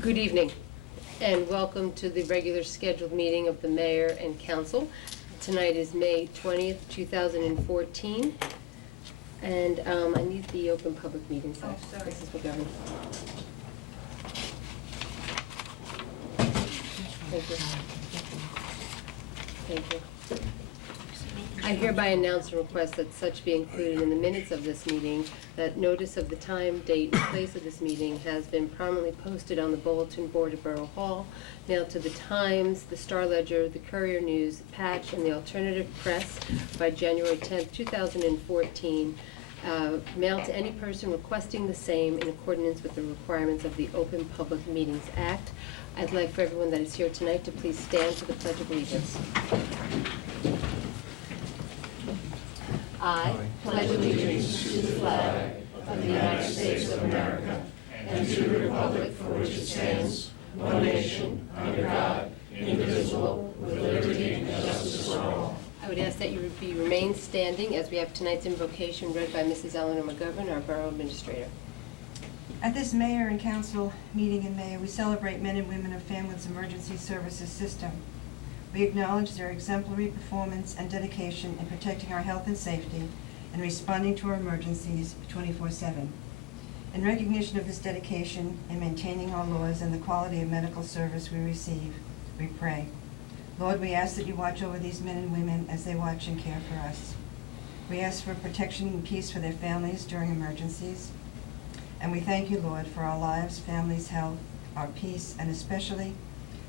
Good evening, and welcome to the regular scheduled meeting of the Mayor and Council. Tonight is May 20th, 2014, and I need the Open Public Meetings Act. Oh, sorry. Mrs. McGovern. Thank you. Thank you. I hereby announce and request that such be included in the minutes of this meeting, that notice of the time, date, and place of this meeting has been prominently posted on the bulletin board of Borough Hall, mailed to the Times, the Star Ledger, the Courier News, Patch, and the Alternative Press by January 10th, 2014, mailed to any person requesting the same in accordance with the requirements of the Open Public Meetings Act. I'd like for everyone that is here tonight to please stand for the Pledge of Allegiance. I pledge allegiance to the flag of the United States of America and to the republic for which it stands, one nation, under God, indivisible, with liberty and justice for all. I would ask that you remain standing as we have tonight's invocation read by Mrs. Eleanor McGovern, our Borough Administrator. At this Mayor and Council meeting in May, we celebrate men and women of Fanwood's emergency services system. We acknowledge their exemplary performance and dedication in protecting our health and safety and responding to our emergencies 24/7. In recognition of this dedication in maintaining our laws and the quality of medical service we receive, we pray. Lord, we ask that you watch over these men and women as they watch and care for us. We ask for protection and peace for their families during emergencies. And we thank you, Lord, for our lives, families, health, our peace, and especially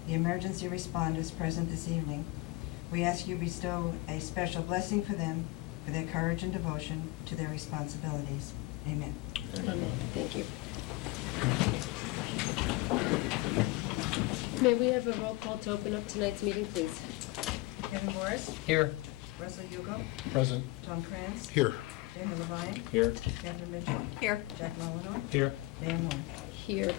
the emergency responders present this evening. We ask you bestow a special blessing for them for their courage and devotion to their responsibilities. Amen. Amen. Thank you. May we have a roll call to open up tonight's meeting, please? Kevin Morris, Here. Russell Hugo, Present. Tom Krantz, Here. Daniel Levine, Here. Catherine Mitchell, Here. Jack Molyneux, Here. Dan Moore. Here.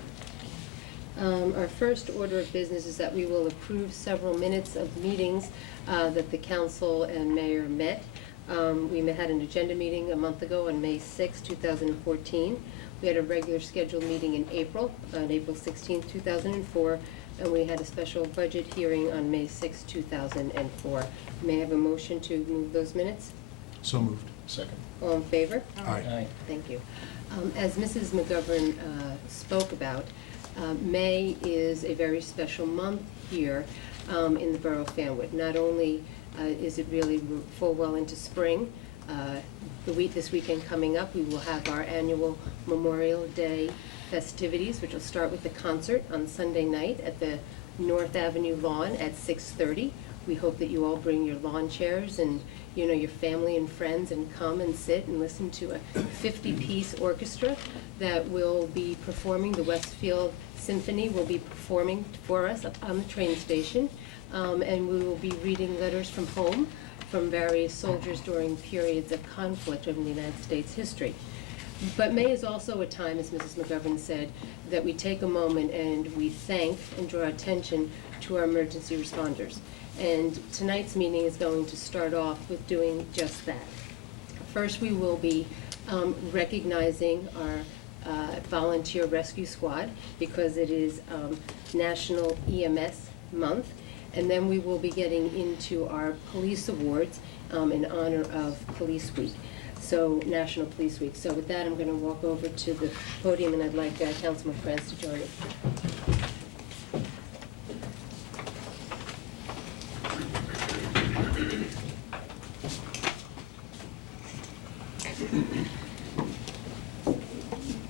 Our first order of business is that we will approve several minutes of meetings that the council and mayor met. We had an agenda meeting a month ago on May 6, 2014. We had a regular scheduled meeting in April, on April 16, 2004, and we had a special budget hearing on May 6, 2004. May I have a motion to move those minutes? So moved. Second. All in favor? Aye. Thank you. As Mrs. McGovern spoke about, May is a very special month here in the borough of Fanwood. Not only is it really full well into spring, this weekend coming up, we will have our annual Memorial Day festivities, which will start with the concert on Sunday night at the North Avenue lawn at 6:30. We hope that you all bring your lawn chairs and your family and friends and come and sit and listen to a 50-piece orchestra that will be performing. The Westfield Symphony will be performing for us up on the train station, and we will be reading letters from home from various soldiers during periods of conflict in the United States history. But May is also a time, as Mrs. McGovern said, that we take a moment and we thank and draw attention to our emergency responders. And tonight's meeting is going to start off with doing just that. First, we will be recognizing our volunteer rescue squad because it is National EMS Month. And then we will be getting into our police awards in honor of Police Week. So, National Police Week. So with that, I'm going to walk over to the podium and I'd like Councilman Krantz to join me.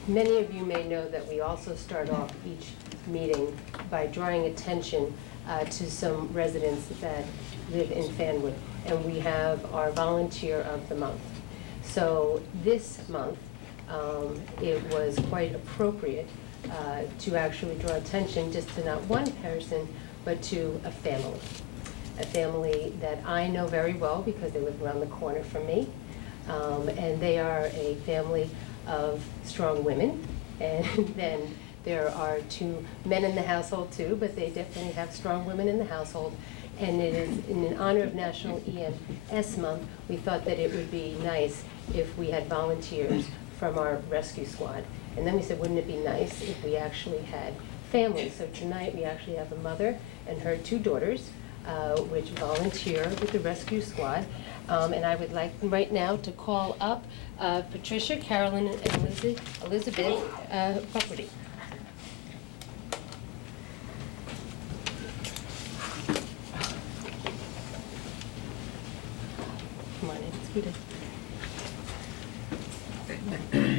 Many of you may know that we also start off each meeting by drawing attention to some residents that live in Fanwood, and we have our volunteer of the month. So this month, it was quite appropriate to actually draw attention just to not one person, but to a family that I know very well because they live around the corner from me, and they are a family of strong women, and then there are 2 men in the household too, but they definitely have strong women in the household. And it is in honor of National EMS Month, we thought that it would be nice if we had volunteers from our rescue squad. And then we said, wouldn't it be nice if we actually had family. So tonight, we actually have a mother and her 2 daughters, which volunteer with the rescue squad. And I would like right now to call up Patricia, Carolyn, and Elizabeth Buckley. Come on in, Scooter.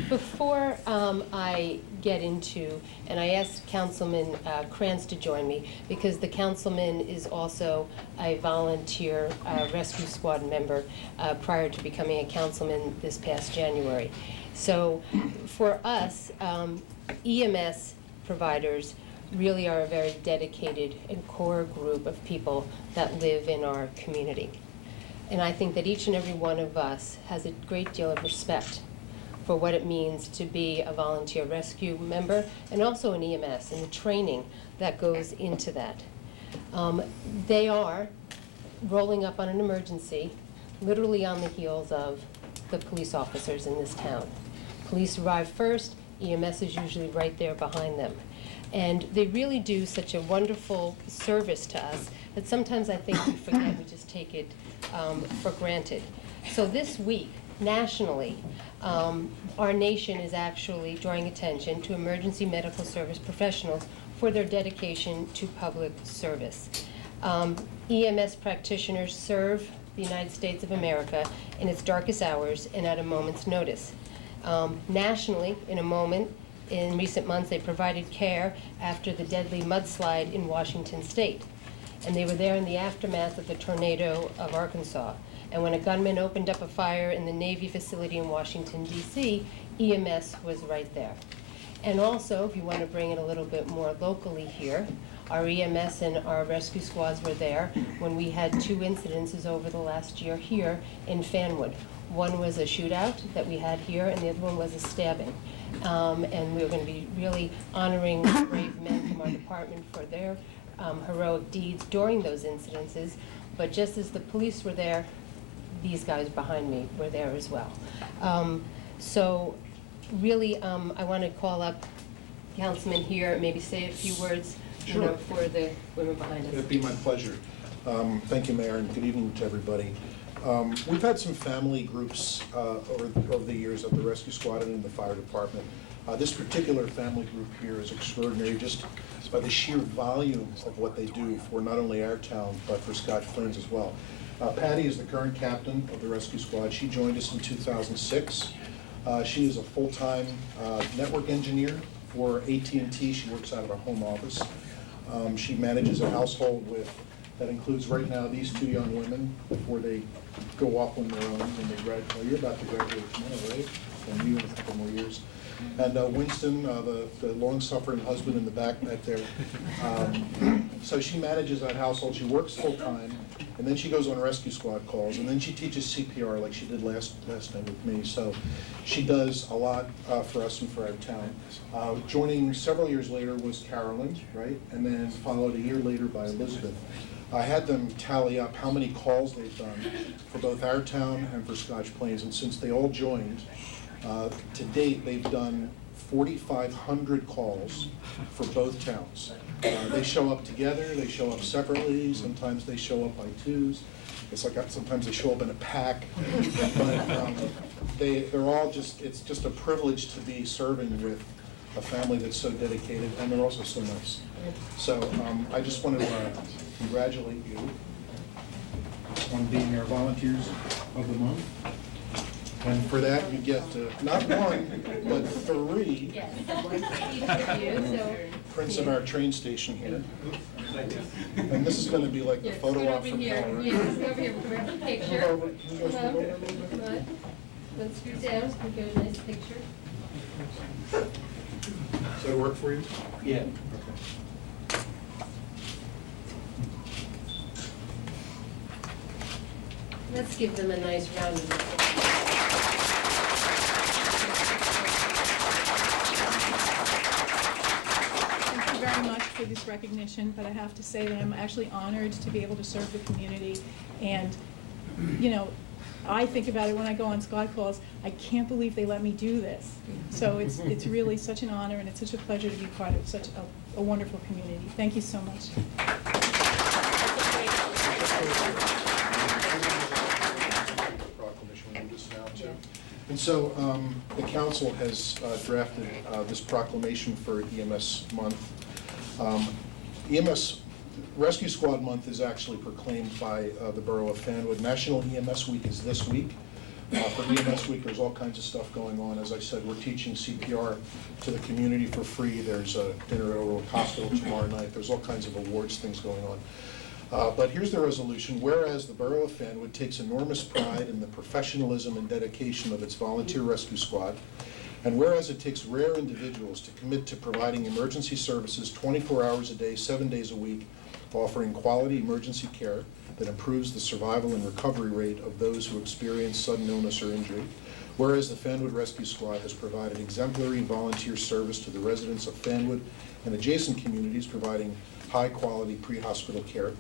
Before I get into, and I asked Councilman Krantz to join me, because the councilman is also a volunteer rescue squad member prior to becoming a councilman this past January. So for us, EMS providers really are a very dedicated and core group of people that live in our community. And I think that each and every one of us has a great deal of respect for what it means to be a volunteer rescue member and also an EMS and the training that goes into that. They are rolling up on an emergency, literally on the heels of the police officers in this town. Police arrive first, EMS is usually right there behind them. And they really do such a wonderful service to us that sometimes I think we forget, we just take it for granted. So this week, nationally, our nation is actually drawing attention to emergency medical service professionals for their dedication to public service. EMS practitioners serve the United States of America in its darkest hours and at a moment's notice. Nationally, in recent months, they provided care after the deadly mudslide in Washington State. And they were there in the aftermath of the tornado of Arkansas. And when a gunman opened up a fire in the Navy facility in Washington, D.C., EMS was right there. And also, if you want to bring it a little bit more locally here, our EMS and our rescue squads were there when we had 2 incidences over the last year here in Fanwood. One was a shootout that we had here, and the other one was a stabbing. And we were going to be really honoring brave men from our department for their heroic deeds during those incidences. But just as the police were there, these guys behind me were there as well. So really, I want to call up Councilman here, maybe say a few words Sure. for the women behind us. It'd be my pleasure. Thank you, Mayor, and good evening to everybody. We've had some family groups over the years at the Rescue Squad and in the Fire Department. This particular family group here is extraordinary just by the sheer volume of what they do for not only our town, but for Scotch Plains as well. Patty is the current captain of the Rescue Squad. She joined us in 2006. She is a full-time network engineer for AT&T. She works out of a home office. She manages a household that includes right now these 2 young women before they go off on their own when they graduate. Well, you're about to graduate tomorrow, right? And you in a couple more years. And Winston, the long-suffering husband in the back there. So she manages that household. She works full-time, and then she goes on rescue squad calls, and then she teaches CPR like she did last night with me. So she does a lot for us and for our town. Joining several years later was Carolyn, right? And then followed a year later by Elizabeth. I had them tally up how many calls they've done for both our town and for Scotch Plains, and since they all joined, to date, they've done 4,500 calls for both towns. They show up together, they show up separately, sometimes they show up by 2s. It's like sometimes they show up in a pack. But they're all it's just a privilege to be serving with a family that's so dedicated, and they're also so nice. So I just wanted to congratulate you on being our volunteers of the month. And for that, you get not 1, but 3 prints of our train station here. And this is going to be like the photo op from hell, right? Yes, over here, we'll grab a picture. Come over. Can you guys move over a little bit? Come on. Let's scoot down, so we get a nice picture. Does that work for you? Yeah. Okay. Let's give them a nice round of applause. Thank you very much for this recognition, but I have to say that I'm actually honored to be able to serve the community. And, you know, I think about it when I go on squad calls, I can't believe they let me do this. So it's really such an honor, and it's such a pleasure to be part of such a wonderful community. Thank you so much. Proclamation we do this now too. And so the council has drafted this proclamation for EMS month. EMS Rescue Squad Month is actually proclaimed by the Borough of Fanwood. National EMS Week is this week. For EMS Week, there's all kinds of stuff going on. As I said, we're teaching CPR to the community for free. There's a dinner at Overlook Hospital tomorrow night. There's all kinds of awards things going on. But here's the resolution. Whereas the Borough of Fanwood takes enormous pride in the professionalism and dedication of its volunteer rescue squad, and whereas it takes rare individuals to commit to providing emergency services 24 hours a day, 7 days a week, offering quality emergency care that improves the survival and recovery rate of those who experience sudden illness or injury, whereas the Fanwood Rescue Squad has provided exemplary volunteer service to the residents of Fanwood and adjacent communities, providing high-quality pre-hospital care,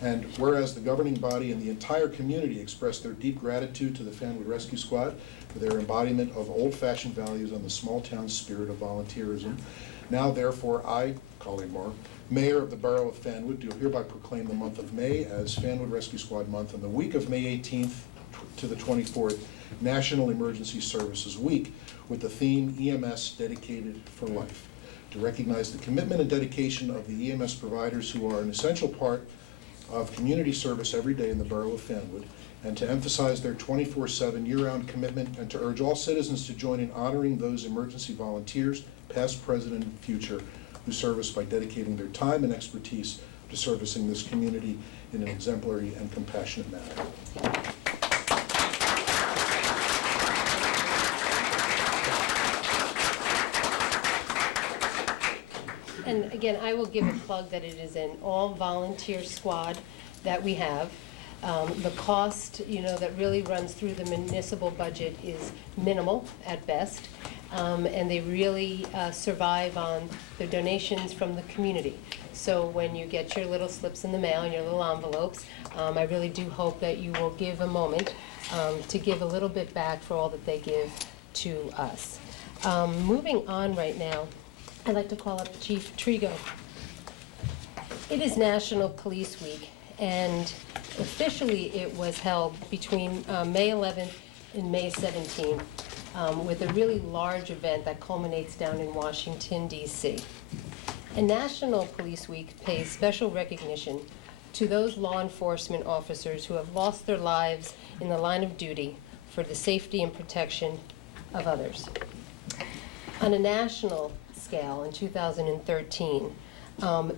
and whereas the governing body and the entire community express their deep gratitude to the Fanwood Rescue Squad for their embodiment of old-fashioned values and the small-town spirit of volunteerism, now therefore I, Colleen Moore, Mayor of the Borough of Fanwood, do hereby proclaim the month of May as Fanwood Rescue Squad Month and the week of May 18th to the 24th, National Emergency Services Week, with the theme EMS Dedicated for Life, to recognize the commitment and dedication of the EMS providers who are an essential part of community service every day in the Borough of Fanwood, and to emphasize their 24/7 year-round commitment, and to urge all citizens to join in honoring those emergency volunteers, past, present, and future, who serve us by dedicating their time and expertise to servicing this community in an exemplary and compassionate manner. And again, I will give a plug that it is an all-volunteer squad that we have. The cost, that really runs through the municipal budget is minimal at best. And they really survive on the donations from the community. So when you get your little slips in the mail and your little envelopes, I really do hope that you will give a moment to give a little bit back for all that they give to us. Moving on right now, I'd like to call up Chief Trigo. It is National Police Week, and officially it was held between May 11th and May 17th. With a really large event that culminates down in Washington, D.C. And National Police Week pays special recognition to those law enforcement officers who have lost their lives in the line of duty for the safety and protection of others. On a national scale, in 2013,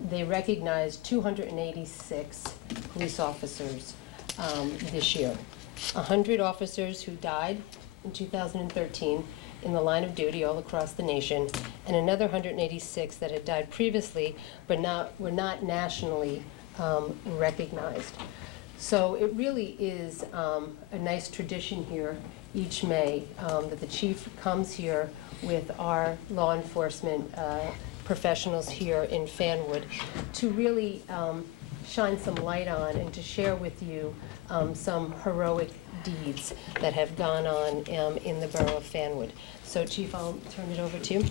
they recognized 286 police officers this year. 100 officers who died in 2013 in the line of duty all across the nation, and another 186 that had died previously but were not nationally recognized. So it really is a nice tradition here each May that the chief comes here with our law enforcement professionals here in Fanwood to really shine some light on and to share with you some heroic deeds that have gone on in the Borough of Fanwood. So Chief, I'll turn it over to you.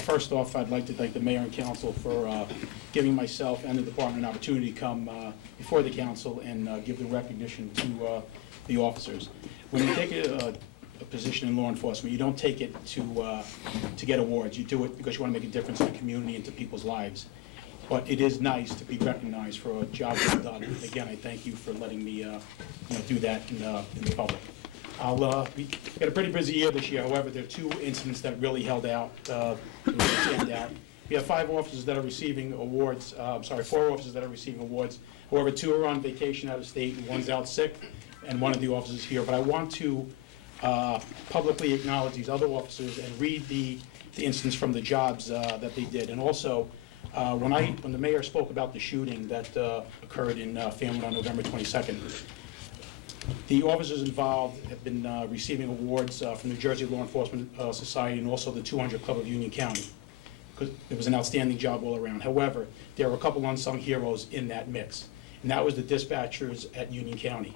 First off, I'd like to thank the Mayor and Council for giving myself and the Department an opportunity to come before the Council and give the recognition to the officers. When you take a position in law enforcement, you don't take it to get awards. You do it because you want to make a difference in the community and to people's lives. But it is nice to be recognized for a job well done. Again, I thank you for letting me do that in the public. We got a pretty busy year this year. However, there are two incidents that really held out, stand out. We have 5 officers that are receiving awards. 4 officers that are receiving awards. However, 2 are on vacation out of state, and 1's out sick, and 1 of the officers is here. But I want to publicly acknowledge these other officers and read the instance from the jobs that they did. And also, when the mayor spoke about the shooting that occurred in Fanwood on November 22nd, the officers involved have been receiving awards from the New Jersey Law Enforcement Society and also the 200 Club of Union County, because it was an outstanding job all around. However, there were a couple unsung heroes in that mix. and that was the dispatchers at Union County.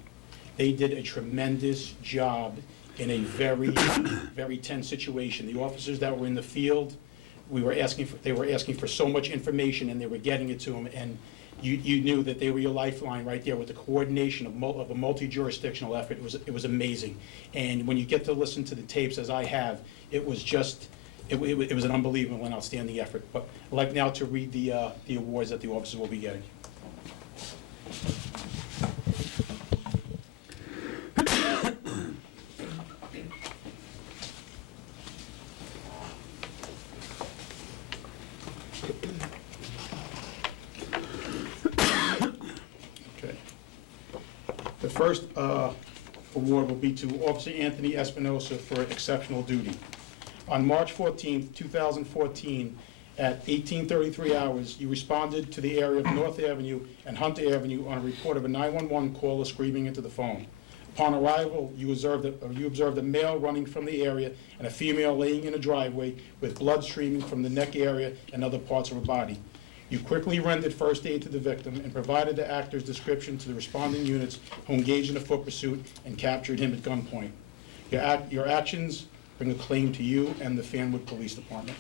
They did a tremendous job in a very, very tense situation. The officers that were in the field, they were asking for so much information, and they were getting it to them, and you knew that they were your lifeline right there with the coordination of a multi-jurisdictional effort. It was amazing. And when you get to listen to the tapes, as I have, it was just, it was an unbelievable and outstanding effort. But I'd like now to read the awards that the officers will be getting. The first award will be to Officer Anthony Espinosa for exceptional duty. On March 14th, 2014, at 18:33 hours, you responded to the area of North Avenue and Hunter Avenue on a report of a 911 caller screaming into the phone. Upon arrival, you observed a male running from the area and a female laying in a driveway with blood streaming from the neck area and other parts of her body. You quickly rendered first aid to the victim and provided the actor's description to the responding units who engaged in a foot pursuit and captured him at gunpoint. Your actions bring a claim to you and the Fanwood Police Department.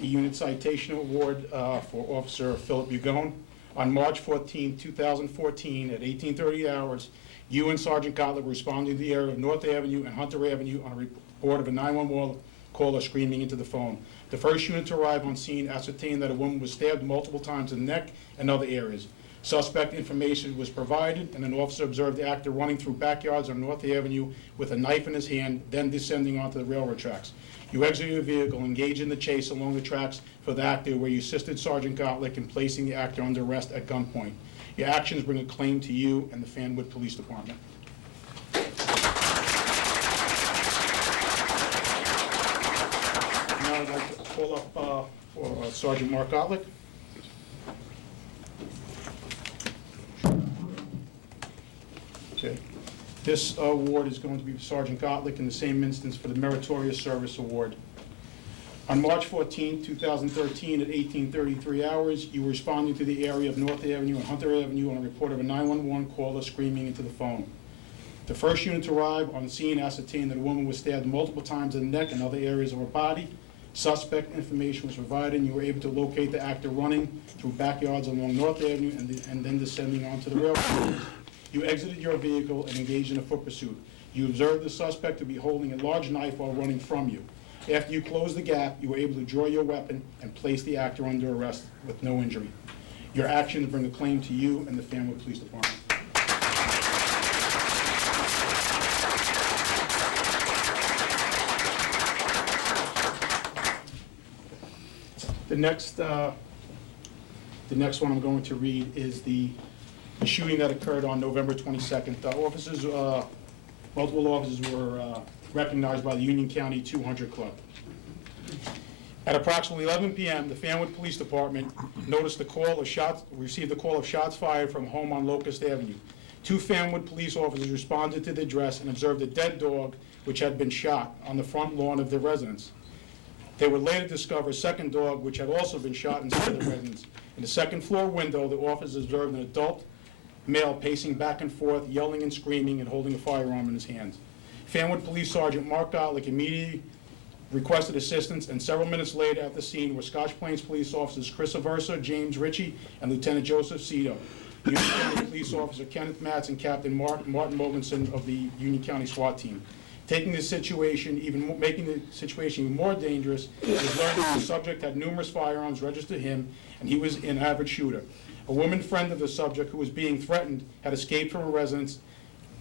A unit citation award for Officer Philip Ugone. On March 14, 2014, at 18:30 hours, you and Sergeant Gottlieb were responding to the area of North Avenue and Hunter Avenue on a report of a 911 caller screaming into the phone. The first unit to arrive on scene ascertained that a woman was stabbed multiple times in the neck and other areas. Suspect information was provided, and an officer observed the actor running through backyards on North Avenue with a knife in his hand, then descending onto the railroad tracks. You exited your vehicle, engaged in the chase along the tracks for the actor, where you assisted Sergeant Gottlieb in placing the actor under arrest at gunpoint. Your actions bring a claim to you and the Fanwood Police Department. Now I'd like to call up for Sergeant Mark Gottlieb. Okay. This award is going to be for Sergeant Gottlieb in the same instance for the Meritorious Service Award. On March 14, 2013, at 18:33 hours, you were responding to the area of North Avenue and Hunter Avenue on a report of a 911 caller screaming into the phone. The first unit to arrive on the scene ascertained that a woman was stabbed multiple times in the neck and other areas of her body. Suspect information was provided, and you were able to locate the actor running through backyards along North Avenue and then descending onto the railroad. You exited your vehicle and engaged in a foot pursuit. You observed the suspect to be holding a large knife while running from you. After you closed the gap, you were able to draw your weapon and place the actor under arrest with no injury. Your actions bring a claim to you and the Fanwood Police Department. The next one I'm going to read is the shooting that occurred on November 22nd. Multiple officers were recognized by the Union County 200 Club. At approximately 11 p.m., the Fanwood Police Department received the call of shots fired from a home on Locust Avenue. Two Fanwood police officers responded to the address and observed a dead dog which had been shot on the front lawn of their residence. They would later discover a second dog which had also been shot inside the residence. In the second floor window, the officers observed an adult male pacing back and forth, yelling and screaming and holding a firearm in his hands. Fanwood Police Sergeant Mark Gottlieb immediately requested assistance, and several minutes later at the scene were Scotch Plains Police Officers Chris Aversa, James Ritchie, and Lieutenant Joseph Cito. Union County Police Officer Kenneth Matz and Captain Martin Mogensen of the Union County SWAT team. Making the situation even more dangerous, it was learned that the subject had numerous firearms registered to him, and he was an avid shooter. A woman friend of the subject who was being threatened had escaped from her residence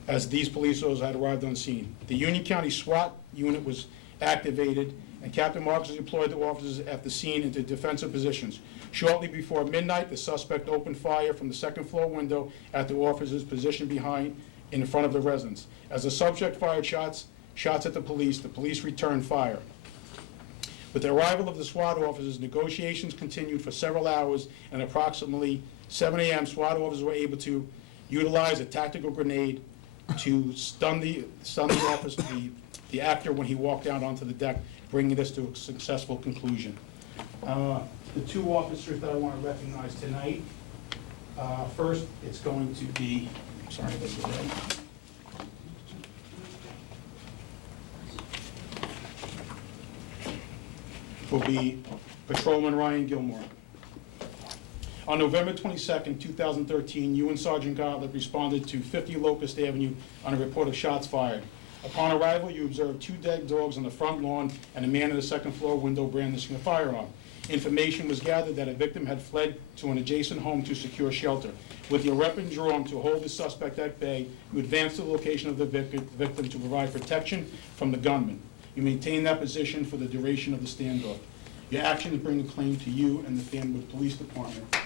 as these police officers had arrived on scene. The Union County SWAT unit was activated, and Captain Marks deployed the officers at the scene into defensive positions. Shortly before midnight, the suspect opened fire from the second floor window at the officers positioned in front of the residence. As the subject fired shots at the police returned fire. With the arrival of the SWAT officers, negotiations continued for several hours, and approximately 7 a.m., SWAT officers were able to utilize a tactical grenade to stun the the actor when he walked out onto the deck, bringing this to a successful conclusion. The two officers that I want to recognize tonight, first, it's going to be, sorry, this is it. Will be Patrolman Ryan Gilmore. On November 22nd, 2013, you and Sergeant Gottlieb responded to 50 Locust Avenue on a report of shots fired. Upon arrival, you observed 2 dead dogs on the front lawn and a man in the second floor window brandishing a firearm. Information was gathered that a victim had fled to an adjacent home to secure shelter. With your weapon drawn to hold the suspect at bay, you advanced to the location of the victim to provide protection from the gunman. You maintained that position for the duration of the standoff. Your actions bring a claim to you and the Fanwood Police Department.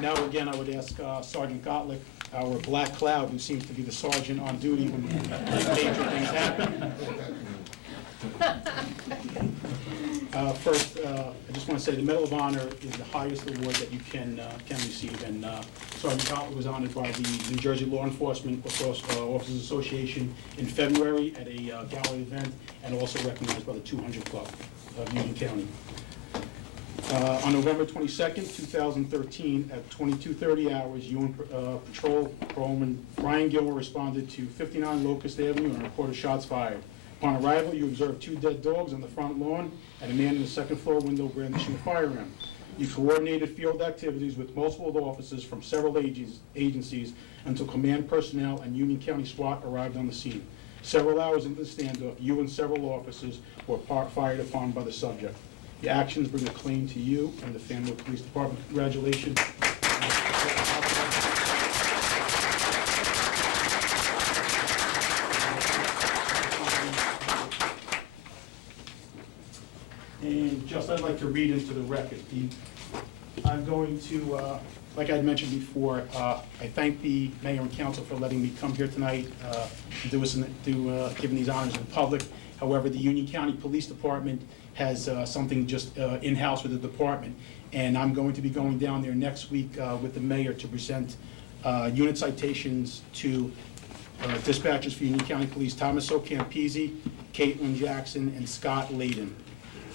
Now, again, I would ask Sergeant Gottlieb, our black cloud, who seems to be the sergeant on duty when major things happen. First, I just want to say the Medal of Honor is the highest award that you can receive, and Sergeant Gottlieb was honored by the New Jersey Law Enforcement Officers Association in February at a gala event, and also recognized by the 200 Club of Union County. On November 22nd, 2013, at 22:30 hours, you and Patrolman Ryan Gilmore responded to 59 Locust Avenue and reported shots fired. Upon arrival, you observed 2 dead dogs on the front lawn and a man in the second floor window brandishing a firearm. You coordinated field activities with multiple officers from several agencies until command personnel and Union County SWAT arrived on the scene. Several hours into the standoff, you and several officers were fired upon by the subject. Your actions bring a claim to you and the Fanwood Police Department. Congratulations. And just I'd like to read into the record. I'm going to, like I had mentioned before, I thank the mayor and council for letting me come here tonight giving these honors in public. However, the Union County Police Department has something just in-house with the department, and I'm going to be going down there next week with the mayor to present unit citations to dispatchers for Union County Police, Thomas O. Campisi, Caitlin Jackson, and Scott Layden.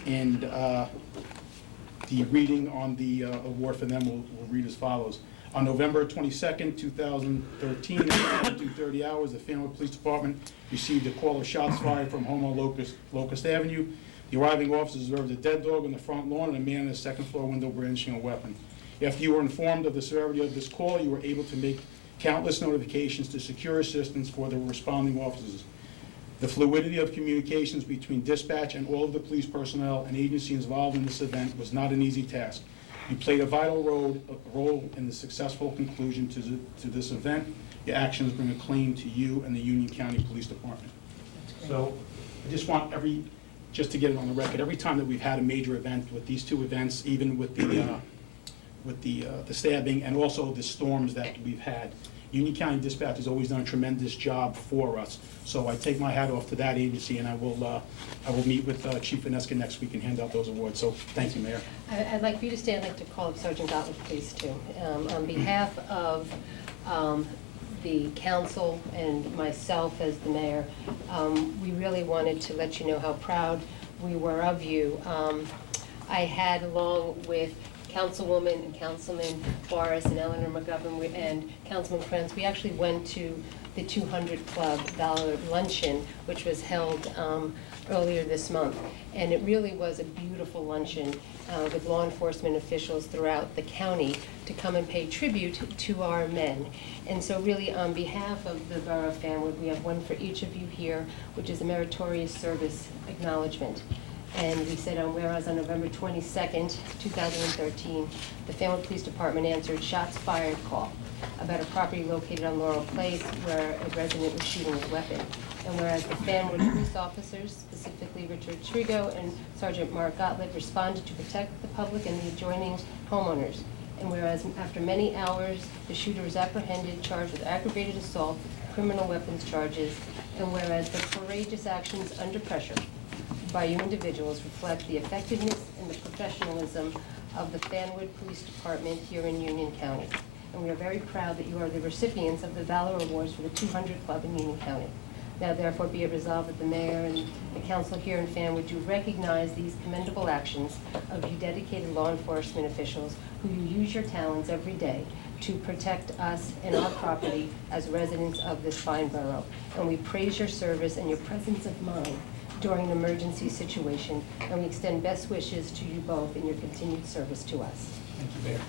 And the reading on the award for them will read as follows. On November 22nd, 2013, at 2:30 hours, the Fanwood Police Department received a call of shots fired from home on Locust Avenue. The arriving officers observed a dead dog on the front lawn and a man in the second floor window brandishing a weapon. After you were informed of the severity of this call, you were able to make countless notifications to secure assistance for the responding officers. The fluidity of communications between dispatch and all of the police personnel and agencies involved in this event was not an easy task. You played a vital role in the successful conclusion to this event. Your actions bring a claim to you and the Union County Police Department. So I just want just to get it on the record, every time that we've had a major event with these 2 events, even with the stabbing and also the storms that we've had, Union County Dispatch has always done a tremendous job for us. So I take my hat off to that agency, and I will meet with Chief Vaneska next week and hand out those awards. So thank you, Mayor. I'd like for you to stay. I'd like to call up Sergeant Gottlieb, please, too. On behalf of the council and myself as the mayor, we really wanted to let you know how proud we were of you. I had, along with Councilwoman and Councilman Juarez and Eleanor McGovern and Councilman Krenz, we actually went to the 200 Club dollar luncheon, which was held earlier this month. And it really was a beautiful luncheon with law enforcement officials throughout the county to come and pay tribute to our men. And so really on behalf of the Borough of Fanwood, we have one for each of you here, which is a meritorious service acknowledgement. And we said, whereas on November 22nd, 2013, the Fanwood Police Department answered shots fired call about a property located on Laurel Place where a resident was shooting a weapon. And whereas the Fanwood police officers, specifically Richard Trigo and Sergeant Mark Gottlieb, responded to protect the public and the adjoining homeowners. And whereas after many hours, the shooter was apprehended, charged with aggravated assault, criminal weapons charges. And whereas the courageous actions under pressure by you individuals reflect the effectiveness and the professionalism of the Fanwood Police Department here in Union County. and we are very proud that you are the recipients of the Valor Awards for the 200 Club in Union County. Now therefore be it resolved that the mayor and the council here in Fanwood do recognize these commendable actions of you dedicated law enforcement officials who you use your talents every day to protect us and our property as residents of this fine borough. And we praise your service and your presence of mind during an emergency situation, and we extend best wishes to you both in your continued service to us. Thank you, Mayor.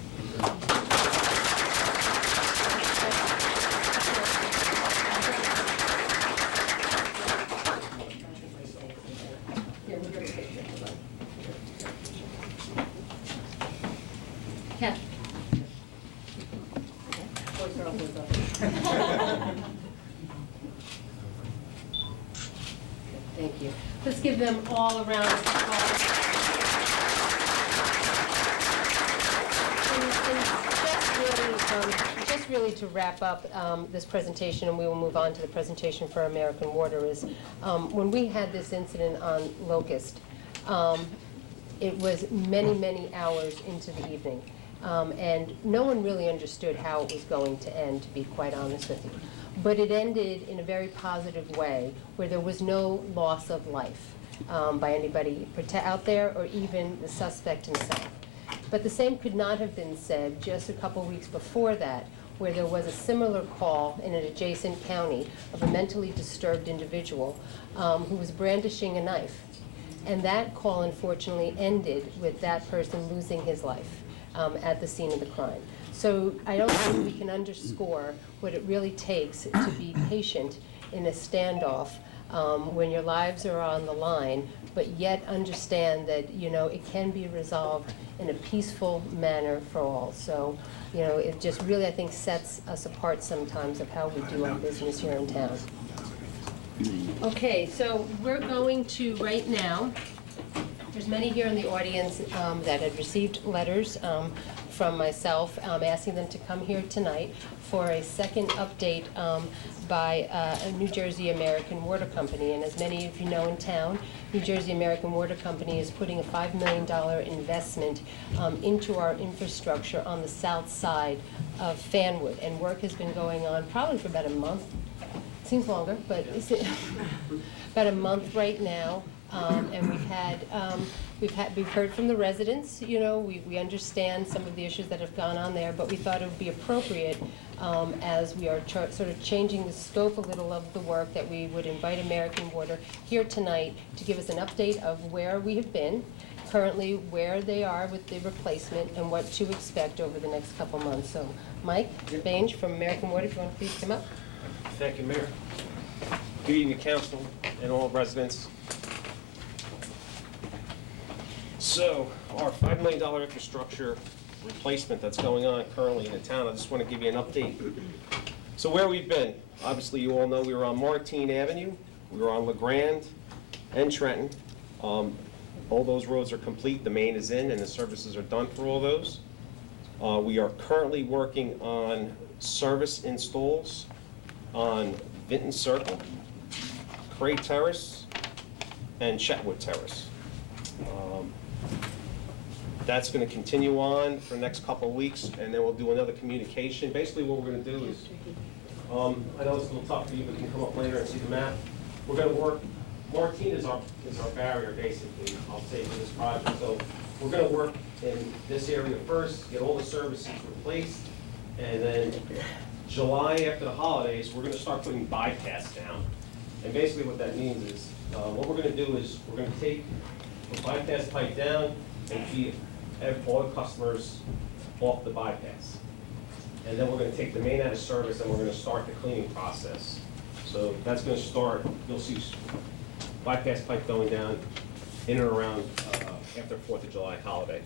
Yeah, we'll get a picture. Kat. Boys are all boys up. Thank you. Let's give them all a round of applause. Just really to wrap up this presentation, and we will move on to the presentation for American Water, is when we had this incident on Locust, it was many, many hours into the evening. And no one really understood how it was going to end, to be quite honest with you. But it ended in a very positive way, where there was no loss of life by anybody out there, or even the suspect himself. But the same could not have been said just a couple weeks before that, where there was a similar call in an adjacent county of a mentally disturbed individual who was brandishing a knife. And that call, unfortunately, ended with that person losing his life at the scene of the crime. So I don't think we can underscore what it really takes to be patient in a standoff when your lives are on the line, but yet understand that, you know, it can be resolved in a peaceful manner for all. So, you know, it just really, I think, sets us apart sometimes of how we do our business here in town. Okay, so we're going to, right now, there's many here in the audience that had received letters from myself asking them to come here tonight for a second update by a New Jersey American Water Company. And as many of you know, in town, New Jersey American Water Company is putting a $5 million investment into our infrastructure on the south side of Fanwood. And work has been going on probably for about a month. Seems longer, but it's about a month right now. And we've heard from the residents. You know, we understand some of the issues that have gone on there, but we thought it would be appropriate as we are sort of changing the scope a little of the work, that we would invite American Water here tonight to give us an update of where we have been, currently where they are with the replacement, and what to expect over the next couple months. So, Mike Bange from American Water, if you want to please come up. Thank you, Mayor. Good evening, council and all residents. So, our $5 million infrastructure replacement that's going on currently in the town, I just want to give you an update. So where we've been, obviously you all know we were on Martine Avenue, we were on LeGrand and Trenton. All those roads are complete, the main is in, and the services are done for all those. We are currently working on service installs on Vinton Circle, Cray Terrace, and Chetwood Terrace. That's going to continue on for the next couple of weeks, and then we'll do another communication. Basically what we're going to do is, I know it's a little tough for you, but you can come up later and see the map. We're going to work, Martine is our barrier, basically, I'll say, for this project. So we're going to work in this area first, get all the services replaced, and then July, after the holidays, we're going to start putting bypass down. And basically what that means is, what we're going to do is, we're going to take the bypass pipe down and feed all the customers off the bypass. And then we're going to take the main out of service, and we're going to start the cleaning process. So that's going to start, you'll see bypass pipe going down in and around after 4th of July holiday.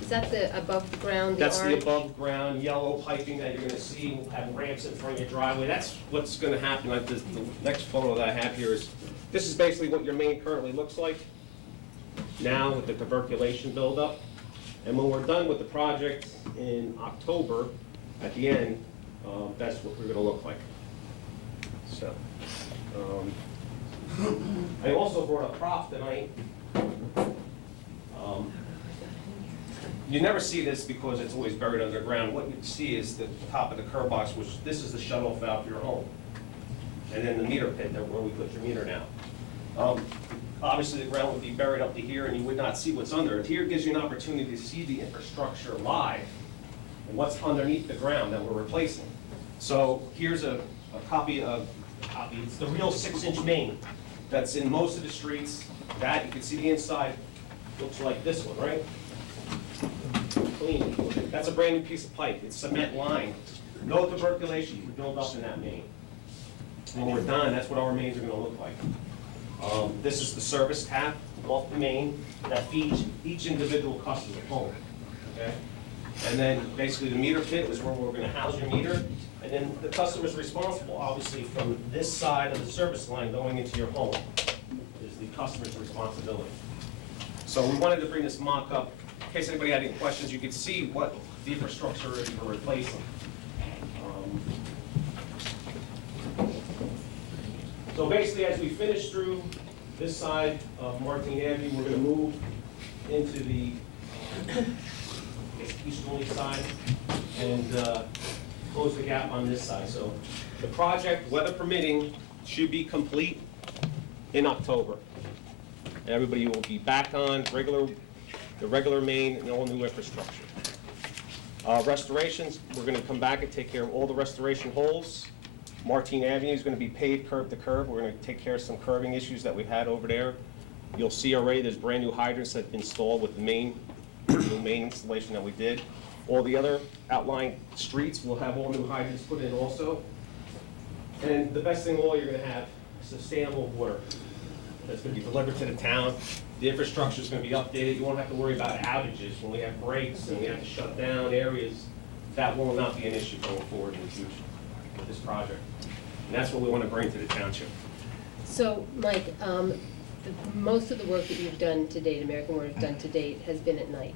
Is that the above the ground, the That's orange? the above ground yellow piping that you're going to see. We'll have ramps in front of your driveway. That's what's going to happen. Like the next photo that I have here is, this is basically what your main currently looks like now with the tuberculation buildup. And when we're done with the project in October, at the end, that's what we're going to look like. So, I also brought a prop tonight. You never see this because it's always buried underground. What you see is the top of the curb box, which this is the shut-off valve for your home. And then the meter pit, where we put your meter now. Obviously, the ground would be buried up to here, and you would not see what's under it. Here gives you an opportunity to see the infrastructure live and what's underneath the ground that we're replacing. So here's a copy, it's the real 6-inch main that's in most of the streets. That, you can see the inside, looks like this one, right? Clean. That's a brand new piece of pipe. It's cement lined. No tuberculation can build up in that main. When we're done, that's what our mains are gonna look like. This is the service tap off the main that feeds each individual customer home, okay? And then basically the meter pit is where we're gonna house your meter. And then the customer's responsible, obviously, from this side of the service line going into your home is the customer's responsibility. So we wanted to bring this mock-up, in case anybody had any questions, you could see what the infrastructure is we're replacing. So basically, as we finish through this side of Martin Avenue, we're gonna move into the easterly side and close the gap on this side. So the project, weather permitting, should be complete in October. Everybody will be back on the regular main and all new infrastructure. Restorations, we're gonna come back and take care of all the restoration holes. Martin Avenue is gonna be paved curb to curb. We're gonna take care of some curbing issues that we've had over there. You'll see already there's brand new hydrants that have been installed with the new main installation that we did. All the other outlying streets will have all new hydrants put in also. And the best thing of all, you're gonna have sustainable water that's gonna be delivered to the town. The infrastructure is gonna be updated. You won't have to worry about outages when we have breaks and we have to shut down areas. That will not be an issue going forward in the future with this project. And that's what we wanna bring to the township. So, Mike, most of the work that you've done to date, American Water has done to date, has been at night,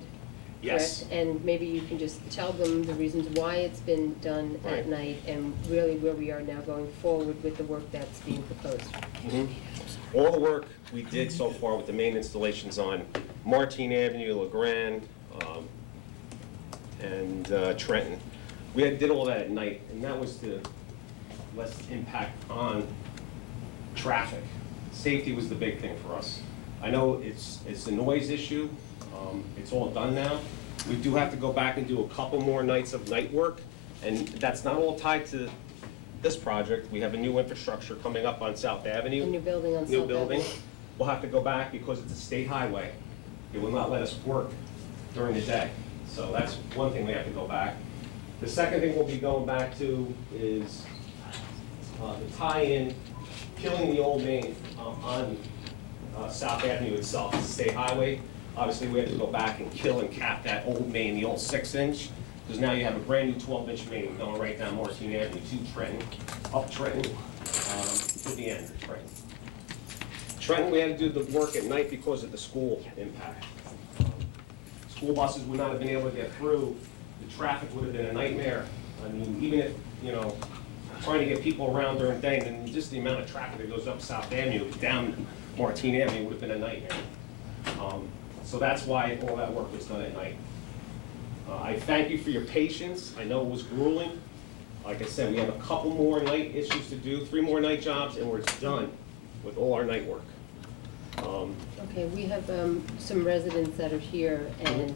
Yes. correct? And maybe you can just tell them the reasons why it's been done at Right. night and really where we are now going forward with the work that's being proposed. All the work we did so far with the main installations on Martin Avenue, LeGrand, and Trenton, did all that at night, and that was to less impact on traffic. Safety was the big thing for us. I know it's a noise issue. It's all done now. We do have to go back and do a couple more nights of night work, and that's not all tied to this project. We have a new infrastructure coming up on South Avenue. A new building on South New Avenue. building. We'll have to go back because it's a state highway. It will not let us work during the day. So that's one thing we have to go back. The second thing we'll be going back to is the tie-in, killing the old main on South Avenue itself. It's a state highway. Obviously, we have to go back and kill and cap that old main, the old 6-inch, because now you have a brand new 12-inch main going right down Martin Avenue to Trenton, up Trenton, to the end of Trenton. Trenton, we had to do the work at night because of the school impact. School buses would not have been able to get through. The traffic would have been a nightmare. I mean, even if, trying to get people around during the day, and then just the amount of traffic that goes up South Avenue, down Martin Avenue would have been a nightmare. So that's why all that work was done at night. I thank you for your patience. I know it was grueling. Like I said, we have a couple more night issues to do, 3 more night jobs, and we're done with all our night work. Okay, we have some residents that are here, and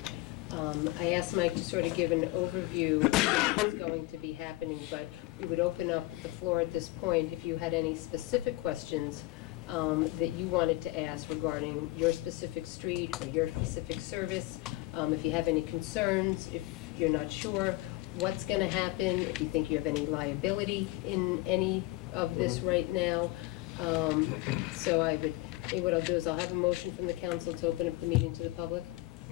I asked Mike to sort of give an overview of what's going to be happening, but we would open up the floor at this point if you had any specific questions that you wanted to ask regarding your specific street or your specific service. If you have any concerns, if you're not sure what's gonna happen, if you think you have any liability in any of this right now. So maybe what I'll do is I'll have a motion from the council to open up the meeting to the public.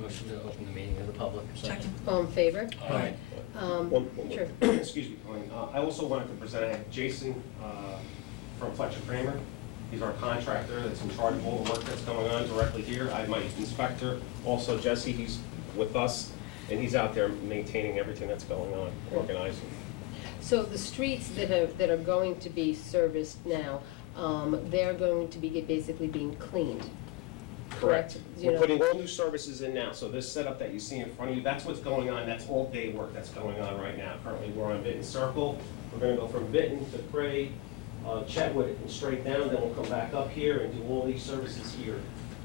Motion to open the meeting to the public. Second. All in favor? Aye. One more. Sure. Excuse me, Colleen. I also wanted to present, I have Jason from Fletcher Kramer. He's our contractor that's in charge of all the work that's going on directly here. I have my inspector, also Jesse, he's with us, and he's out there maintaining everything that's going on, organizing. So the streets that are going to be serviced now, they're going to be basically being cleaned, Correct. You We're know, putting all new services in now, so this setup that you see in front of you, that's what's going on, that's all day work that's going on right now. Currently, we're on Vinton Circle, we're gonna go from Vinton to Cray, Chetwood, and straight down, then we'll come back up here and do all these services here.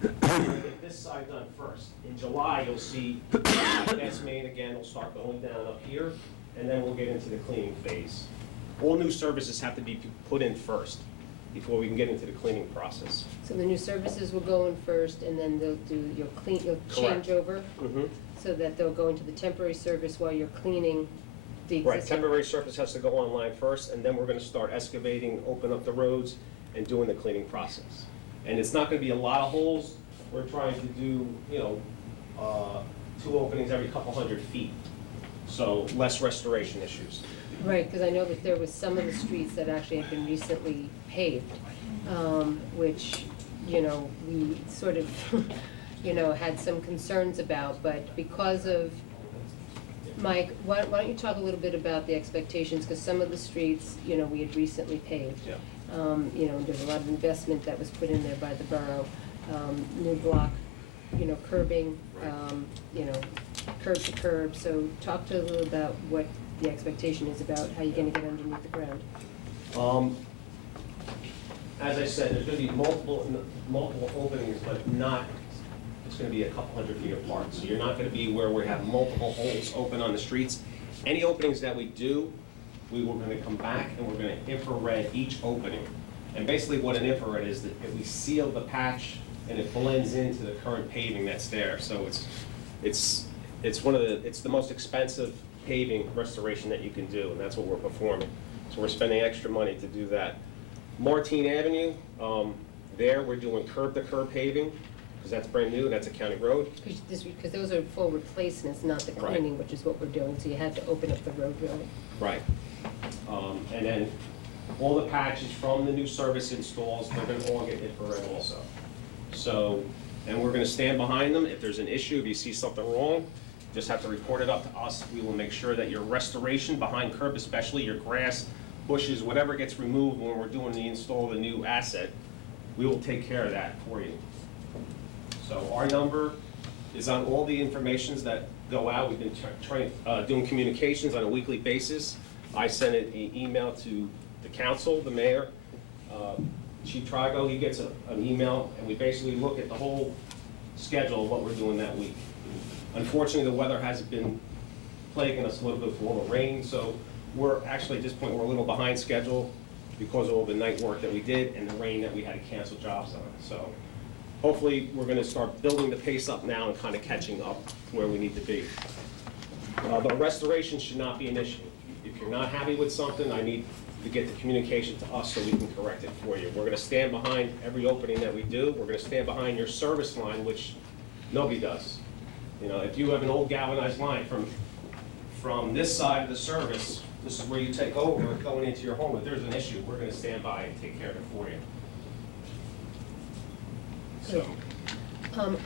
We're gonna get this side done first. In July, you'll see gas main again will start going down up here, and then we'll get into the cleaning phase. All new services have to be put in first before we can get into the cleaning process. so the new services will go in first, and then they'll do your you'll Correct. change over, Mm-hmm. so that they'll go into the temporary service while you're cleaning the existing. Right, temporary surface has to go online first, and then we're gonna start excavating, open up the roads, and doing the cleaning process. And it's not gonna be a lot of holes, we're trying to do, 2 openings every couple hundred feet, so less restoration issues. Right, because I know that there was some of the streets that actually have been recently paved, which, we sort of, had some concerns about, but because of, Mike, why don't you talk a little bit about the expectations, because some of the streets, we had recently paved. Yeah. There's a lot of investment that was put in there by the borough, new block, curbing, curb to curb, so talk to us a little about what the expectation is about how you're gonna get underneath the ground. As I said, there's gonna be multiple openings, but not, it's gonna be a couple hundred feet apart. So you're not gonna be where we have multiple holes open on the streets. Any openings that we do, we were gonna come back and we're gonna infrared each opening. And basically what an infrared is, that we seal the patch and it blends into the current paving that's there. So it's the most expensive paving restoration that you can do, and that's what we're performing. So we're spending extra money to do that. Martine Avenue, there we're doing curb-to-curb paving, because that's brand new, that's a county road. Because those are full replacements, not the Right. cleaning, which is what we're doing, so you had to open up the road really. Right. And then all the patches from the new service installs, they're gonna all get infrared also. So, and we're gonna stand behind them. If there's an issue, if you see something wrong, just have to report it up to us. We will make sure that your restoration behind curb, especially your grass, bushes, whatever gets removed when we're doing the install of the new asset, we will take care of that for you. So our number is on all the informations that go out. We've been doing communications on a weekly basis. I sent an email to the council, the mayor, Chief Trigo, he gets an email, and we basically look at the whole schedule of what we're doing that week. Unfortunately, the weather has been plaguing us a little bit with all the rain, so we're actually, at this point, we're a little behind schedule because of all the night work that we did and the rain that we had to cancel jobs on. So hopefully, we're gonna start building the pace up now and kind of catching up to where we need to be. But restoration should not be an issue. If you're not happy with something, I need to get the communication to us so we can correct it for you. We're gonna stand behind every opening that we do. We're gonna stand behind your service line, which nobody does. If you have an old galvanized line from this side of the service, this is where you take over going into your home. If there's an issue, we're gonna stand by and take care of it for you. So,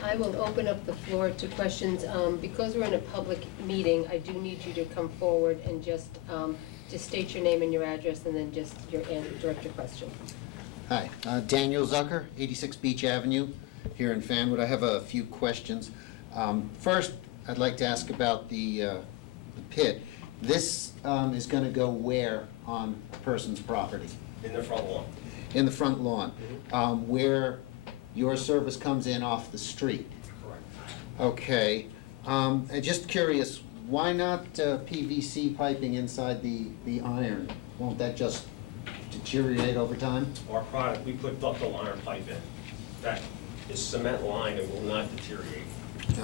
I will open up the floor to questions. Because we're in a public meeting, I do need you to come forward and just state your name and your address, and then just direct your question. Hi, Daniel Zucker, 86 Beach Avenue, here in Fanwood. I have a few questions. First, I'd like to ask about the pit. This is going to go where on a person's property? in the front lawn. In the front lawn, where your service comes in off the street? Correct. Okay. And just curious, why not PVC piping inside the iron? Won't that just deteriorate over time? Our product, we put ductile iron pipe in. That is cement lined and will not deteriorate.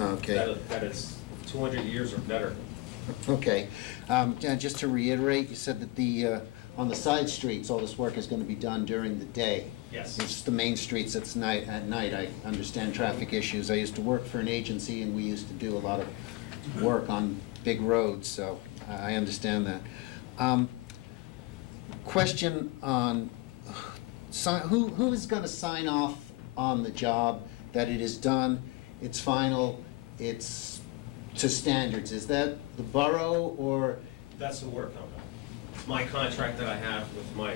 Okay. That is 200 years or better. Okay. Just to reiterate, you said that on the side streets, all this work is going to be done during the day. Yes. It's the main streets at night. I understand traffic issues. I used to work for an agency, and we used to do a lot of work on big roads, so I understand that. Question on who is going to sign off on the job that it is done, it's final, it's to standards? Is that the borough or? That's the work company. My contract that I have with my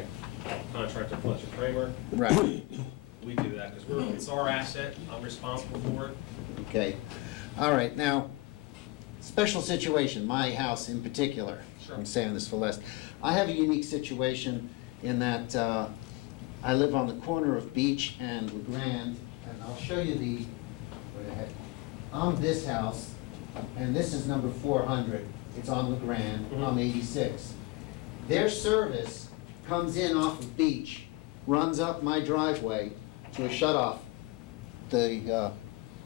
contractor, Fletcher Kramer, Right. we do that, because it's our asset, I'm responsible for it. Okay, all right, now, special situation, my house in particular. Sure. I'm saying this for last. I have a unique situation in that I live on the corner of Beach and LeGrand, and I'll show you the, wait ahead. I'm this house, and this is number 400. It's on LeGrand, I'm 86. Their service comes in off of Beach, runs up my driveway to a shut-off, the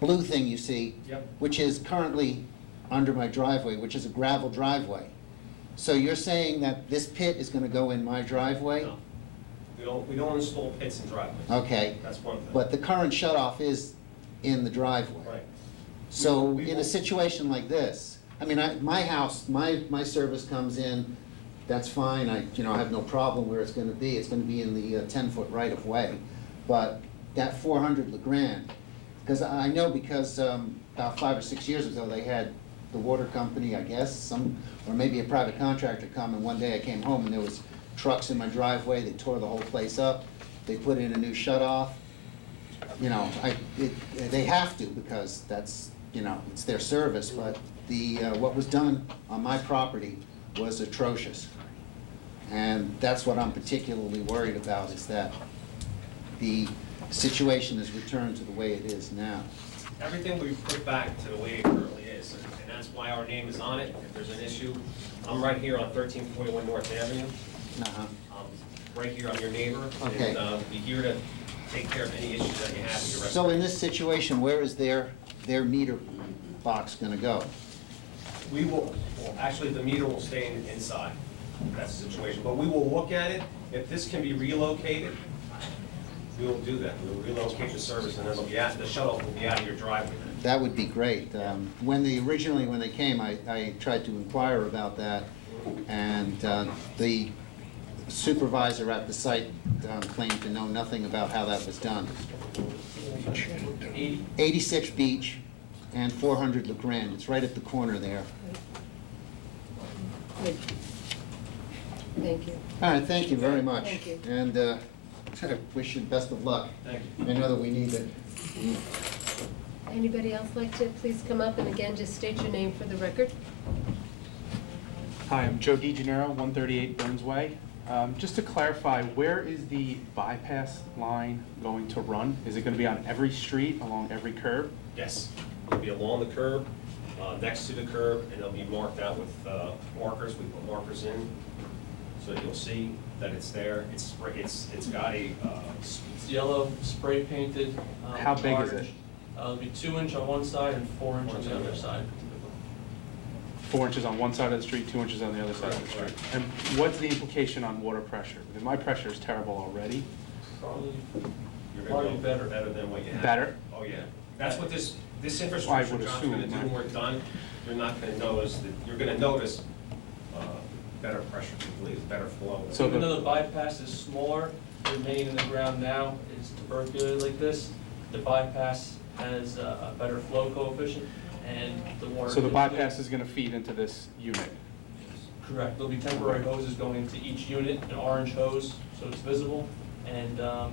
blue thing you see, Yep. which is currently under my driveway, which is a gravel driveway. So you're saying that this pit is gonna go in my driveway? No. We don't install pits in driveways. Okay, That's one thing. but the current shut-off is in the driveway. Right. So We in will- a situation like this, I mean, my house, my service comes in, that's fine, I have no problem where it's gonna be in the 10-foot right-of-way. But that 400 LeGrand, because I know about 5 or 6 years ago, they had the water company, I guess, or maybe a private contractor come, and one day I came home and there was trucks in my driveway, they tore the whole place up, they put in a new shut-off. They have to, because that's, it's their service, but what was done on my property was atrocious. And that's what I'm particularly worried about, is that the situation is returned to the way it is now. Everything we put back to the way it currently is, and that's why our name is on it. If there's an issue, I'm right here on 1341 North Avenue. Uh-huh. Right here, I'm your neighbor. Okay. And be here to take care of any issues that you have with your So in residents. this situation, where is their meter box gonna go? We will, actually, the meter will stay inside. That's the situation. But we will look at it. If this can be relocated, we will do that. We'll relocate the service, and then the shuttle will be out of your driveway. That would be great. When they came, I tried to inquire about that, and the supervisor at the site claimed to know nothing about how that was done. 86 Beach and 400 LeGrand, it's right at the corner there. Good. Thank you. All right, thank you very much. Thank you. And I wish you the best of luck. Thank you. I know that we need it. Anybody else like to please come up and again, just state your name for the record? Hi, I'm Joe DeGennaro, 138 Burns Way. Just to clarify, where is the bypass line going to run? Is it going to be on every street, along every curb? Yes. It'll be along the curb, next to the curb, and it'll be marked out with markers. We put markers in, so you'll see that it's there. It's got a, It's yellow, spray painted. How big is large. it? It'll be 2 inch on one side and 4 inch on the other side. 4 inches on one side of the street, 2 inches on the other side of the street. Correct. And what's the implication on water pressure? Because my pressure is terrible already. Probably, you're Probably going to better. go better than what you have. Better? Oh, yeah. That's what this I infrastructure would job's gonna assume, do right. when we're done. You're not gonna notice that, you're gonna notice better pressure, better flow. So even the- though the bypass is smaller, the main in the ground now is tubercular like this. The bypass has a better flow coefficient and the water. So the can bypass leak. is going to feed into this unit? Correct. There'll be temporary hoses going into each unit, an orange hose, so it's visible, and they'll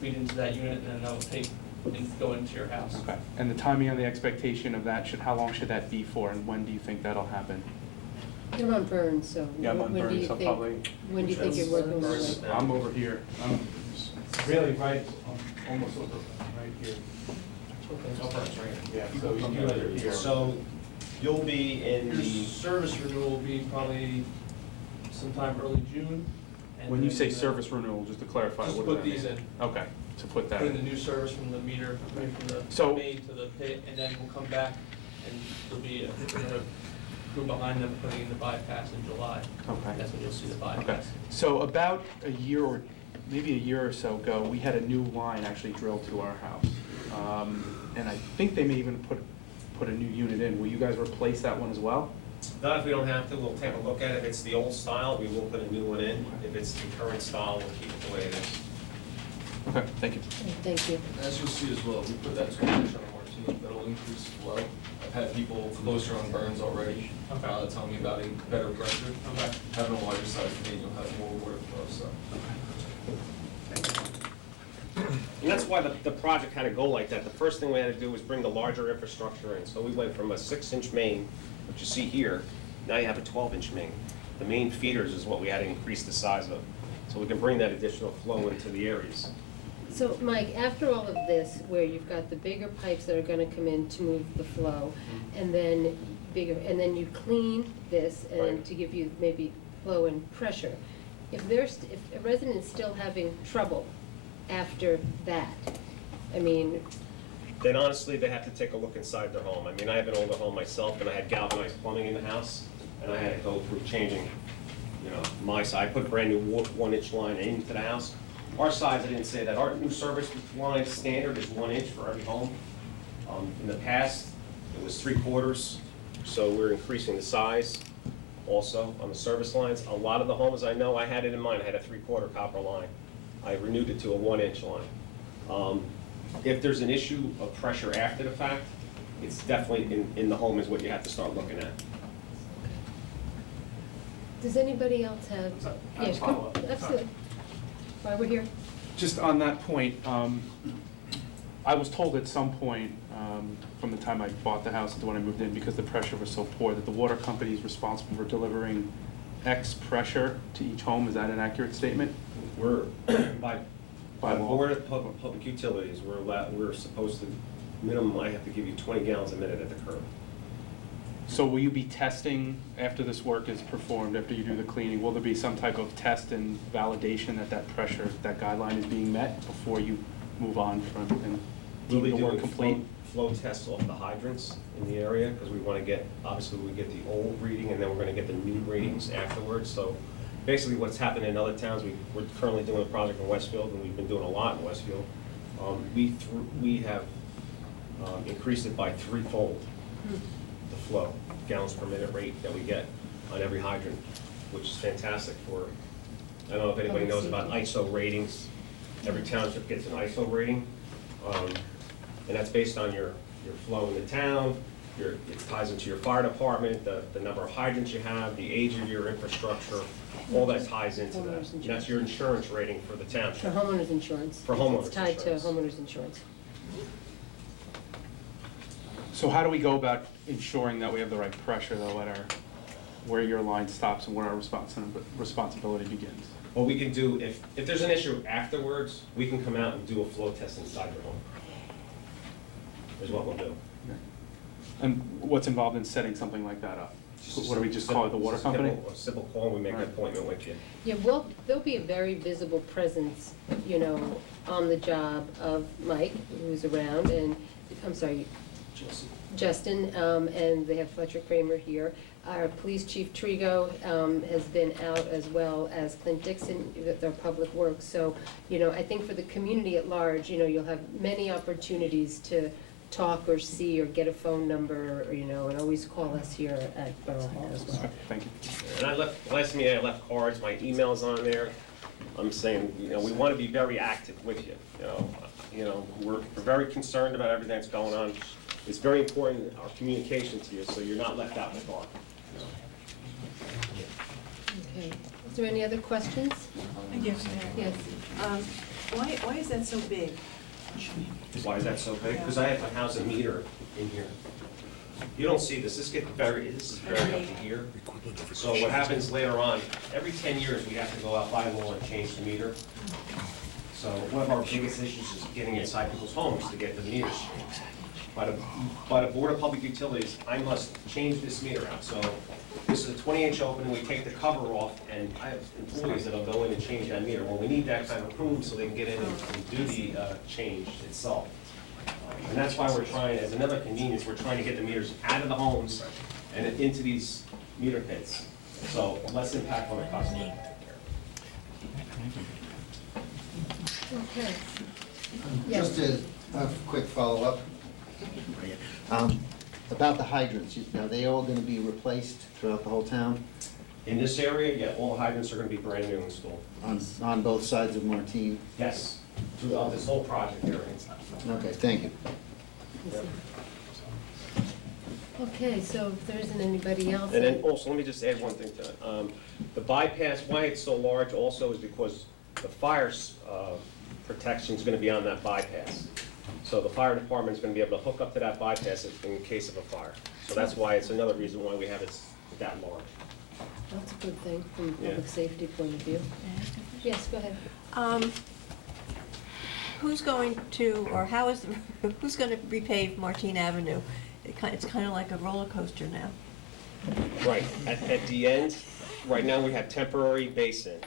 feed into that unit, and then they'll take and go into your house. Okay. And the timing on the expectation of that, how long should that be for, and when do you think that'll happen? You're on Burns, so Yeah, I'm on when do Burns, you so think, probably- when do you think you're working Burns. with? I'm over here. I'm really right, I'm almost over right here. No burns, right? Yeah, so you guys are here. So you'll be in Your the, service renewal will be probably sometime early June. and When you then, say service renewal, just to clarify, Just what put does that these mean? in. Okay, to put that Put in the in. new service from the meter, I mean, from the So- main to the pit, and then we'll come back and there'll be another crew behind them putting in the bypass in July. Okay. That's when you'll see the Okay, bypass. so about a year or, maybe a year or so ago, we had a new line actually drilled to our house. And I think they may even put a new unit in. Will you guys replace that one as well? not if we don't have to, we'll take a look at it. If it's the old style, we will put a new one in. If it's the current style, we'll keep it the way it is. Okay, thank you. Thank you. As you'll see as well, we put that 20 inch on Martine, that'll increase flow. I've had people closer on Burns already, Okay. tell me about a better pressure. Okay. Having a larger size main, you'll have more water flow, so. And that's why the project had to go like that. The first thing we had to do was bring the larger infrastructure in. So we went from a 6-inch main, which you see here, now you have a 12-inch main. The main feeders is what we had to increase the size of, so we can bring that additional flow into the areas. So, Mike, after all of this, where you've got the bigger pipes that are gonna come in to move the flow, and then you clean this and Right. to give you maybe flow and pressure, if a resident's still having trouble after that, I mean, Then honestly, they have to take a look inside their home. I mean, I have an older home myself, and I had galvanized plumbing in the house, and I had to go through changing, my side. I put a brand new 1-inch line into the house. Our size, I didn't say that. Our new service line standard is 1 inch for every home. In the past, it was 3/4, so we're increasing the size also on the service lines. A lot of the homes I know, I had it in mind, I had a 3/4 copper line. I renewed it to a 1-inch line. If there's an issue of pressure after the fact, it's definitely in the home is what you have to start looking at. does anybody else have? So, I have a Yeah, come- follow-up. Absolutely. Why we're here? Just on that point, I was told at some point, from the time I bought the house to when I moved in, because the pressure was so poor, that the water company is responsible for delivering X pressure to each home. Is that an accurate statement? We're, by By law. Board of Public Utilities, we're supposed to, minimum, I have to give you 20 gallons a minute at the curb. So will you be testing after this work is performed, after you do the cleaning? Will there be some type of test and validation that that pressure, that guideline is being met before you move on from and We'll be deem the work doing complete? flow tests off the hydrants in the area, because we want to get, obviously, we get the old reading, and then we're going to get the new readings afterwards. So basically, what's happened in other towns, we're currently doing a project in Westfield, and we've been doing a lot in Westfield. We have increased it by threefold, the flow, gallons per minute rate that we get on every hydrant, which is fantastic for, I don't know if anybody knows about ISO ratings. Every township gets an ISO rating, and that's based on your flow in the town, it ties into your fire department, the number of hydrants you have, the age of your infrastructure, all that ties into that. Homeowners And that's your insurance rating for the For township. homeowners insurance. For homeowners It's tied to insurance. homeowners insurance. So how do we go about ensuring that we have the right pressure though at where your line stops and where our responsibility begins? What we can do, if there's an issue afterwards, we can come out and do a flow test inside your home. Is what we'll do. And what's involved in setting something like that up? What do we just call it, the water company? A simple call, we make an Right. appointment with you. Yeah, well, there'll be a very visible presence, on the job of Mike, who's around, and, I'm sorry, Justin, and they have Fletcher Kramer here. Our police chief Trigo has been out, as well as Clint Dixon with our public works. So, I think for the community at large, you'll have many opportunities to talk or see or get a phone number, and always call us here at Borough Hall as well. Okay, thank you. And last meeting I left cards, my email's on there. I'm saying, we want to be very active with you, we're very concerned about everything that's going on. It's very important, our communication to you, so you're not left out in the dark. Okay, is there any other questions? Yes, Mayor. Yes. Why is that so big? Why is that so big? Because I have to house a meter in here. You don't see this, this is buried up to here. So what happens later on, every 10 years, we have to go out by law and change the meter. So one of our biggest issues is getting inside people's homes to get the meters changed. By the Board of Public Utilities, I must change this meter out. So this is a 20-inch opening, we take the cover off, and I have employees that'll go in and change that meter. Well, we need that kind of approved so they can get in and do the change itself. And that's why we're trying, as another convenience, we're trying to get the meters out of the homes and into these meter pits. So less impact on the customer. Okay. Yes. Just a quick follow-up. About the hydrants, are they all gonna be replaced throughout the whole town? In this area, yeah, all hydrants are gonna be brand new installed. On both sides of Martine? Yes, throughout this whole project area. Okay, thank you. Okay, so if there isn't anybody else. And then also, let me just add one thing to it. The bypass, why it's so large also is because the fire protection is gonna be on that bypass. So the fire department is gonna be able to hook up to that bypass in case of a fire. So that's why, it's another reason why we have it that large. That's a good thing from a Yeah. public safety point of view. Yes, go ahead. Who's going to, or how is, who's going to repave Martine Avenue? It's kind of like a roller coaster now. Right, at the end, right now we have temporary basin,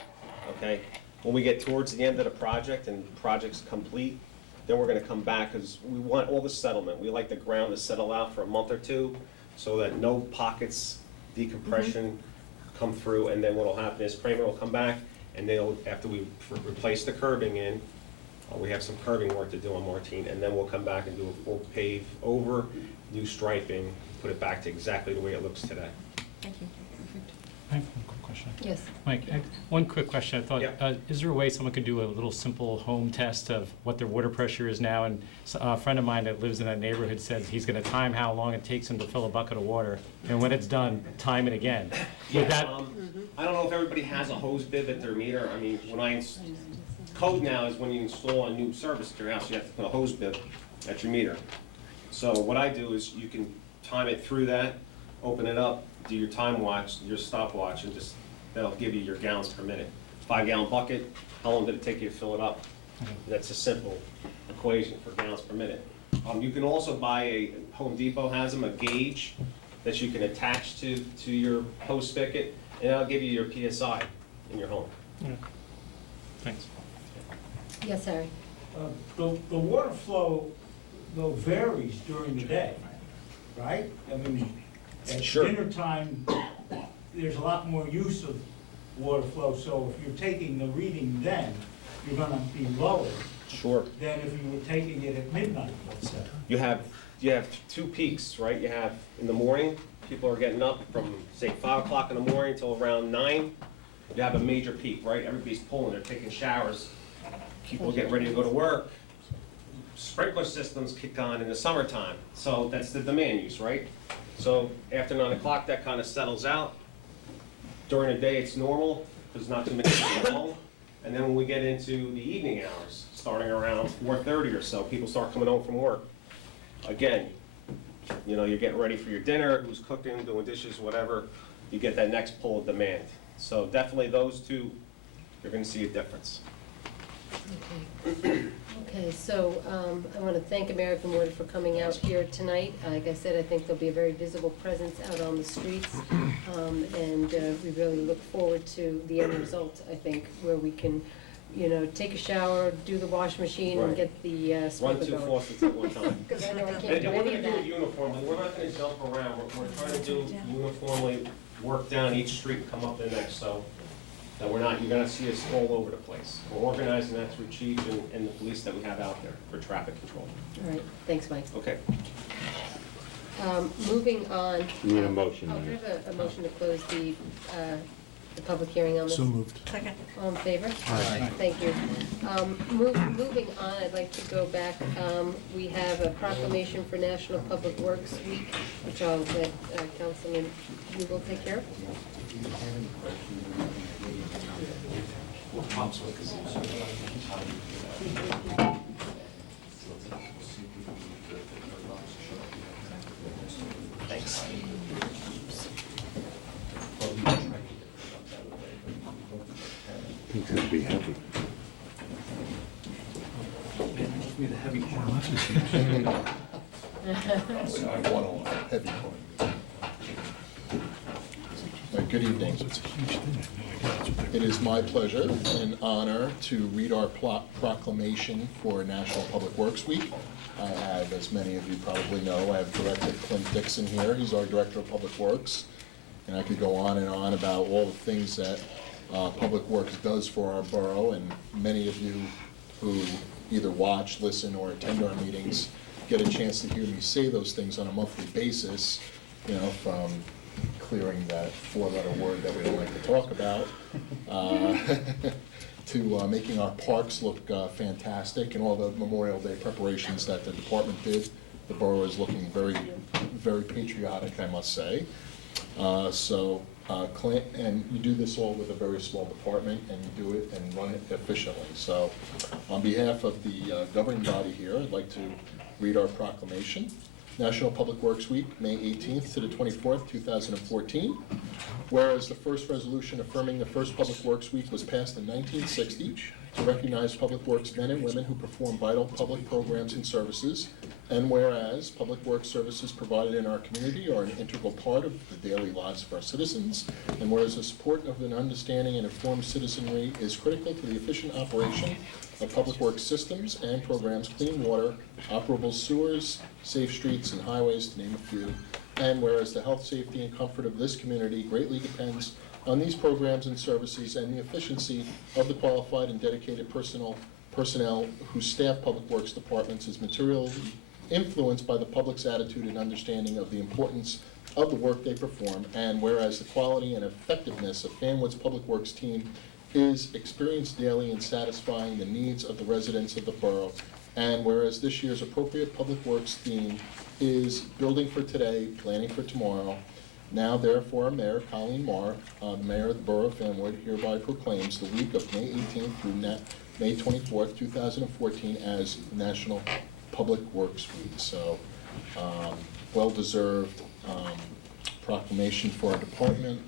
okay? When we get towards the end of the project and the project's complete, then we're gonna come back, because we want all the settlement. We like the ground to settle out for a month or two, so that no pockets, decompression come through, and then what'll happen is Kramer will come back, and they'll, after we replace the curbing in, we have some curbing work to do on Martine, and then we'll come back and do a full pave over, new striping, put it back to exactly the way it looks today. Thank you. I have one quick question. Yes. Mike, one quick question. I thought, Yeah. is there a way someone could do a little simple home test of what their water pressure is now? And a friend of mine that lives in that neighborhood says he's going to time how long it takes him to fill a bucket of water, and when it's done, time it again. Yeah, Would that, I don't know if everybody has a hose bib at their meter. I mean, code now is when you install a new service at your house, you have to put a hose bib at your meter. So what I do is you can time it through that, open it up, do your time watch, your stopwatch, and just, that'll give you your gallons per minute. 5-gallon bucket, how long did it take you to fill it up? That's a simple equation for gallons per minute. You can also buy Home Depot has them, a gauge that you can attach to your hose spigot, and that'll give you your PSI in your home. thanks. Yes, Harry? The water flow, though, varies during the day, right? I mean, at Sure. dinner time, there's a lot more use of water flow, so if you're taking the reading then, you're gonna be lower Sure. than if you were taking it at midnight, let's say. You have two peaks, right? You have, in the morning, people are getting up from, say, 5 o'clock in the morning till around 9. You have a major peak, right? Everybody's pulling, they're taking showers. People get ready to go to work. Sprinkler systems kick on in the summertime, so that's the demand use, right? So after 9 o'clock, that kind of settles out. During the day, it's normal, there's not too many people at home. And then when we get into the evening hours, starting around 4:30 or so, people start coming home from work. Again, you know, you're getting ready for your dinner, who's cooking, doing dishes, whatever, you get that next pull of demand. So definitely those two, you're gonna see a difference. Okay, so I want to thank American Water for coming out here tonight. Like I said, I think there'll be a very visible presence out on the streets, and we really look forward to the end result, I think, where we can, you know, take a shower, do the wash machine, and Right. get the Run sprinkler 2 going. faucets at one time. Because I know I can't And do we're any gonna of do that. it uniformly, we're not gonna jump around, we're trying to do uniformly, work down each street, come up the next, so that we're not, you're gonna see us all over the place. We're organizing that through chief and the police that we have out there for traffic control. All right, thanks, Mike. Okay. Moving on. We need a motion, Oh, do we Mayor. have a motion to close the public hearing on this? So moved. Second. All in favor? Aye. Thank you. Moving on, I'd like to go back. We have a proclamation for National Public Works Week, which I'll let Councilman Hugel take care of. Thanks. It's gonna be heavy. Heavy one. Good evening. It is my pleasure and honor to read our proclamation for National Public Works Week. I have, as many of you probably know, I have Director Clint Dixon here. He's our Director of Public Works. And I could go on and on about all the things that Public Works does for our borough, and many of you who either watch, listen, or attend our meetings get a chance to hear me say those things on a monthly basis, you know, from clearing that 4-letter word that we don't like to talk about, to making our parks look fantastic, and all the Memorial Day preparations that the department did. The borough is looking very, very patriotic, I must say. And you do this all with a very small department, and you do it and run it efficiently. So on behalf of the governing body here, I'd like to read our proclamation. National Public Works Week, May 18th to the 24th, 2014. Whereas the first resolution affirming the first Public Works Week was passed in 1960 to recognize public works men and women who perform vital public programs and services. And whereas public works services provided in our community are an integral part of the daily lives of our citizens. And whereas the support of an understanding and informed citizenry is critical to the efficient operation of public works systems and programs, clean water, operable sewers, safe streets and highways, to name a few. And whereas the health, safety, and comfort of this community greatly depends on these programs and services and the efficiency of the qualified and dedicated personnel who staff public works departments is materially influenced by the public's attitude and understanding of the importance of the work they perform. And whereas the quality and effectiveness of Fanwood's public works team is experienced daily in satisfying the needs of the residents of the borough. And whereas this year's appropriate public works theme is building for today, planning for tomorrow. Now therefore, Mayor Colleen Marr, the Mayor of the Borough of Fanwood, hereby proclaims the week of May 18th through May 24th, 2014 as National Public Works Week. So, well-deserved proclamation for our department.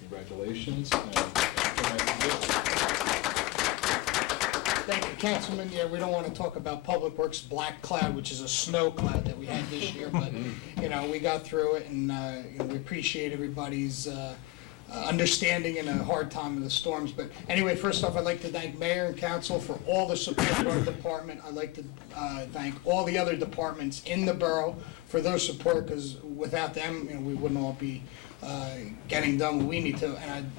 Congratulations. Thank you, Councilman. Yeah, we don't want to talk about Public Works black cloud, which is a snow cloud that we had this year, but, you know, we got through it, and you know, we appreciate everybody's understanding in a hard time of the storms. But anyway, first off, I'd like to thank Mayor and Council for all the support for our department. I'd like to thank all the other departments in the borough for their support, because without them, you know, we wouldn't all be getting done what we need to. And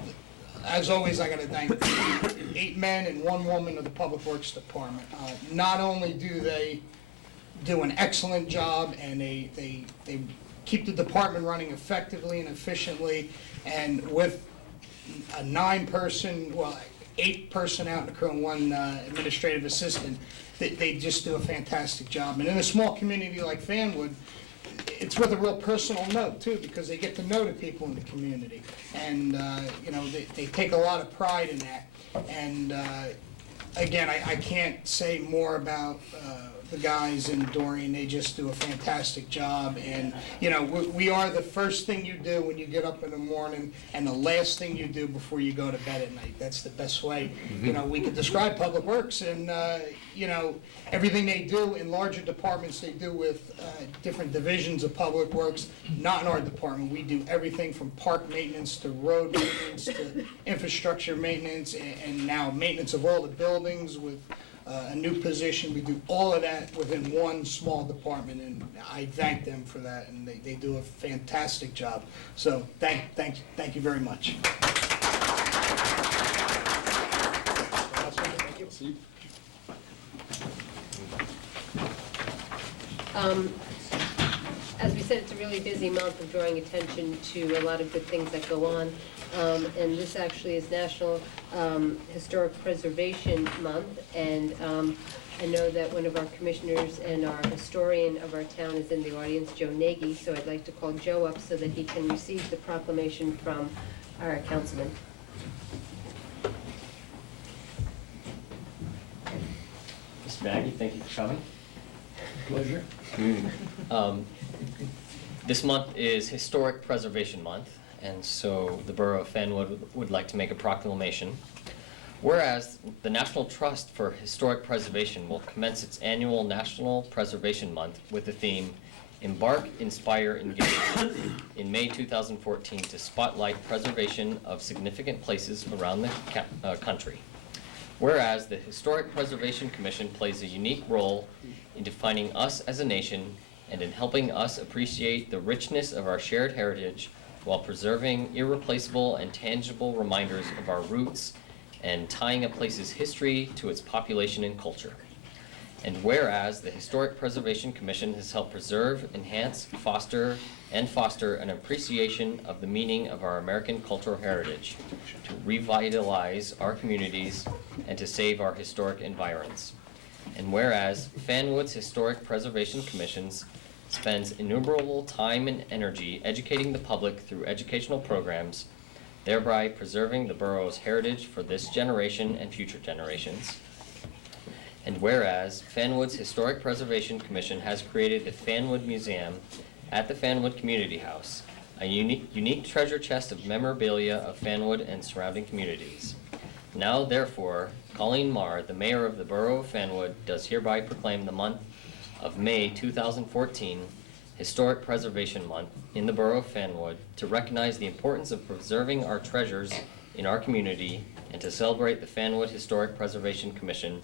as always, I got to thank 8 men and 1 woman of the Public Works Department. Not only do they do an excellent job, and they keep the department running effectively and efficiently, and with a 9-person, well, 8 personnel out in the crew and 1 administrative assistant, they just do a fantastic job. And in a small community like Fanwood, it's with a real personal note too, because they get to know the people in the community, and you know, they take a lot of pride in that. And again, I can't say more about the guys in Doreen. They just do a fantastic job. And you know, we are the first thing you do when you get up in the morning, and the last thing you do before you go to bed at night. That's the best way, you know, we could describe Public Works. And you know, everything they do in larger departments, they do with different divisions of Public Works. Not in our department. We do everything from park maintenance to road maintenance to infrastructure maintenance, and now maintenance of all the buildings with a new position. We do all of that within 1 small department, and I thank them for that, and they do a fantastic job. So thank you very much. As we said, it's a really busy month of drawing attention to a lot of good things that go on. And this actually is National Historic Preservation Month. And I know that one of our commissioners and our historian of our town is in the audience, Joe Nagy. So I'd like to call Joe up so that he can receive the proclamation from our councilman. Mr. Maggie, thank you for coming. Pleasure. This month is Historic Preservation Month, and so the Borough of Fanwood would like to make a proclamation. Whereas the National Trust for Historic Preservation will commence its annual National Preservation Month with the theme Embark, Inspire, Engage in May 2014 to spotlight preservation of significant places around the country. Whereas the Historic Preservation Commission plays a unique role in defining us as a nation and in helping us appreciate the richness of our shared heritage while preserving irreplaceable and tangible reminders of our roots and tying a place's history to its population and culture. And whereas the Historic Preservation Commission has helped preserve, enhance, foster an appreciation of the meaning of our American cultural heritage, to revitalize our communities, and to save our historic environs. And whereas Fanwood's Historic Preservation Commissions spends innumerable time and energy educating the public through educational programs, thereby preserving the borough's heritage for this generation and future generations. And whereas Fanwood's Historic Preservation Commission has created the Fanwood Museum at the Fanwood Community House, a unique treasure chest of memorabilia of Fanwood and surrounding communities. Now therefore, Colleen Marr, the mayor of the borough of Fanwood, does hereby proclaim the month of May 2014 Historic Preservation Month in the borough of Fanwood to recognize the importance of preserving our treasures in our community and to celebrate the Fanwood Historic Preservation Commission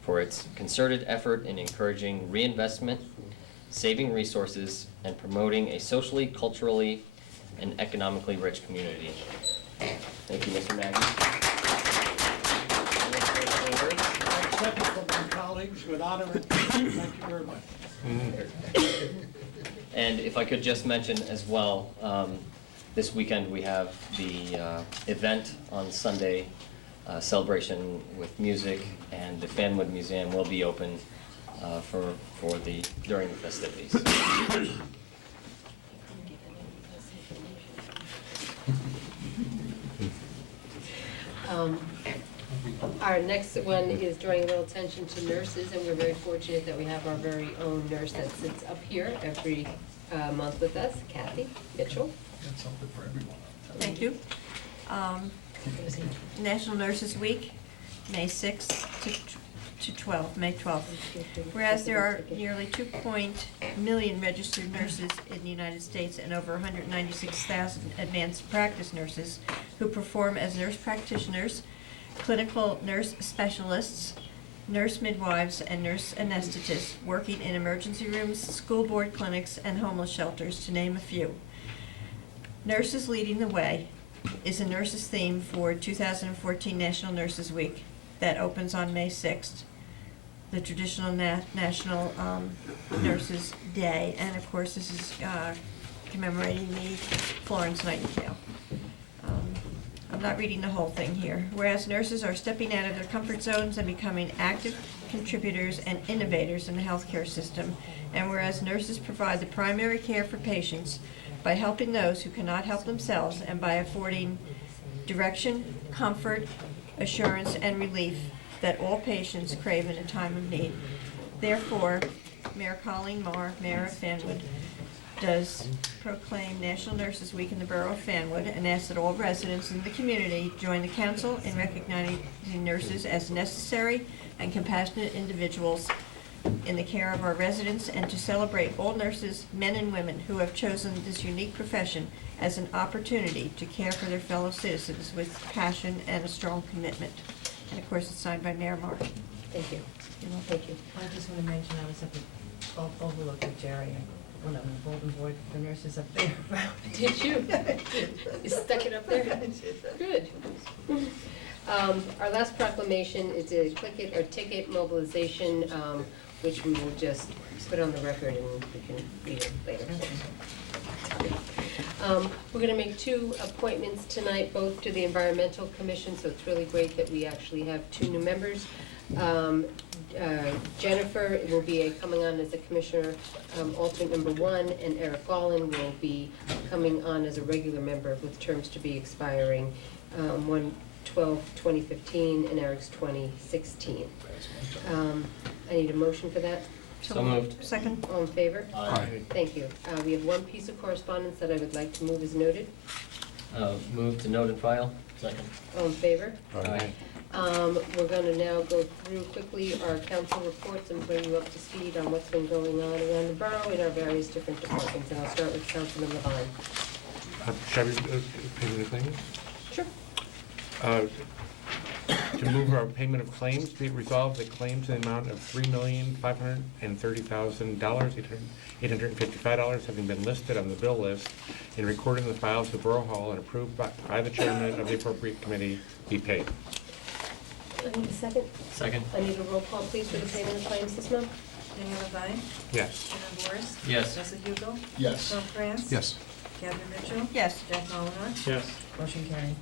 for its concerted effort in encouraging reinvestment, saving resources, and promoting a socially, culturally, and economically rich community. Thank you, Mr. Nagy. Second from my colleagues with honor and thank you very much. And if I could just mention as well, this weekend we have the event on Sunday, celebration with music, and the Fanwood Museum will be open during the festivities. Our next one is drawing a little attention to nurses, and we're very fortunate that we have our very own nurse that sits up here every month with us, Kathy Mitchell. Thank you. National Nurses Week, May 6th to 12th, May 12th. Whereas there are nearly 2 million registered nurses in the United States and over 196,000 advanced practice nurses who perform as nurse practitioners, clinical nurse specialists, nurse midwives, and nurse anesthetists working in emergency rooms, school board clinics, and homeless shelters, to name a few. Nurses Leading the Way is a nurses theme for 2014 National Nurses Week that opens on May 6th, the traditional National Nurses Day, and of course this is commemorating the Florence Nightingale. I'm not reading the whole thing here. Whereas nurses are stepping out of their comfort zones and becoming active contributors and innovators in the healthcare system, and whereas nurses provide the primary care for patients by helping those who cannot help themselves and by affording direction, comfort, assurance, and relief that all patients crave in a time of need. Therefore, Mayor Colleen Marr, Mayor of Fanwood, does proclaim National Nurses Week in the borough of Fanwood and asks that all residents in the community join the council in recognizing nurses as necessary and compassionate individuals in the care of our residents, and to celebrate all nurses, men and women, who have chosen this unique profession as an opportunity to care for their fellow citizens with passion and a strong commitment. And of course, it's signed by Mayor Marr. Thank you. Thank you. I just want to mention, I was up at Overlook at Jerry, when I was Golden Boy for nurses up there. Did you? You stuck it up there? Good. Our last proclamation is a click it or ticket mobilization, which we will just put on the record and we can read it later. We're going to make 2 appointments tonight, both to the Environmental Commission, so it's really great that we actually have 2 new members. Jennifer will be coming on as a commissioner, alternate number 1, and Eric Gallin will be coming on as a regular member with terms to be expiring 1/12/2015 and Eric's 2016. I need a motion for that. So moved. Second. All in favor? Aye. Thank you. We have 1 piece of correspondence that I would like to move as noted. Move to note and file. Second. All in favor? Aye. We're going to now go through quickly our council reports and bring you up to speed on what's been going on around the borough in our various different departments. And I'll start with Councilman Levine. Shall we pay the claims? Sure. To move our payment of claims, be it resolved that claims in the amount of $3,530,855 having been listed on the bill list and recorded in the files of Borough Hall and approved by the chairman of the appropriate committee be paid. I need a second. Second. I need a roll call, please, for the payment of claims this month. Daniel Levine, Yes. Stephen Morris. Yes. Jessica Hugo. Yes. Tom France. Yes. Catherine Mitchell. Yes. Jack Molinar. Yes. Motion carried.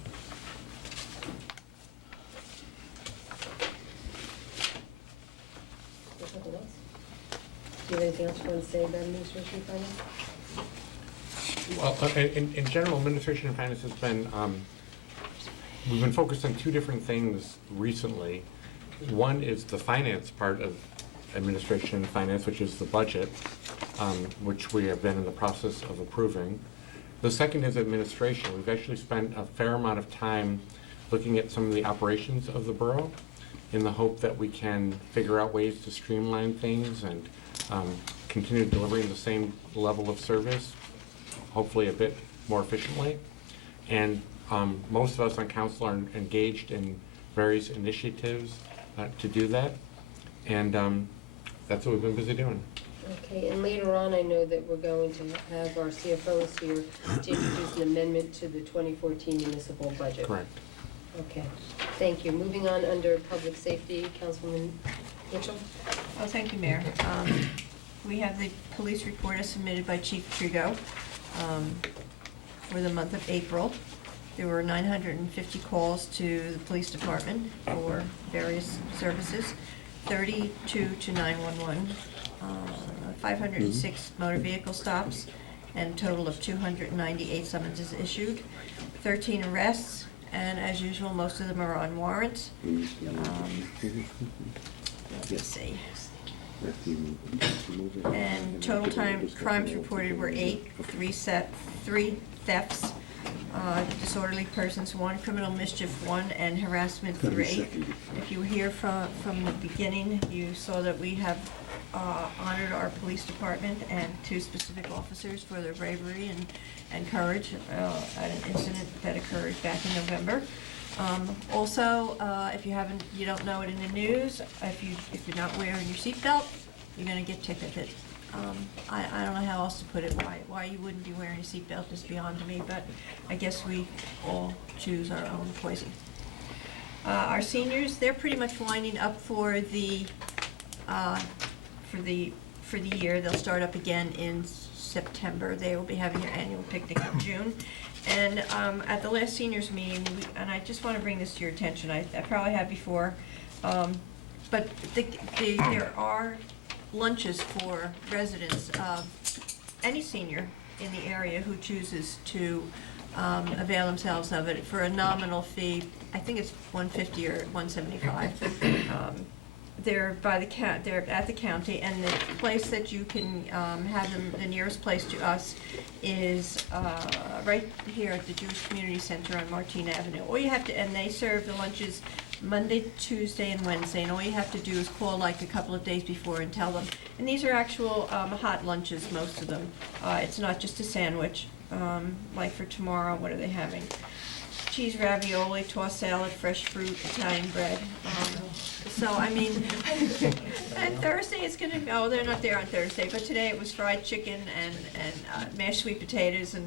There's nothing else? you have anything else you want to say about administration and finance? Well, in general, administration and finance has been, we've been focused on two different things recently. One is the finance part of administration and finance, which is the budget, which we have been in the process of approving. The second is administration. We've actually spent a fair amount of time looking at some of the operations of the borough in the hope that we can figure out ways to streamline things and continue delivering the same level of service, hopefully a bit more efficiently. And most of us on council are engaged in various initiatives to do that. And that's what we've been busy doing. Okay, and later on, I know that we're going to have our CFOs here to introduce an amendment to the 2014 municipal budget. Correct. Okay, thank you. Moving on under public safety, Councilwoman Mitchell. Oh, thank you, Mayor. We have the police report as submitted by Chief Trigo for the month of April. There were 950 calls to the police department for various services, 32 to 911, 506 motor vehicle stops, and a total of 298 summonses issued, 13 arrests, and as usual, most of them are on warrants. Let's see. And total crimes reported were 8, 3 thefts, disorderly persons 1, criminal mischief 1, and harassment 3. If you were here from the beginning, you saw that we have honored our police department and 2 specific officers for their bravery and courage at an incident that occurred back in November. Also, if you don't know it in the news, if you're not wearing your seatbelt, you're going to get ticketed. I don't know how else to put it. Why you wouldn't be wearing a seatbelt is beyond me, but I guess we all choose our own poison. Our seniors, they're pretty much winding up for the year. They'll start up again in September. They will be having their annual picnic in June. And at the last seniors meeting, and I just want to bring this to your attention, I probably have before, but there are lunches for residents of any senior in the area who chooses to avail themselves of it for a nominal fee. I think it's $150 or $175. They're they're at the county, and the place that you can have them, the nearest place to us is right here at the Jewish Community Center on Martin Avenue. All you have to, and they serve the lunches Monday, Tuesday, and Wednesday, and all you have to do is call like a couple of days before and tell them. And these are actual hot lunches, most of them. It's not just a sandwich. Like for tomorrow, what are they having? Cheese ravioli, tossed salad, fresh fruit, Italian bread. So, I mean, and Thursday it's gonna, oh, they're not there on Thursday, but today it was fried chicken and mashed sweet potatoes and,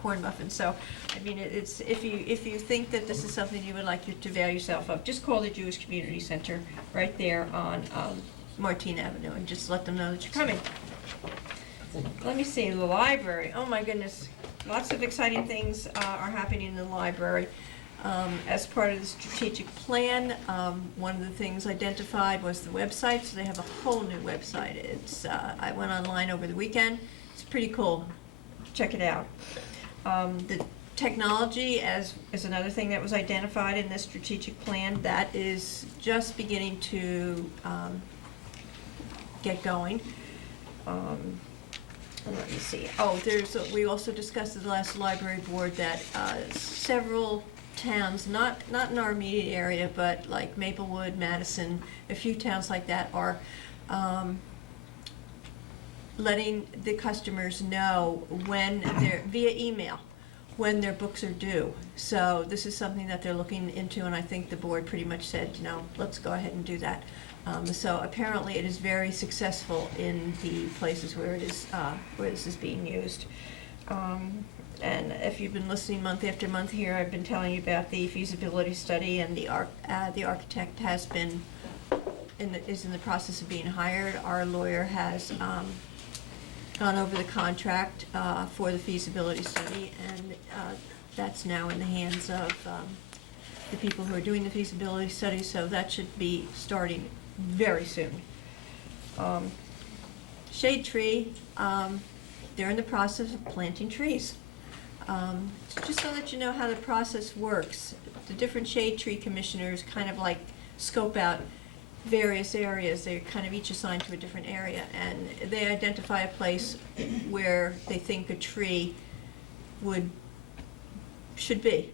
corn muffins. So, I mean, it's, if you think that this is something you would like to avail yourself of, just call the Jewish Community Center right there on Martin Avenue and just let them know that you're coming. Let me see, the library, oh my goodness, lots of exciting things are happening in the library. As part of the strategic plan, one of the things identified was the website, so they have a whole new website. It's, I went online over the weekend, it's pretty cool, check it out. The technology is another thing that was identified in this strategic plan that is just beginning to get going. Let me see. Oh, we also discussed at the last library board that several towns, not in our immediate area, but like Maplewood, Madison, a few towns like that are letting the customers know when they're, via email, when their books are due. So this is something that they're looking into, and I think the board pretty much said, let's go ahead and do that. So apparently it is very successful in the places where where this is being used. And if you've been listening month after month here, I've been telling you about the feasibility study, and the architect has been is in the process of being hired. Our lawyer has gone over the contract for the feasibility study, and that's now in the hands of the people who are doing the feasibility study. So that should be starting very soon. shade tree, they're in the process of planting trees. Just so that you know how the process works, the different shade tree commissioners kind of like scope out various areas. They're kind of each assigned to a different area, and they identify a place where they think a tree should be.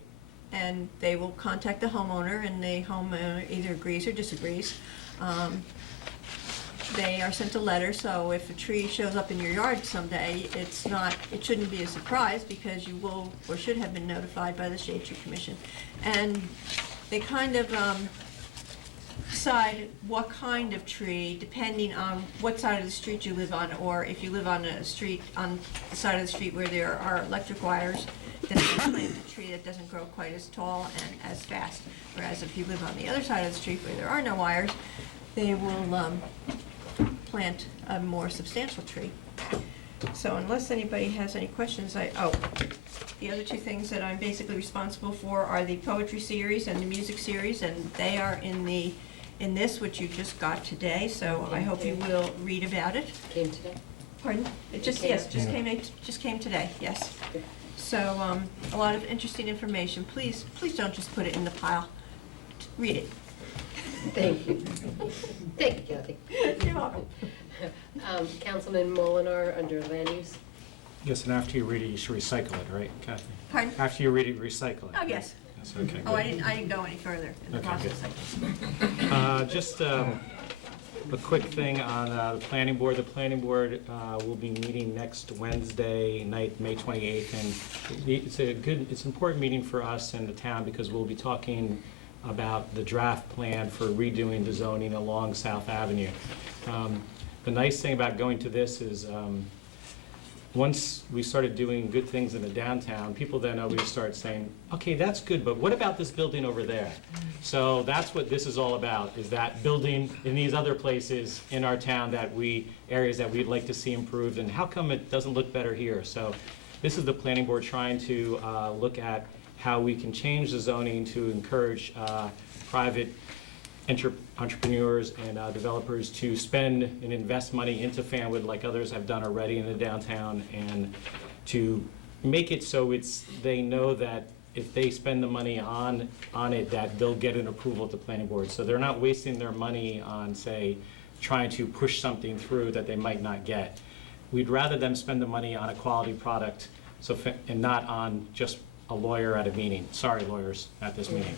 And they will contact the homeowner, and the homeowner either agrees or disagrees. They are sent a letter, so if a tree shows up in your yard someday, it shouldn't be a surprise, because you will or should have been notified by the Shade Tree Commission. And they kind of decide what kind of tree, depending on what side of the street you live on, or if you live on a street, on the side of the street where there are electric wires, then they plant a tree that doesn't grow quite as tall and as fast. Whereas if you live on the other side of the street where there are no wires, they will plant a more substantial tree. So unless anybody has any questions, the other two things that I'm basically responsible for are the poetry series and the music series, and they are in this, which you just got today, so I hope you will read about it. Came today? Pardon? Just came today, yes. So, a lot of interesting information. Please don't just put it in the pile. Read it. Thank you. Thank you, Kathy. You're welcome. Councilman Molinar, under land use. Yes, and after you read it, you should recycle it, right, Kathy? Pardon? After you read it, recycle it. Oh, yes. Yes, okay, Oh, I good. didn't go any further in the Okay, process. Just a quick thing on the planning board. The planning board will be meeting next Wednesday night, May 28th, and it's an important meeting for us in the town, because we'll be talking about the draft plan for redoing the zoning along South Avenue. The nice thing about going to this is once we started doing good things in the downtown, people then always start saying, okay, that's good, but what about this building over there? So that's what this is all about, is that building in these other places in our town areas that we'd like to see improved, and how come it doesn't look better here? So this is the planning board trying to look at how we can change the zoning to encourage private entrepreneurs and developers to spend and invest money into Fanwood like others have done already in the downtown, and to make it so they know that if they spend the money on it, that they'll get an approval at the planning board. So they're not wasting their money on, say, trying to push something through that they might not get. We'd rather them spend the money on a quality product, and not on just a lawyer at a meeting. Sorry, lawyers at this meeting.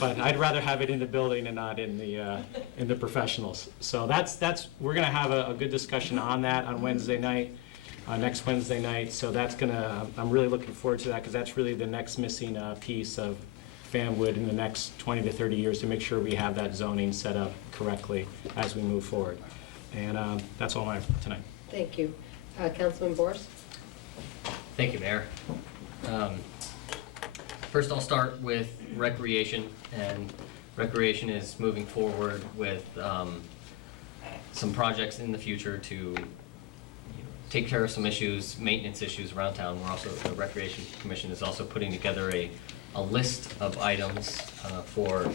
But I'd rather have it in the building and not in the professionals. So we're gonna have a good discussion on that on Wednesday night, next Wednesday night. So I'm really looking forward to that, because that's really the next missing piece of Fanwood in the next 20 to 30 years, to make sure we have that zoning set up correctly as we move forward. And that's all I have tonight. Thank you. Councilman Boris? Thank you, Mayor. First, I'll start with recreation, and recreation is moving forward with some projects in the future to take care of some issues, maintenance issues around town. The Recreation Commission is also putting together a list of items for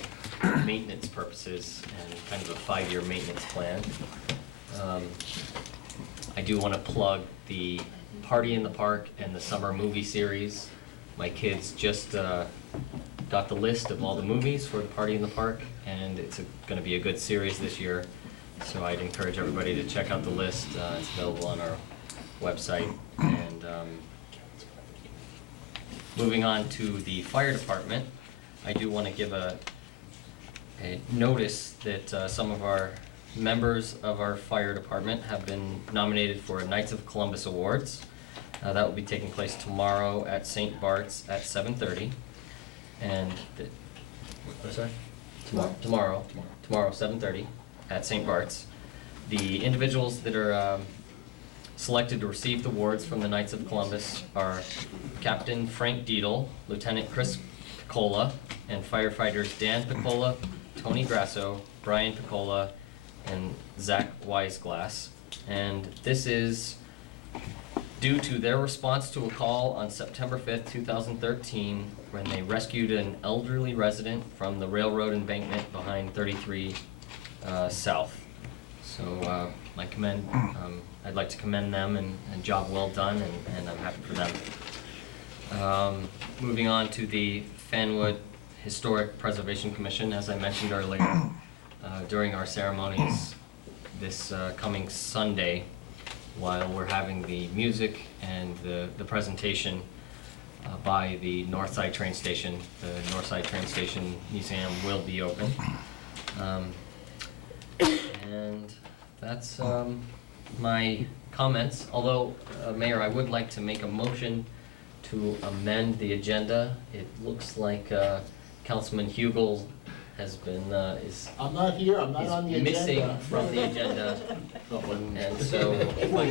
maintenance purposes, and kind of a 5-year maintenance plan. I do want to plug the Party in the Park and the summer movie series. My kids just got the list of all the movies for the Party in the Park, and it's going to be a good series this year. So I'd encourage everybody to check out the list. It's available on our website. And moving on to the fire department, I do want to give a notice that some of our members of our fire department have been nominated for Knights of Columbus Awards. That will be taking place tomorrow at St. Bart's at 7:30. And tomorrow, 7:30 at St. Bart's. The individuals that are selected to receive the awards from the Knights of Columbus are Captain Frank Dietl, Lieutenant Chris Piccola, and firefighters Dan Piccola, Tony Grasso, Brian Piccola, and Zach Weisglass. And this is due to their response to a call on September 5th, 2013, when they rescued an elderly resident from the railroad embankment behind 33 South. So I'd like to commend them and job well done, and I'm happy for them. Moving on to the Fanwood Historic Preservation Commission, as I mentioned earlier, during our ceremonies this coming Sunday, while we're having the music and the presentation by the Northside train station. The Northside train station museum will be open. And that's my comments, although, Mayor, I would like to make a motion to amend the agenda. It looks like Councilman Hugel has been, I'm not here, I'm not is on the agenda. missing from the agenda. And so if I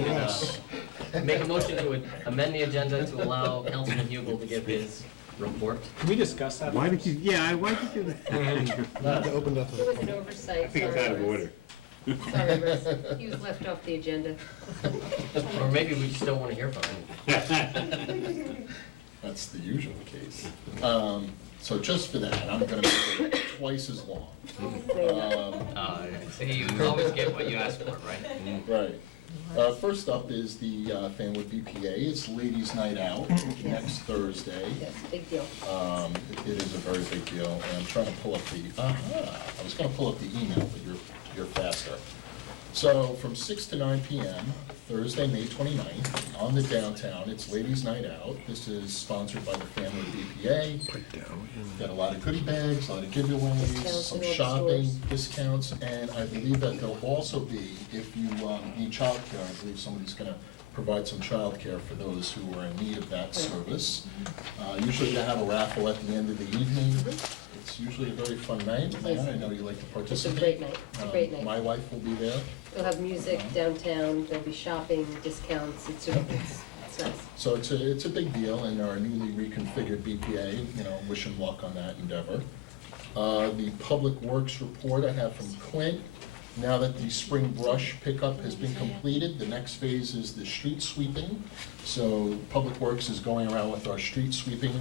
could make a motion to amend the agenda to allow Councilman Hugel to give his report. Can we discuss that? Why did you, yeah, why'd you do that? To open up It was an oversight. I think it's out of order. Sorry, Russ. He was left off the agenda. Or maybe we just don't want to hear from him. That's the usual case. So just for that, I'm gonna make it twice as long. See, you always get what you ask for, right? Right. First up is the Fanwood BPA. It's Ladies' Night Out next Thursday. Yes, big deal. It is a very big deal, and I'm trying to pull up the, I was gonna pull up the email, but you're faster. So from 6 to 9 p.m., Thursday, May 29th, on the downtown, it's Ladies' Night Out. This is sponsored by the Fanwood BPA. Got a lot of goodie bags, a lot of giveaways, Discounts some in all the shopping, stores. discounts, and I believe that there'll also be, if you need childcare, I believe somebody's gonna provide some childcare for those who are in need of that service. Usually they have a raffle at the end of the evening. It's usually a very fun night. Diana, I know you like to It's a participate. great night. It's a great night. My wife will be there. We'll have music downtown, there'll be shopping, discounts, it's nice. So it's a big deal, and our newly reconfigured BPA, wish him luck on that endeavor. The Public Works report I have from Clint. Now that the spring brush pickup has been completed, the next phase is the street sweeping. So Public Works is going around with our street sweeping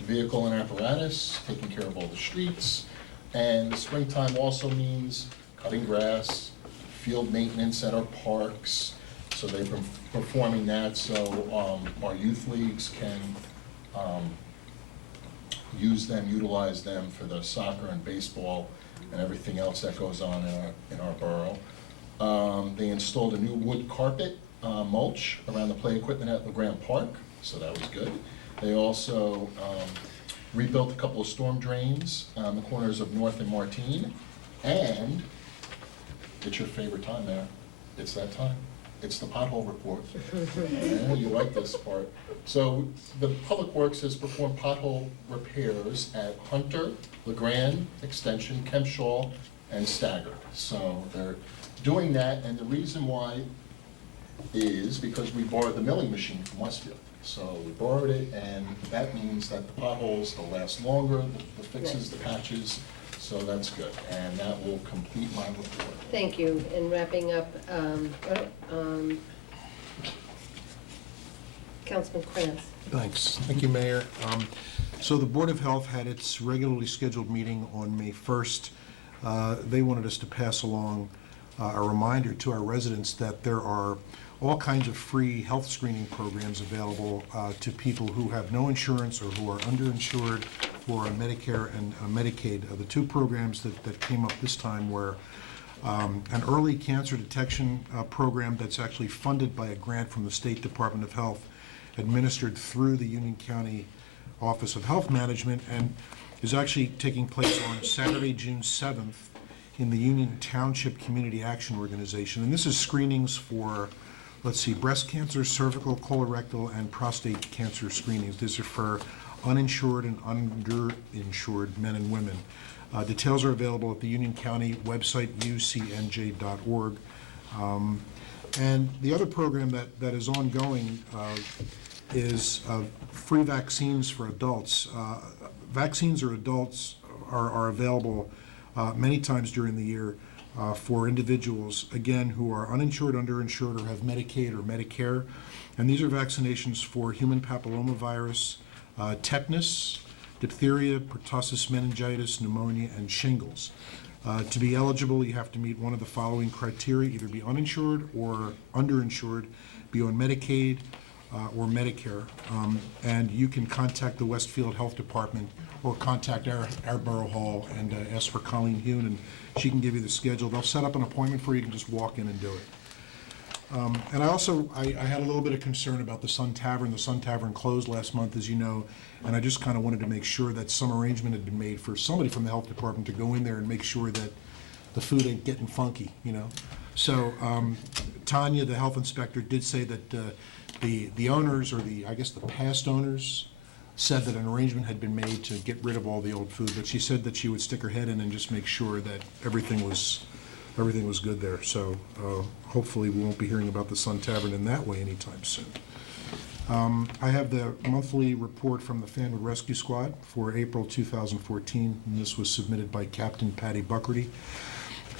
vehicle and apparatus, taking care of all the streets. And the springtime also means cutting grass, field maintenance at our parks. So they've been performing that, so our youth leagues can utilize them for the soccer and baseball and everything else that goes on in our borough. They installed a new wood carpet mulch around the play equipment at LeGrand Park, so that was good. They also rebuilt a couple of storm drains on the corners of North and Martine, and it's your favorite time there. It's that time. It's the pothole report. Yeah, you like this part. So the Public Works has performed pothole repairs at Hunter, LeGrand, Extension, Kempshaw, and Staggard. So they're doing that, and the reason why is because we borrowed the milling machine from Westfield. So we borrowed it, and that means that the potholes, they'll last longer, the fixes, the patches, so that's good. And that will complete my report. Thank you, and wrapping up, Councilman Krantz. Thanks. Thank you, Mayor. So the Board of Health had its regularly scheduled meeting on May 1st. They wanted us to pass along a reminder to our residents that there are all kinds of free health screening programs available to people who have no insurance or who are underinsured, who are on Medicare and Medicaid. The two programs that came up this time were an early cancer detection program that's actually funded by a grant from the State Department of Health, administered through the Union County Office of Health Management, and is actually taking place on Saturday, June 7th in the Union Township Community Action Organization. And this is screenings for, let's see, breast cancer, cervical, colorectal, and prostate cancer screenings. These are for uninsured and underinsured men and women. Details are available at the Union County website, ucnj.org. And the other program that is ongoing is free vaccines for adults. Vaccines for adults are available many times during the year for individuals, again, who are uninsured, underinsured, or have Medicaid or Medicare. And these are vaccinations for human papillomavirus, tetanus, diphtheria, pertussis, meningitis, pneumonia, and shingles. To be eligible, you have to meet one of the following criteria: either be uninsured or underinsured, be on Medicaid or Medicare. And you can contact the Westfield Health Department or contact our Borough Hall and ask for Colleen Hune, and she can give you the schedule. They'll set up an appointment for you. You can just walk in and do it. And I had a little bit of concern about the Sun Tavern. The Sun Tavern closed last month, as you know, and I just kind of wanted to make sure that some arrangement had been made for somebody from the health department to go in there and make sure that the food ain't getting funky, you know. So Tanya, the health inspector, did say that the owners, or I guess the past owners, said that an arrangement had been made to get rid of all the old food, but she said that she would stick her head in and just make sure that everything was good there. So hopefully we won't be hearing about the Sun Tavern in that way anytime soon. I have the monthly report from the Fanwood Rescue Squad for April 2014, and this was submitted by Captain Patty Buckerty.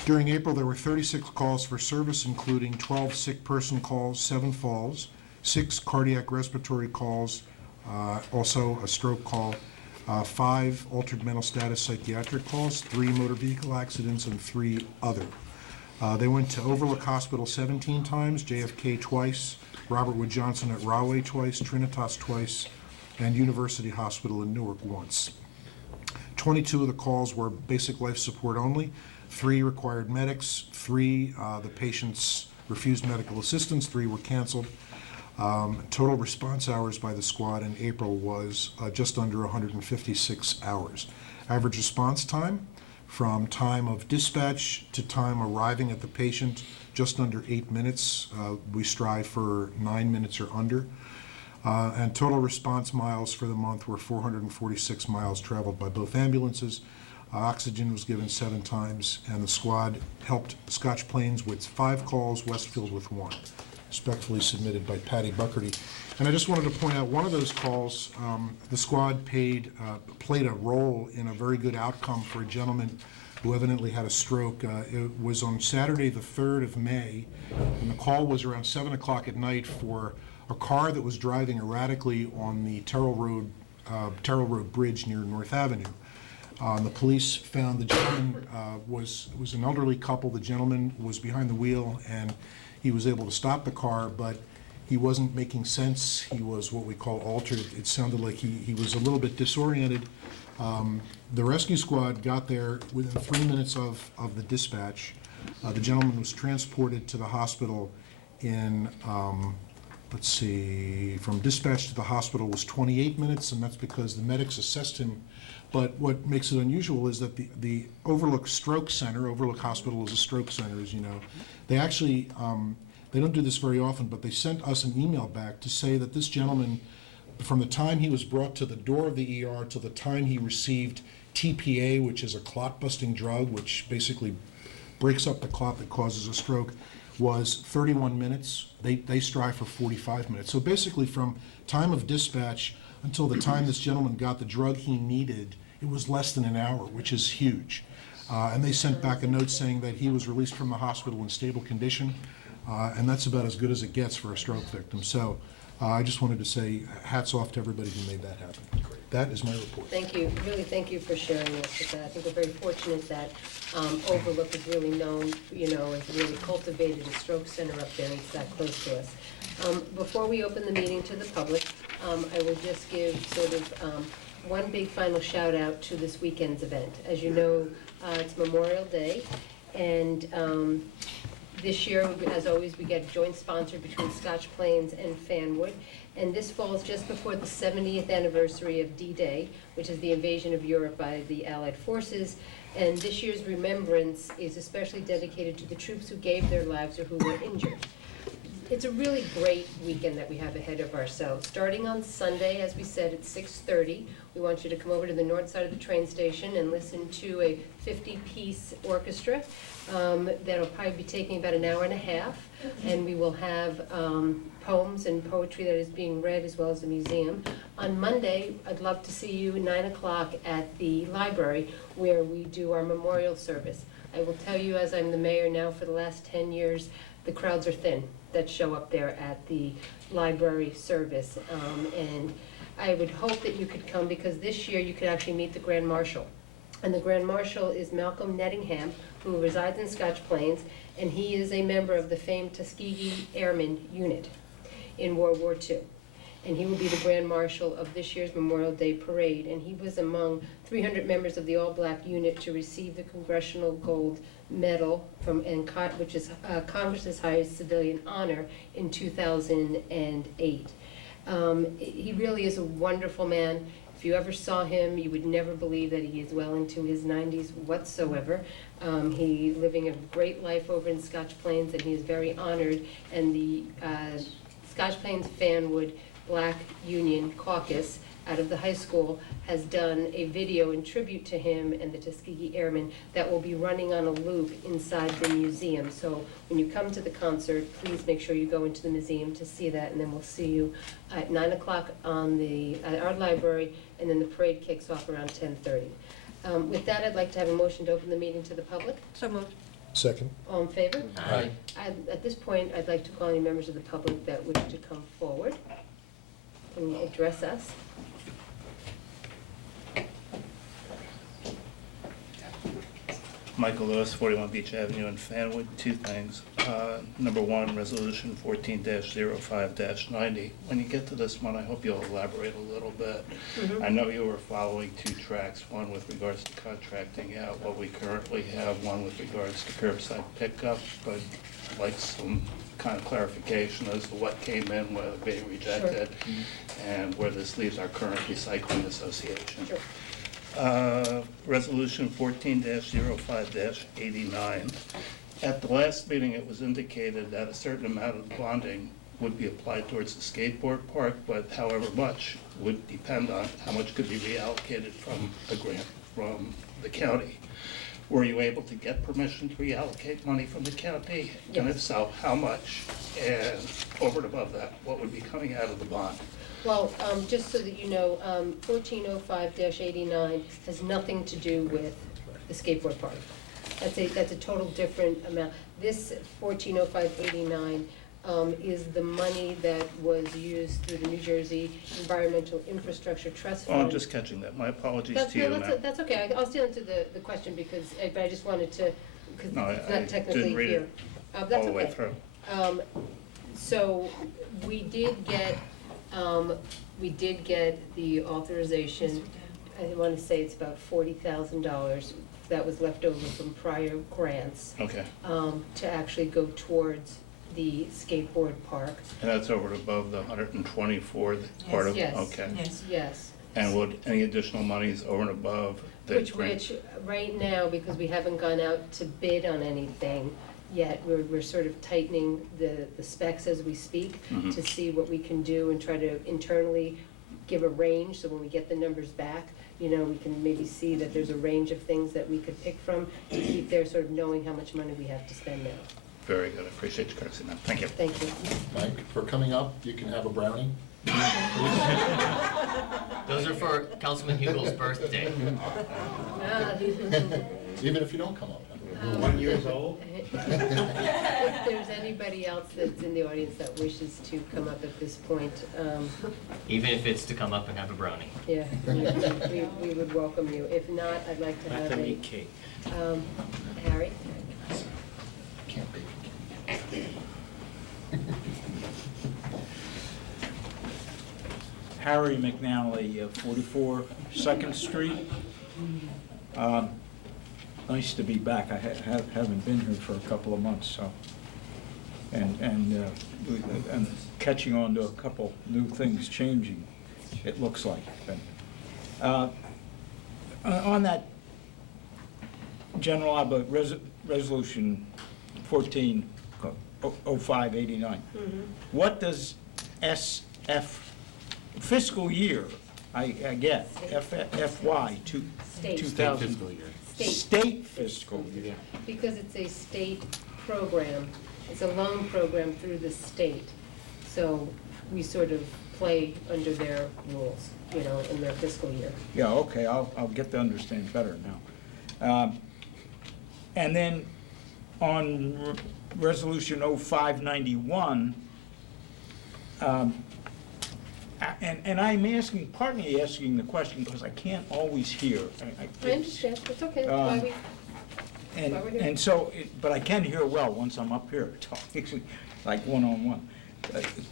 During April, there were 36 calls for service, including 12 sick person calls, 7 falls, 6 cardiac respiratory calls, also a stroke call, 5 altered mental status psychiatric calls, 3 motor vehicle accidents, and 3 other. They went to Overlook Hospital 17 times, JFK twice, Robert Wood Johnson at Rahway twice, Trinitas twice, and University Hospital in Newark once. 22 of the calls were basic life support only, 3 required medics, 3 the patients refused medical assistance, 3 were canceled. Total response hours by the squad in April was just under 156 hours. Average response time from time of dispatch to time arriving at the patient, just under 8 minutes. We strive for 9 minutes or under. And total response miles for the month were 446 miles traveled by both ambulances. Oxygen was given 7 times, and the squad helped Scotch Plains with 5 calls, Westfield with 1. Respectfully submitted by Patty Buckerty. And I just wanted to point out one of those calls, the squad played a role in a very good outcome for a gentleman who evidently had a stroke. It was on Saturday, the 3rd of May, and the call was around 7 o'clock at night for a car that was driving erratically on the Terrell Road Bridge near North Avenue. The police found the gentleman was an elderly couple. The gentleman was behind the wheel, and he was able to stop the car, but he wasn't making sense. He was what we call altered. It sounded like he was a little bit disoriented. The rescue squad got there within 3 minutes of the dispatch. The gentleman was transported to the hospital in, from dispatch to the hospital was 28 minutes, and that's because the medics assessed him. But what makes it unusual is that the Overlook Stroke Center, Overlook Hospital is a stroke center, as you know, they actually, they don't do this very often, but they sent us an email back to say that this gentleman, from the time he was brought to the door of the ER to the time he received TPA, which is a clot-busting drug, which basically breaks up the clot that causes a stroke, was 31 minutes. They strive for 45 minutes. So basically from time of dispatch until the time this gentleman got the drug he needed, it was less than an hour, which is huge. And they sent back a note saying that he was released from the hospital in stable condition, and that's about as good as it gets for a stroke victim. So I just wanted to say hats off to everybody who made that happen. That is my report. Thank you, really thank you for sharing this with that. I think we're very fortunate that Overlook is really known, as really cultivated a stroke center up there, and it's that close to us. Before we open the meeting to the public, I will just give sort of one big final shout out to this weekend's event. As you know, it's Memorial Day, and this year, as always, we get joint sponsored between Scotch Plains and Fanwood. And this falls just before the 70th anniversary of D-Day, which is the invasion of Europe by the Allied forces. And this year's remembrance is especially dedicated to the troops who gave their lives or who were injured. It's a really great weekend that we have ahead of ourselves. Starting on Sunday, as we said, at 6:30, we want you to come over to the north side of the train station and listen to a 50-piece orchestra. That'll probably be taking about an hour and a half, and we will have poems and poetry that is being read, as well as a museum. On Monday, I'd love to see you at 9 o'clock at the library, where we do our memorial service. I will tell you, as I'm the mayor now for the last 10 years, the crowds are thin that show up there at the library service. And I would hope that you could come, because this year you could actually meet the Grand Marshal. And the Grand Marshal is Malcolm Nettingham, who resides in Scotch Plains, and he is a member of the famed Tuskegee Airmen Unit in World War II. And he will be the Grand Marshal of this year's Memorial Day Parade, and he was among 300 members of the all-black unit to receive the Congressional Gold Medal from, which is Congress's highest civilian honor in 2008. He really is a wonderful man. If you ever saw him, you would never believe that he is well into his 90s whatsoever. He living a great life over in Scotch Plains, and he is very honored. And the Scotch Plains Fanwood Black Union Caucus out of the high school has done a video in tribute to him and the Tuskegee Airmen that will be running on a loop inside the museum. So when you come to the concert, please make sure you go into the museum to see that, and then we'll see you at 9 o'clock at our library, and then the parade kicks off around 10:30. With that, I'd like to have a motion to open the meeting to the public. So moved. Second. All in favor? Aye. At this point, I'd like to call any members of the public that wish to come forward and address us. Michael Lewis, 41 Beach Avenue in Fanwood. Two things. Number one, Resolution 14-05-90. When you get to this one, I hope you'll elaborate a little bit. I know you were following two tracks, one with regards to contracting out what we currently have, one with regards to curbside pickup, but I'd like some kind of clarification as to what came in, whether being rejected, and where this leaves our current recycling association. Sure. Resolution 14-05-89. At the last meeting, it was indicated that a certain amount of bonding would be applied towards the skateboard park, but however much would depend on how much could be reallocated from a grant from the county. Were you able to get permission to reallocate money from the county? Yes. And if so, how much? And over and above that, what would be coming out of the bond? Well, just so that you know, 1405-89 has nothing to do with the skateboard park. That's a total different amount. This 1405-89 is the money that was used through the New Jersey Environmental Infrastructure Trust Oh, Fund. I'm just catching that. My apologies That's, to you, no, ma'am. that's okay. I'll still answer the question because I just wanted to, because No, it's I not technically didn't read here. it That's all the way okay. through. So we did get the authorization, I want to say it's about $40,000 that was left over from prior grants. Okay. To actually go towards the skateboard park. And that's over and above the 124 part of, Yes. okay. Yes. And would any additional monies over and above the grant? Which, right now, because we haven't gone out to bid on anything yet, we're sort of tightening the specs as we speak to see what we can do and try to internally give a range, so when we get the numbers back, we can maybe see that there's a range of things that we could pick from to keep there, sort of knowing how much money we have to spend now. Very good. I appreciate your courtesy, ma'am. Thank you. Thank you. Mike, for coming up, you can have a brownie. Those are for Councilman Hugel's birthday. Even if you don't come up. 1 year old. If there's anybody else that's in the audience that wishes to come up at this point, Even if it's to come up and have a brownie. yeah, we would welcome you. If not, I'd like to have a, cake. Harry? Can't be. Harry McNally, 44 Second Street. Nice to be back. I haven't been here for a couple of months, so. And catching on to a couple new things changing, it looks like. On that general, resolution 14-05-89, what does SF fiscal year, I get, FY State. 2000. Fiscal year. State fiscal year. Because it's a state program, it's a loan program through the state. So we sort of play under their rules, in their fiscal year. Yeah, okay, I'll get to understand better now. And then on resolution 0591, And I'm partly asking the question because I can't always hear. I understand, it's okay, that's why we, And, why we're here. and so, but I can hear well once I'm up here talking, like one-on-one.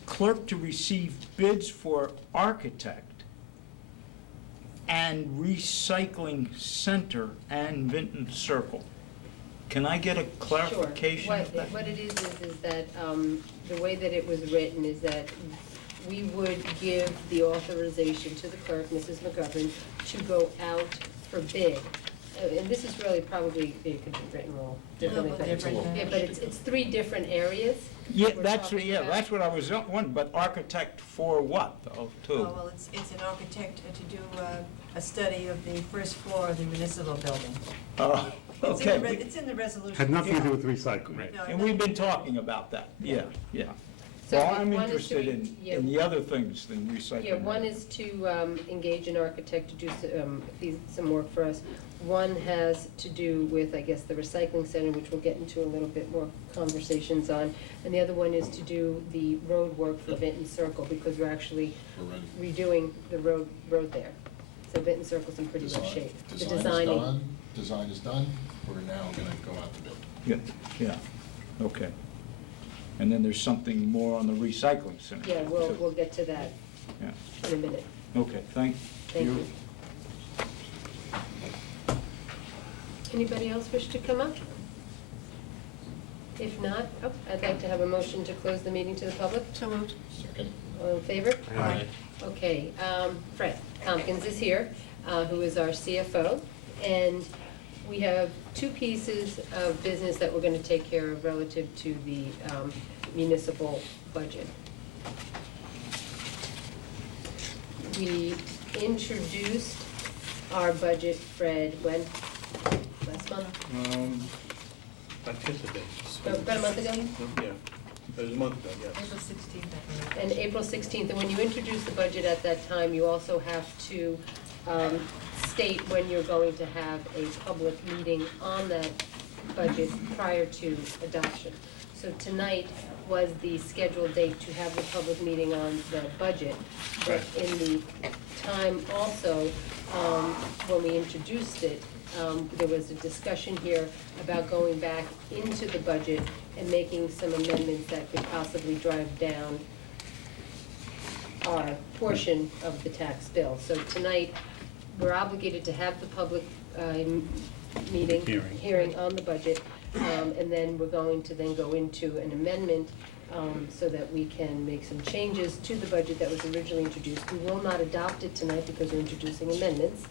Clerk to receive bids for architect and recycling center and Vinton Circle. Can I get a clarification Sure. of that? What it is that, the way that it was written is that we would give the authorization to the clerk, Mrs. McGovern, to go out for bid. And this is really probably, it could be written a little differently, little different. yeah, but it's three different areas. Yeah, we're that's, talking yeah, about. that's what I was wondering, but architect for what, though, too? Oh, well, it's an architect to do a study of the first floor of the municipal building. Oh, It's in the okay. It's in the resolution. Had nothing to do with recycling. No, And we've been talking about that, yeah. So Well, I'm one is to interested in the other things than recycling. Yeah, one is to engage an architect to do some work for us. One has to do with, I guess, the recycling center, which we'll get into a little bit more conversations on. And the other one is to do the road work for Vinton Circle, because we're actually redoing the road there. So Vinton Circle's in pretty good shape. The designing. Design is done, we're now gonna go out to bid. Yeah, okay. And then there's something more on the recycling center. Yeah, we'll get to that Yeah, in a minute. okay, thank you. Anybody else wish to come up? If not, I'd like to have a motion to close the meeting to the public. So moved. Second. All in favor? Aye. Okay, Fred Tompkins is here, who is our CFO, and we have two pieces of business that we're gonna take care of relative to the municipal budget. We introduced our budget, Fred, when? Last month? Participate. About a month ago? Yeah, it was a month ago, yes. April 16th, I believe. And April 16th, and when you introduce the budget at that time, you also have to state when you're going to have a public meeting on that budget prior to adoption. So tonight was the scheduled date to have the public meeting on the budget, but in the time also, when we introduced it, there was a discussion here about going back into the budget and making some amendments that could possibly drive down our portion of the tax bill. So tonight, we're obligated to have the public meeting, hearing on the budget, and then we're going to then go into an amendment so that we can make some changes to the budget that was originally introduced. We will not adopt it tonight because we're introducing amendments.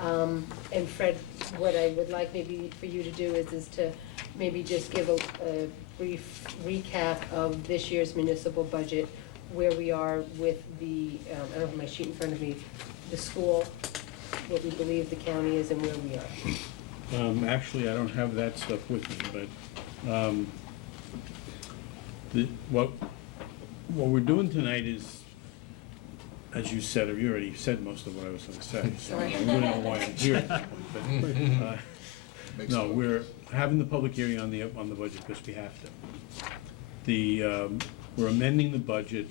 And Fred, what I would like maybe for you to do is to maybe just give a brief recap of this year's municipal budget, where we are with the, I don't have my sheet in front of me, the school, what we believe the county is and where we are. Actually, I don't have that stuff with me, but what we're doing tonight is, as you said, you already said most of what I was going to say, so I don't know why I'm here. But, no, we're having the public hearing on the budget because we have to. We're amending the budget,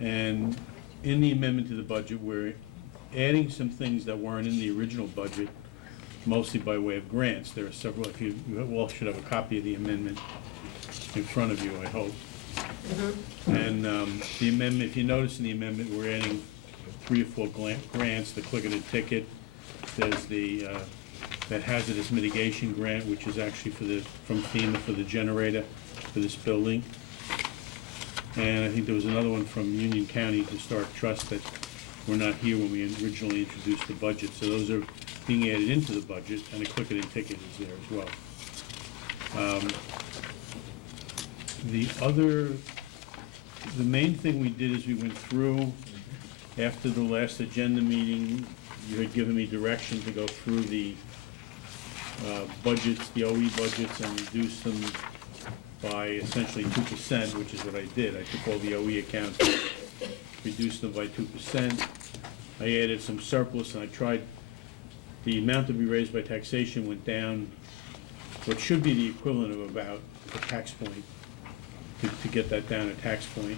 and in the amendment to the budget, we're adding some things that weren't in the original budget, mostly by way of grants. There are several, you all should have a copy of the amendment in front of you, I hope. And the amendment, if you notice in the amendment, we're adding 3 or 4 grants, the click-it ticket. There's the that hazardous mitigation grant, which is actually from FEMA for the generator for this building. And I think there was another one from Union County Historic Trust that were not here when we originally introduced the budget. So those are being added into the budget, and a click-it ticket is there as well. The main thing we did is we went through, after the last agenda meeting, you had given me direction to go through the budgets, the OE budgets, and reduce them by essentially 2%, which is what I did. I took all the OE accounts, reduced them by 2%. I added some surplus, and I tried, the amount to be raised by taxation went down, what should be the equivalent of about a tax point, to get that down a tax point.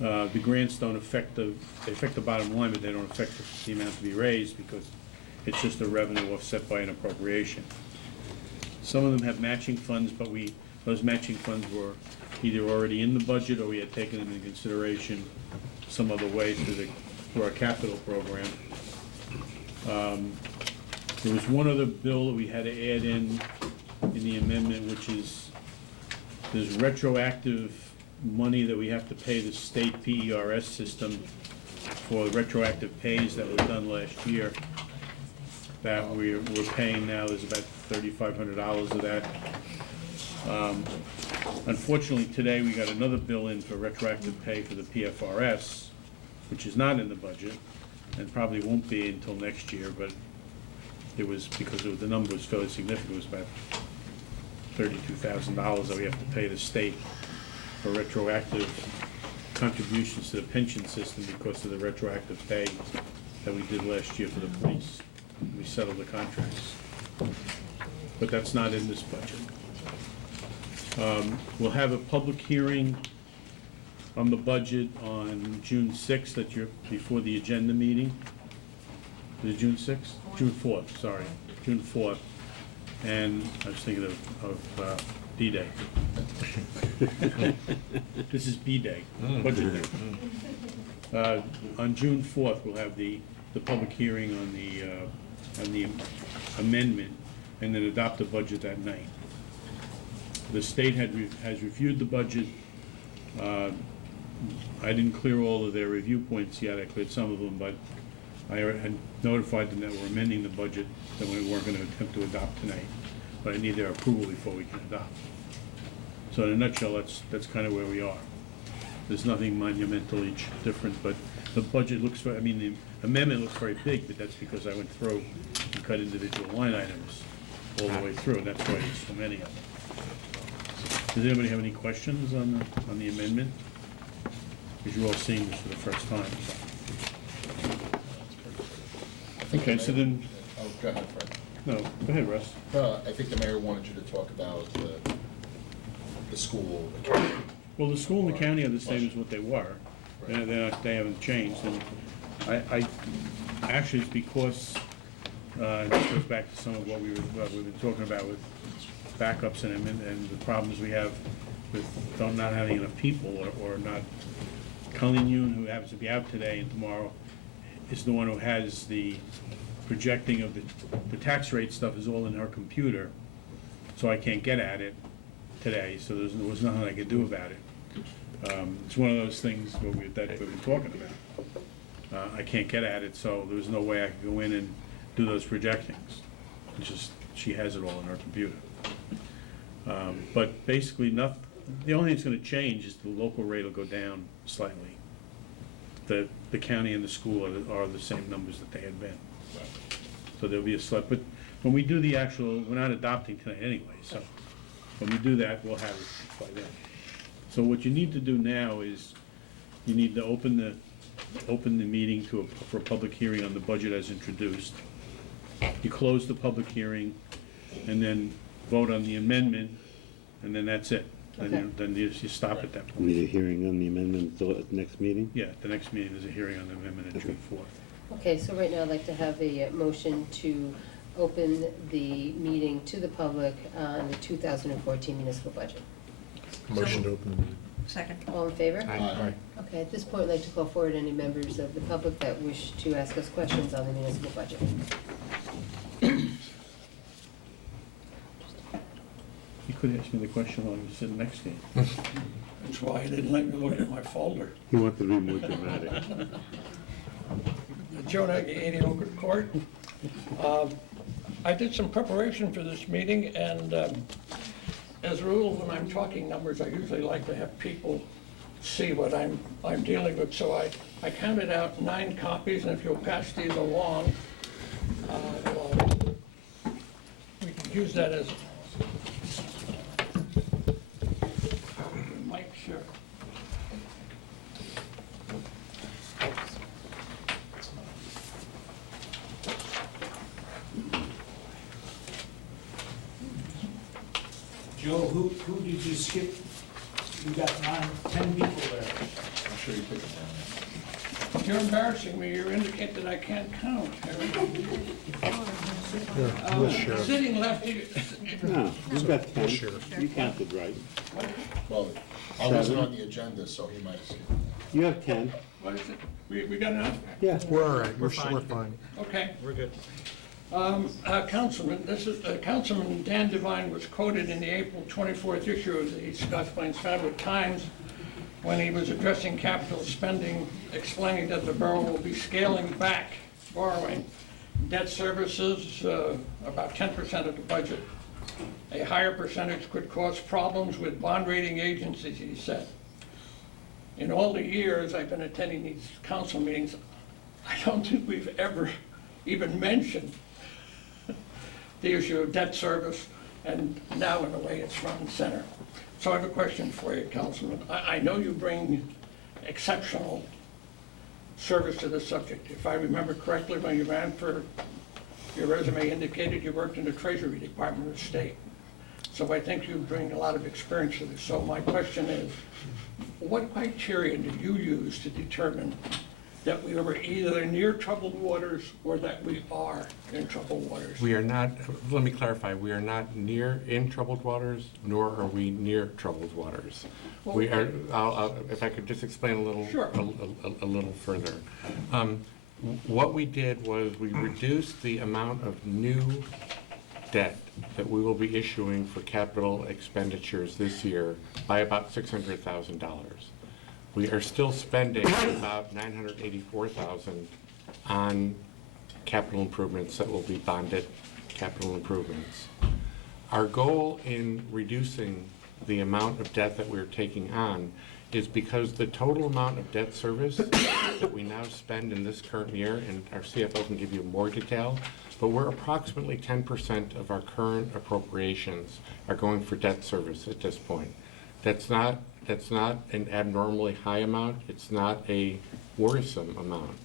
The grants don't affect they affect the bottom line, but they don't affect the amount to be raised because it's just a revenue offset by an appropriation. Some of them have matching funds, but those matching funds were either already in the budget or we had taken them into consideration some other way through our capital program. There was one other bill that we had to add in the amendment, which is there's retroactive money that we have to pay the state PERS system for retroactive pays that were done last year that we're paying now. There's about $3,500 of that. Unfortunately, today we got another bill in for retroactive pay for the PFRS, which is not in the budget and probably won't be until next year, but it was because the number was fairly significant. It was about $32,000 that we have to pay the state for retroactive contributions to the pension system because of the retroactive pay that we did last year for the police. We settled the contracts. But that's not in this budget. We'll have a public hearing on the budget on June 6th, before the agenda meeting. Is it June 6th? June 4th, sorry, June 4th. And I was thinking of D-Day. This is B-Day, budget day. On June 4th, we'll have the public hearing on the amendment and then adopt the budget that night. The state has reviewed the budget. I didn't clear all of their review points yet. I cleared some of them, but I had notified them that we're amending the budget, that we weren't going to attempt to adopt tonight. But I need their approval before we can adopt. So in a nutshell, that's kind of where we are. There's nothing monumentally different, but the budget looks the amendment looks very big, but that's because I went through and cut individual line items all the way through, and that's why there's so many of them. Does anybody have any questions on the amendment? Because you're all seeing this for the first time. Okay, so then. Oh, go ahead, Fred. No, go ahead, Russ. I think the mayor wanted you to talk about the school, the county. Well, the school and the county are the same as what they were. They haven't changed. And actually, it's because, this goes back to some of what we've been talking about with backups and the problems we have with not having enough people or not. Colleen Yoon, who happens to be out today and tomorrow, is the one who has the projecting of the tax rate stuff is all in her computer, so I can't get at it today, so there was nothing I could do about it. It's one of those things that we've been talking about. I can't get at it, so there was no way I could go in and do those projectings. It's just, she has it all in her computer. But basically, the only thing that's going to change is the local rate will go down slightly. The county and the school are the same numbers that they had been. So there'll be a slight, but when we do the actual, we're not adopting tonight anyway, so when we do that, we'll have it by then. So what you need to do now is, you need to open the meeting for a public hearing on the budget as introduced. You close the public hearing, and then vote on the amendment, and then that's it. Then you stop at that point. Need a hearing on the amendment at the next meeting? Yeah, the next meeting is a hearing on the amendment on June 4th. Okay, so right now I'd like to have a motion to open the meeting to the public on the 2014 municipal budget. Motion to open. Second. All in favor? Aye. Okay, at this point, I'd like to call forward any members of the public that wish to ask us questions on the municipal budget. You could ask me the question while you were sitting next to you. That's why I didn't let me look at my folder. He wanted to be more dramatic. Joe Nagy, 80 Oakwood Court. I did some preparation for this meeting, and as a rule, when I'm talking numbers, I usually like to have people see what I'm dealing with. So I counted out 9 copies, and if you'll pass these along, we can use that as Mike, sure. Joe, who did you skip? You got 10 people there. sure you pick it down. You're embarrassing me. You indicate that I can't count. Sitting lefty, No, you've got 10. You counted right. Well, I wasn't on the agenda, so he might have skipped. You have 10. what is it? We got enough? Yeah. We're all right, we're fine. Okay. We're good. Councilman, Councilman Dan Devine was quoted in the April 24th issue of the Scotts Plains Fanwood Times when he was addressing capital spending, explaining that the borough will be scaling back borrowing. Debt services, about 10% of the budget. A higher percentage could cause problems with bond rating agencies, he said. In all the years I've been attending these council meetings, I don't think we've ever even mentioned the issue of debt service, and now in a way it's front and center. So I have a question for you, Councilman. I know you bring exceptional service to this subject. If I remember correctly, when you ran for, your resume indicated you worked in the Treasury Department of the state. So I think you bring a lot of experience to this. So my question is, what criteria do you use to determine that we are either near troubled waters or that we are in troubled waters? We are not, let me clarify, we are not in troubled waters, nor are we near troubled waters. We are, if I could just explain a little, Sure. a little further. What we did was we reduced the amount of new debt that we will be issuing for capital expenditures this year by about $600,000. We are still spending about $984,000 on capital improvements that will be bonded capital improvements. Our goal in reducing the amount of debt that we're taking on is because the total amount of debt service that we now spend in this current year, and our CFO can give you more detail, but we're approximately 10% of our current appropriations are going for debt service at this point. That's not an abnormally high amount. It's not a worrisome amount.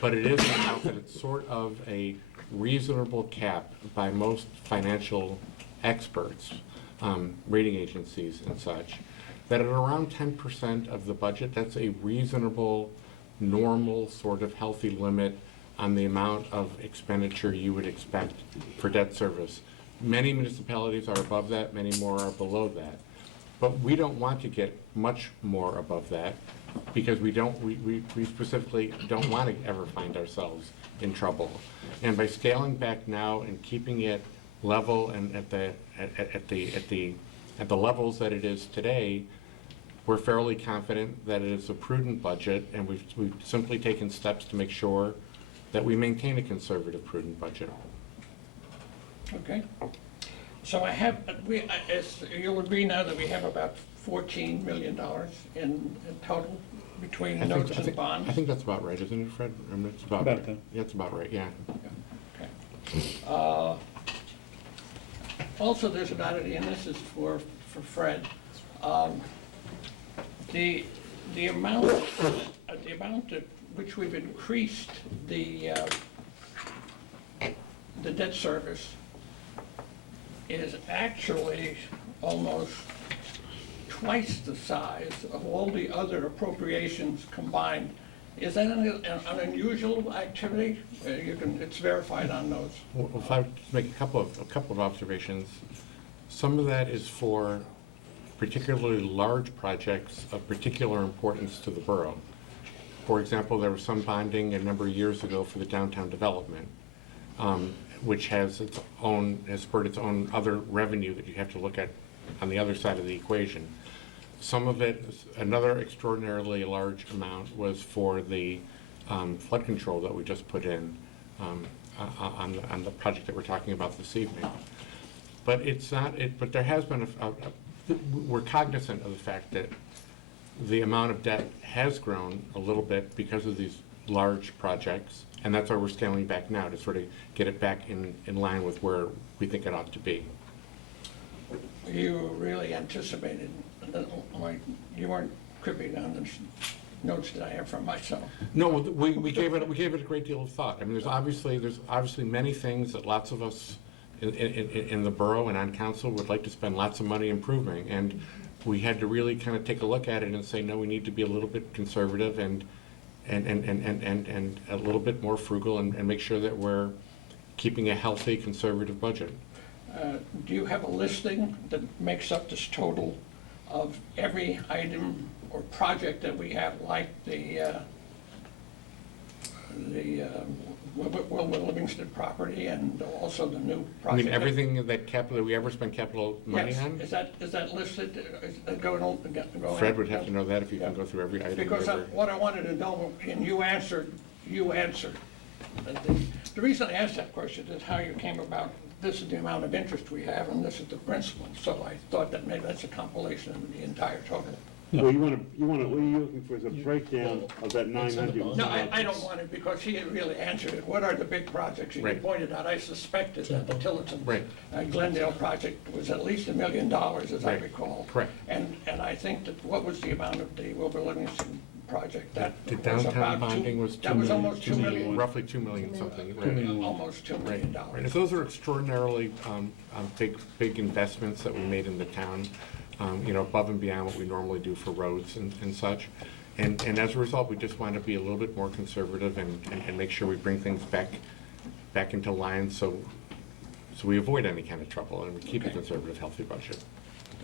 But it is an amount that it's sort of a reasonable cap by most financial experts, rating agencies and such, that at around 10% of the budget, that's a reasonable, normal, sort of healthy limit on the amount of expenditure you would expect for debt service. Many municipalities are above that, many more are below that. But we don't want to get much more above that because we specifically don't want to ever find ourselves in trouble. And by scaling back now and keeping it level and at the levels that it is today, we're fairly confident that it is a prudent budget, and we've simply taken steps to make sure that we maintain a conservative, prudent budget. Okay. So you'll agree now that we have about $14 million in total between notes and bonds? I think that's about right, isn't it, Fred? I mean, it's about right. Yeah, it's about right, yeah. Okay. Also, there's an oddity, and this is for Fred. The amount at which we've increased the debt service is actually almost twice the size of all the other appropriations combined. Is that an unusual activity? It's verified on those. Well, if I make a couple of observations, some of that is for particularly large projects of particular importance to the borough. For example, there was some bonding a number of years ago for the downtown development, which has spurred its own other revenue that you have to look at on the other side of the equation. Some of it, another extraordinarily large amount, was for the flood control that we just put in on the project that we're talking about this evening. But it's not. But there has been we're cognizant of the fact that the amount of debt has grown a little bit because of these large projects, and that's why we're scaling back now, to sort of get it back in line with where we think it ought to be. You really anticipated, you weren't cribbing on the notes that I have from myself. No, we gave it a great deal of thought. I mean, there's obviously many things that lots of us in the borough and on council would like to spend lots of money improving, and we had to really kind of take a look at it and say, no, we need to be a little bit conservative and a little bit more frugal and make sure that we're keeping a healthy, conservative budget. Do you have a listing that makes up this total of every item or project that we have, like the Wilbur Livingston property and also the new I project? mean, everything that we ever spent capital money Yes. on? Is that listed, going? Fred would have to know that if you can go through every item. Because what I wanted to know, and you answered. The reason I asked that question is how you came about, this is the amount of interest we have, and this is the principal. So I thought that maybe that's a compilation of the entire total. Well, what are you looking for is a breakdown of that 900? No, I don't want it, because he really answered it. What are the big projects? And he Right. pointed out, I suspected that the Tillotson Right. Glendale project was at least $1 million, as I Right. recall. Correct. And I think that, what was the amount of the Wilbur Livingston project? That The was downtown about bonding was That was almost $2 million. roughly $2 million something. Right. Almost $2 million. Right. And those are extraordinarily big investments that we made in the town, above and beyond what we normally do for roads and such. And as a result, we just want to be a little bit more conservative and make sure we bring things back into line so we avoid any kind of trouble and we keep a conservative, healthy budget.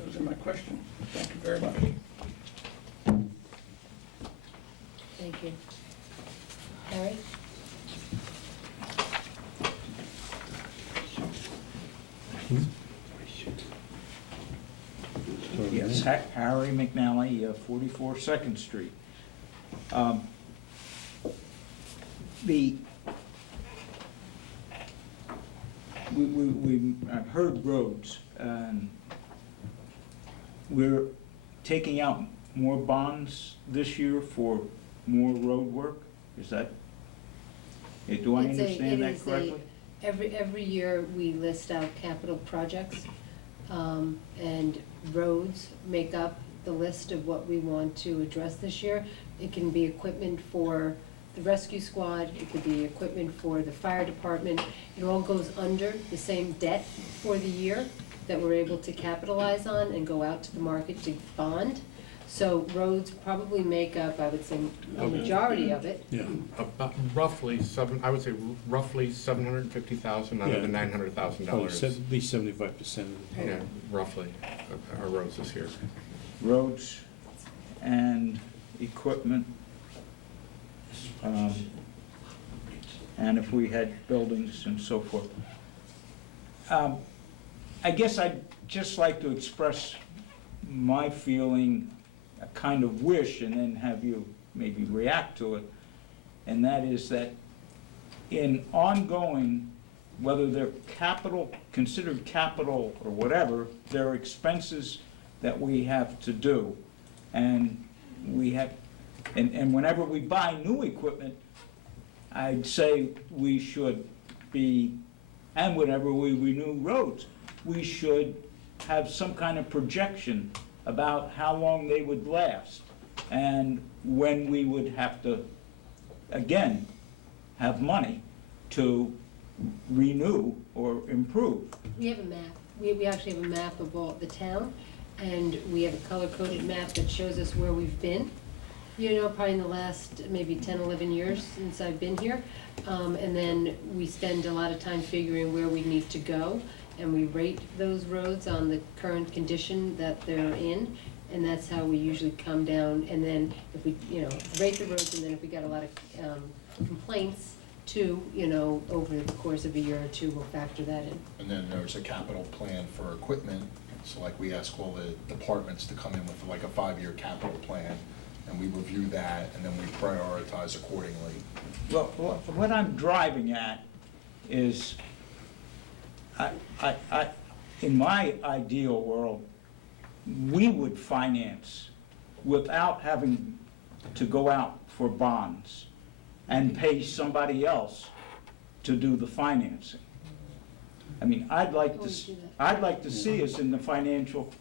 Those are my questions. Thank you very much. Thank you. Harry? Yes, Harry McNally, 44 Second Street. I've heard roads, and we're taking out more bonds this year for more road work? Is that, do I understand that correctly? Every year, we list out capital projects, and roads make up the list of what we want to address this year. It can be equipment for the rescue squad, it could be equipment for the fire department. It all goes under the same debt for the year that we're able to capitalize on and go out to the market to bond. So roads probably make up, I would say, a majority of it. Yeah. About roughly roughly $750,000 out of the $900,000. At least 75% of the Yeah, roughly, of our roads this year. Roads and equipment. And if we had buildings and so forth. I guess I'd just like to express my feeling, a kind of wish, and then have you maybe react to it. And that is that in ongoing, whether they're considered capital or whatever, they're expenses that we have to do. And we have, and whenever we buy new equipment, I'd say we should be, and whenever we renew roads, we should have some kind of projection about how long they would last and when we would have to, again, have money to renew or improve. We have a map. We actually have a map of all the town, and we have a color-coded map that shows us where we've been, probably in the last maybe 10, 11 years since I've been here. And then we spend a lot of time figuring where we need to go, and we rate those roads on the current condition that they're in, and that's how we usually come down. And then if we, rate the roads, and then if we got a lot of complaints too, over the course of a year or two, we'll factor that in. And then there's a capital plan for equipment, so like we ask all the departments to come in with like a 5-year capital plan, and we review that, and then we prioritize accordingly. Well, what I'm driving at is, in my ideal world, we would finance without having to go out for bonds and pay somebody else to do the financing. I mean, I'd like to see us in the financial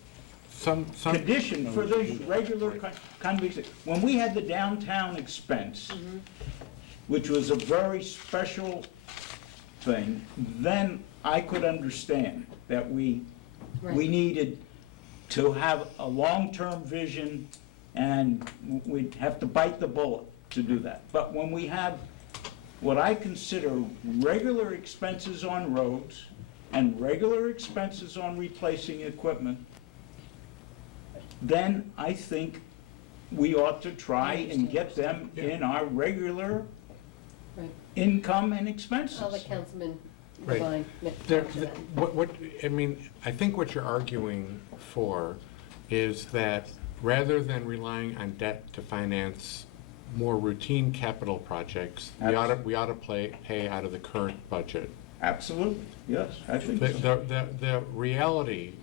condition for those regular kind of things. When we had the downtown expense, which was a very special thing, then I could understand that we needed to have a long-term vision, and we'd have to bite the bullet to do that. But when we have what I consider regular expenses on roads and regular expenses on replacing equipment, then I think we ought to try and get them in our regular Right. income and expenses. I'll let Councilman Right. Devine There, talk to that. I mean, I think what you're arguing for is that rather than relying on debt to finance more routine capital projects, we ought to pay out of the current budget. Absolutely, yes, I think so. The reality,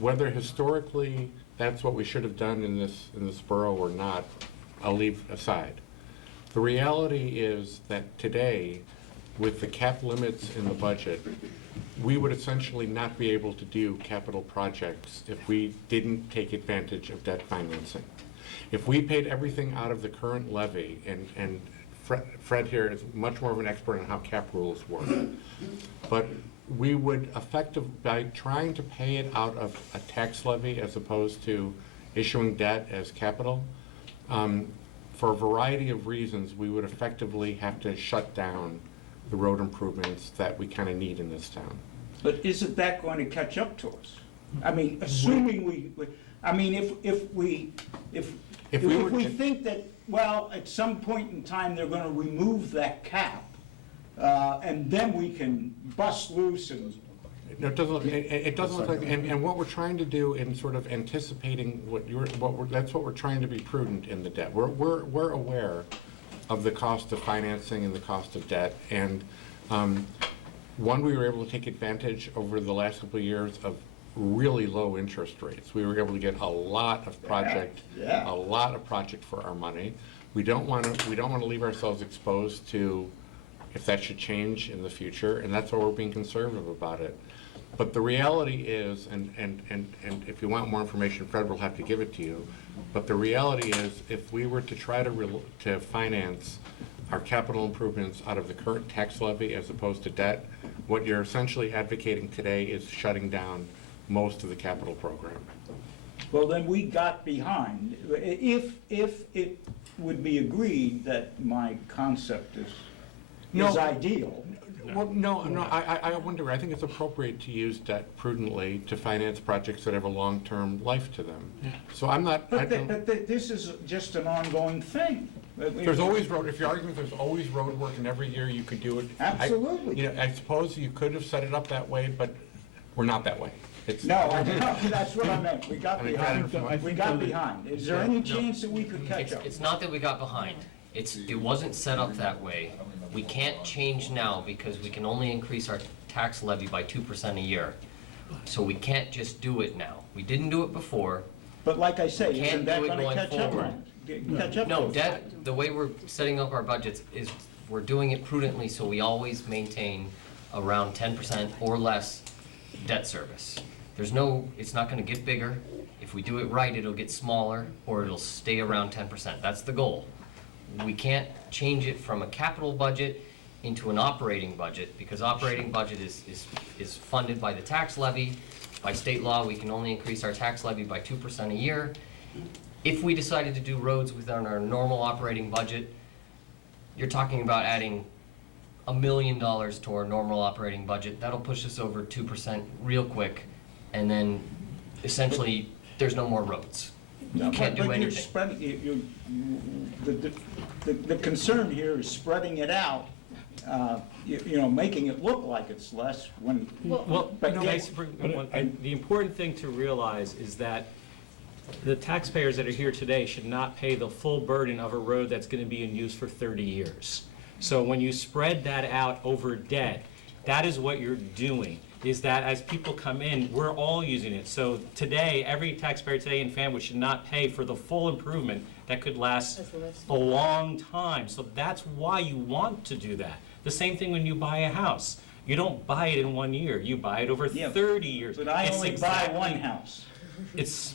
whether historically that's what we should have done in this borough or not, I'll leave aside. The reality is that today, with the cap limits in the budget, we would essentially not be able to do capital projects if we didn't take advantage of debt financing. If we paid everything out of the current levy, and Fred here is much more of an expert on how cap rules work, but we would by trying to pay it out of a tax levy as opposed to issuing debt as capital, for a variety of reasons, we would effectively have to shut down the road improvements that we kind of need in this town. But isn't that going to catch up to us? I mean, assuming I mean, if we think that, well, at some point in time, they're gonna remove that cap, and then we can bust loose and. No, it doesn't look like, and what we're trying to do in sort of anticipating that's what we're trying to be prudent in the debt. We're aware of the cost of financing and the cost of debt, and one, we were able to take advantage over the last couple of years of really low interest rates. We were able to get a lot of project for our money. We don't want to leave ourselves exposed to if that should change in the future, and that's why we're being conservative about it. But the reality is, and if you want more information, Fred will have to give it to you, but the reality is, if we were to try to finance our capital improvements out of the current tax levy as opposed to debt, what you're essentially advocating today is shutting down most of the capital program. Well, then we got behind. If it would be agreed that my concept is ideal. Well, no, I wonder, I think it's appropriate to use debt prudently to finance projects that have a long-term life to them. So I'm not. But this is just an ongoing thing. There's always if you're arguing there's always road work and every year you could do it. Absolutely. I suppose you could have set it up that way, but we're not that way. No, that's what I meant. We got behind. Is there any chance that we could catch up? It's not that we got behind. It wasn't set up that way. We can't change now because we can only increase our tax levy by 2% a year. So we can't just do it now. We didn't do it before. But like I say, isn't that going to catch up? No, debt, the way we're setting up our budgets is we're doing it prudently, so we always maintain around 10% or less debt service. It's not gonna get bigger. If we do it right, it'll get smaller, or it'll stay around 10%. That's the goal. We can't change it from a capital budget into an operating budget, because operating budget is funded by the tax levy. By state law, we can only increase our tax levy by 2% a year. If we decided to do roads within our normal operating budget, you're talking about adding $1 million to our normal operating budget. That'll push us over 2% real quick, and then essentially, there's no more roads. You can't do anything. The concern here is spreading it out, making it look like it's less when. The important thing to realize is that the taxpayers that are here today should not pay the full burden of a road that's going to be in use for 30 years. So when you spread that out over debt, that is what you're doing, is that as people come in, we're all using it. So today, every taxpayer today in Fanwood should not pay for the full improvement that could last a long time. So that's why you want to do that. The same thing when you buy a house. You don't buy it in 1 year, you buy it over 30 years. But I only buy one house.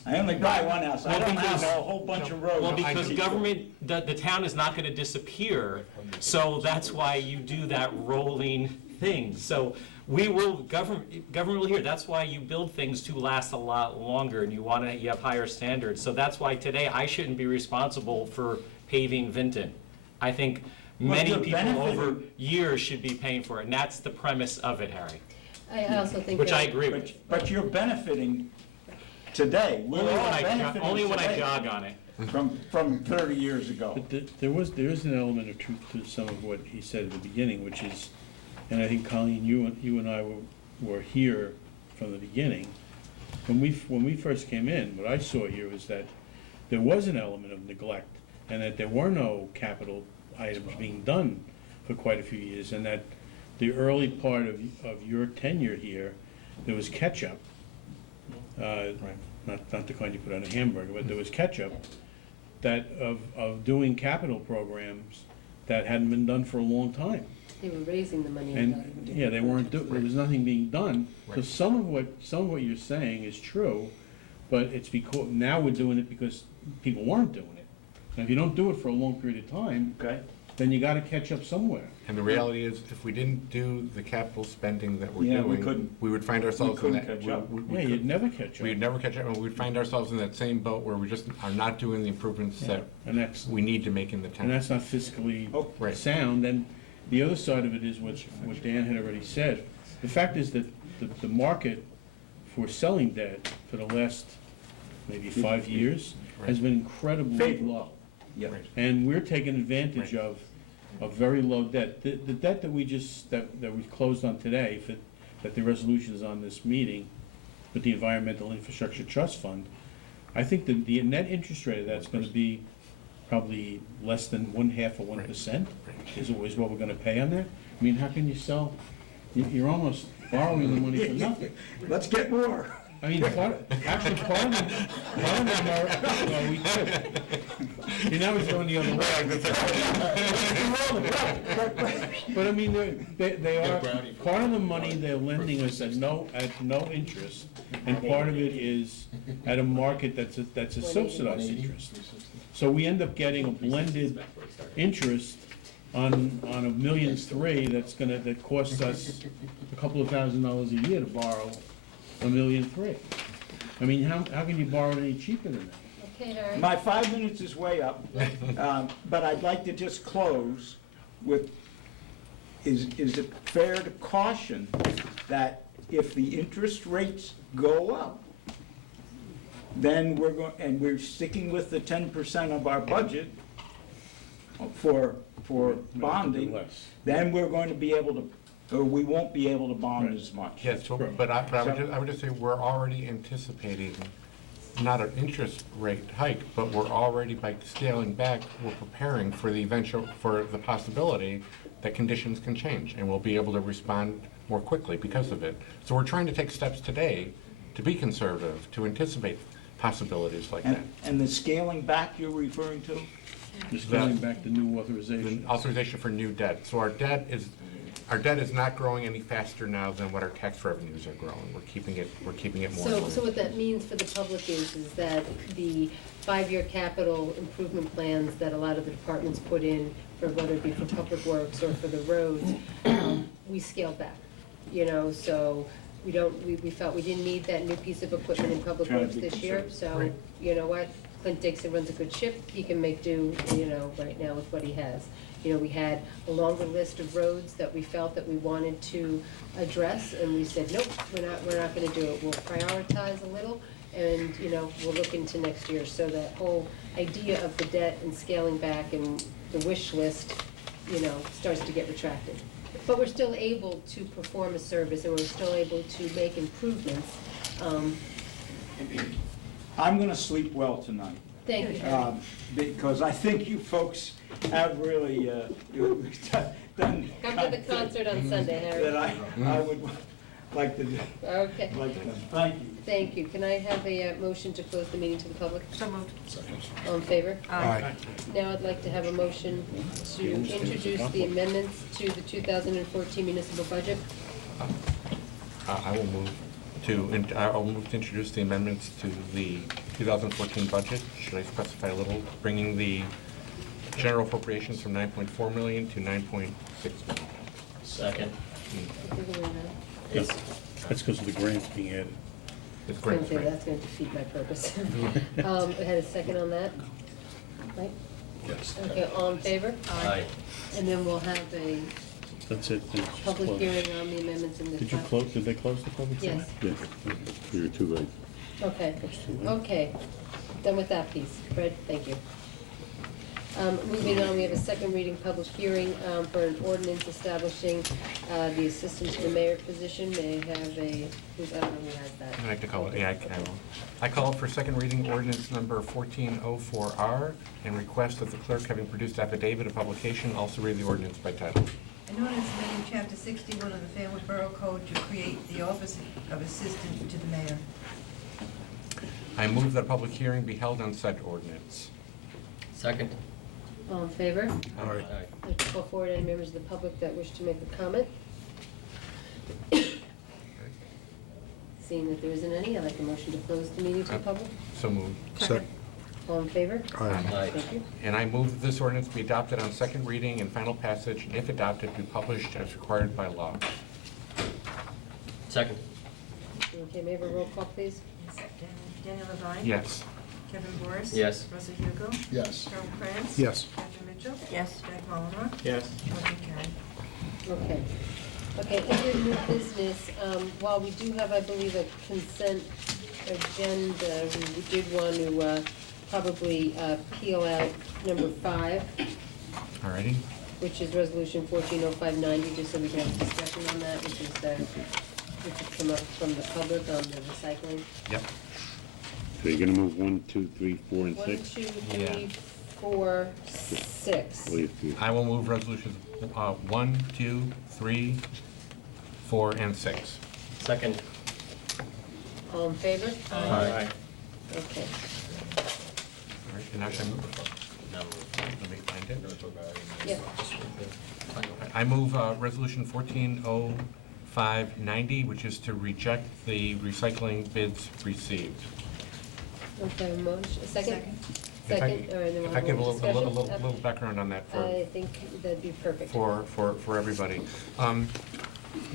I only buy one house. I don't have a whole bunch of roads. Well, because government, the town is not going to disappear, so that's why you do that rolling thing. So we will, government will hear, that's why you build things to last a lot longer, and you have higher standards. So that's why today I shouldn't be responsible for paving Vinton. I think many you're people over benefiting. years should be paying for it, and that's the premise of it, Harry. I also think. Which I that- agree with. But you're benefiting today. We're all benefiting Only when I today jog on it. From 30 years ago. But there is an element of truth to some of what he said at the beginning, which is, and I think Colleen, you and I were here from the beginning. When we first came in, what I saw here was that there was an element of neglect, and that there were no capital items being done for quite a few years, and that the early part of your tenure here, there was catch-up. Not the kind you put on a hamburger, but there was catch-up of doing capital programs that hadn't been done for a long time. They were raising the money. And, yeah, they weren't, there was nothing being done. So some of what you're saying is true, but it's because, now we're doing it because people weren't doing it. And if you don't do it for a long period of time, then you gotta catch up somewhere. And the reality is, if we didn't do the capital spending that we're Yeah, we doing, couldn't- we would find ourselves in that. couldn't catch up. Yeah, you'd never catch up. We'd never catch up, and we'd find ourselves in that same boat where we just are not doing the improvements that And that's, we need to make in the town. and that's not fiscally Right. sound. And the other side of it is what Dan had already said. The fact is that the market for selling debt for the last maybe 5 years has been incredibly low. Yeah. And we're taking advantage of very low debt. The debt that we closed on today, that the resolution is on this meeting, with the Environmental Infrastructure Trust Fund, I think the net interest rate of that's gonna be probably less than 1/2 of 1%, is what we're gonna pay on that. I mean, how can you sell, you're almost borrowing the money for nothing. Let's get more. I mean, part of them are, well, we do. You know, it's going the other way. But I mean, they are, part of the money they're lending us at no interest, and part of it is at a market that's a subsidized interest. So we end up getting a blended interest on $1.3 million that costs us a couple of $1,000s a year to borrow $1.3 million. I mean, how can you borrow it any cheaper than that? Okay, Harry. My 5 minutes is way up, but I'd like to just close with, is it fair to caution that if the interest rates go up, then we're sticking with the 10% of our budget for bonding, then we're going to be able to, or we won't be able to bond as much. Yes, but I would just say, we're already anticipating not an interest rate hike, but we're already, by scaling back, we're preparing for the possibility that conditions can change, and we'll be able to respond more quickly because of it. So we're trying to take steps today to be conservative, to anticipate possibilities like that. And the scaling back you're referring to? Just going back to new authorization. Authorization for new debt. So our debt is not growing any faster now than what our tax revenues are growing. We're keeping it more. So what that means for the public is that the 5-year capital improvement plans that a lot of the departments put in, for whether it be for public works or for the roads, we scaled back, so we felt we didn't need that new piece of equipment in public works this year, so, you know what? Clint Dixon runs a good ship, he can make do, right now with what he has. We had a longer list of roads that we felt that we wanted to address, and we said, nope, we're not gonna do it. We'll prioritize a little, and, we'll look into next year. So that whole idea of the debt and scaling back and the wish list, starts to get retracted. But we're still able to perform a service, and we're still able to make improvements. I'm gonna sleep well tonight. Thank you, Harry. Because I think you folks have really done. Come to the concert on Sunday, Harry. That I would like to do. Okay. Thank you. Thank you. Can I have a motion to close the meeting to the public? So moved. All in favor? Aye. Now I'd like to have a motion to introduce the amendments to the 2014 municipal budget. I will move to introduce the amendments to the 2014 budget. Should I specify a little, bringing the general appropriations from $9.4 million to $9.6 million? Second. Yes. That's because of the grants being added. It's I was great. gonna say, that's gonna defeat my purpose. We had a second on that, right? Yes. Okay, all in favor? Aye. And then we'll have a That's it, then it's just public closed. hearing on the amendments in the. Did you close, did they close the public hearing? Yes. Yes. You're too late. Okay, okay, done with that piece. Fred, thank you. Moving on, we have a second reading public hearing for an ordinance establishing the assistant to the mayor position. May I have a, I don't know who has that. I'd like to call it, yeah, I will. I call for second reading ordinance number 1404R and request that the clerk, having produced affidavit of publication, also read the ordinance by title. An ordinance amending Chapter 61 of the Fanwood Borough Code to create the office of assistant to the mayor. I move that a public hearing be held on said ordinance. Second. All in favor? Aye. I'd like to call forward any members of the public that wish to make a comment. Seeing that there isn't any, I'd like a motion to close the meeting to the public. So moved. Second. All in favor? Aye. Thank you. And I move that this ordinance be adopted on second reading and final passage, and if adopted, be published as required by law. Second. Okay, may I have a roll call, please? Daniel Levine? Yes. Kevin Boris? Yes. Russell Hugo? Yes. Carol Kranz? Yes. Catherine Mitchell? Yes. Jack Mullenhour? Yes. Motion carried. Okay. Okay, under new business, while we do have, I believe, a consent agenda, we did want to probably peel out number 5, All righty. which is resolution 140590, just so we can have a discussion on that, which has come up from the public on the recycling. Yep. So you're gonna move 1, 2, 3, 4, and 1, 6? 2, 3, 4, 6. Please do. I will move resolutions 1, 2, 3, 4, and 6. Second. All in favor? Aye. Okay. All right, and now should I move? Now move. Let me find it. Yep. I move resolution 140590, which is to reject the recycling bids received. Okay, motion, a second? If I- Second, all right, then we'll If I have give a more little, discussion. little background on that I think that'd be perfect. for everybody.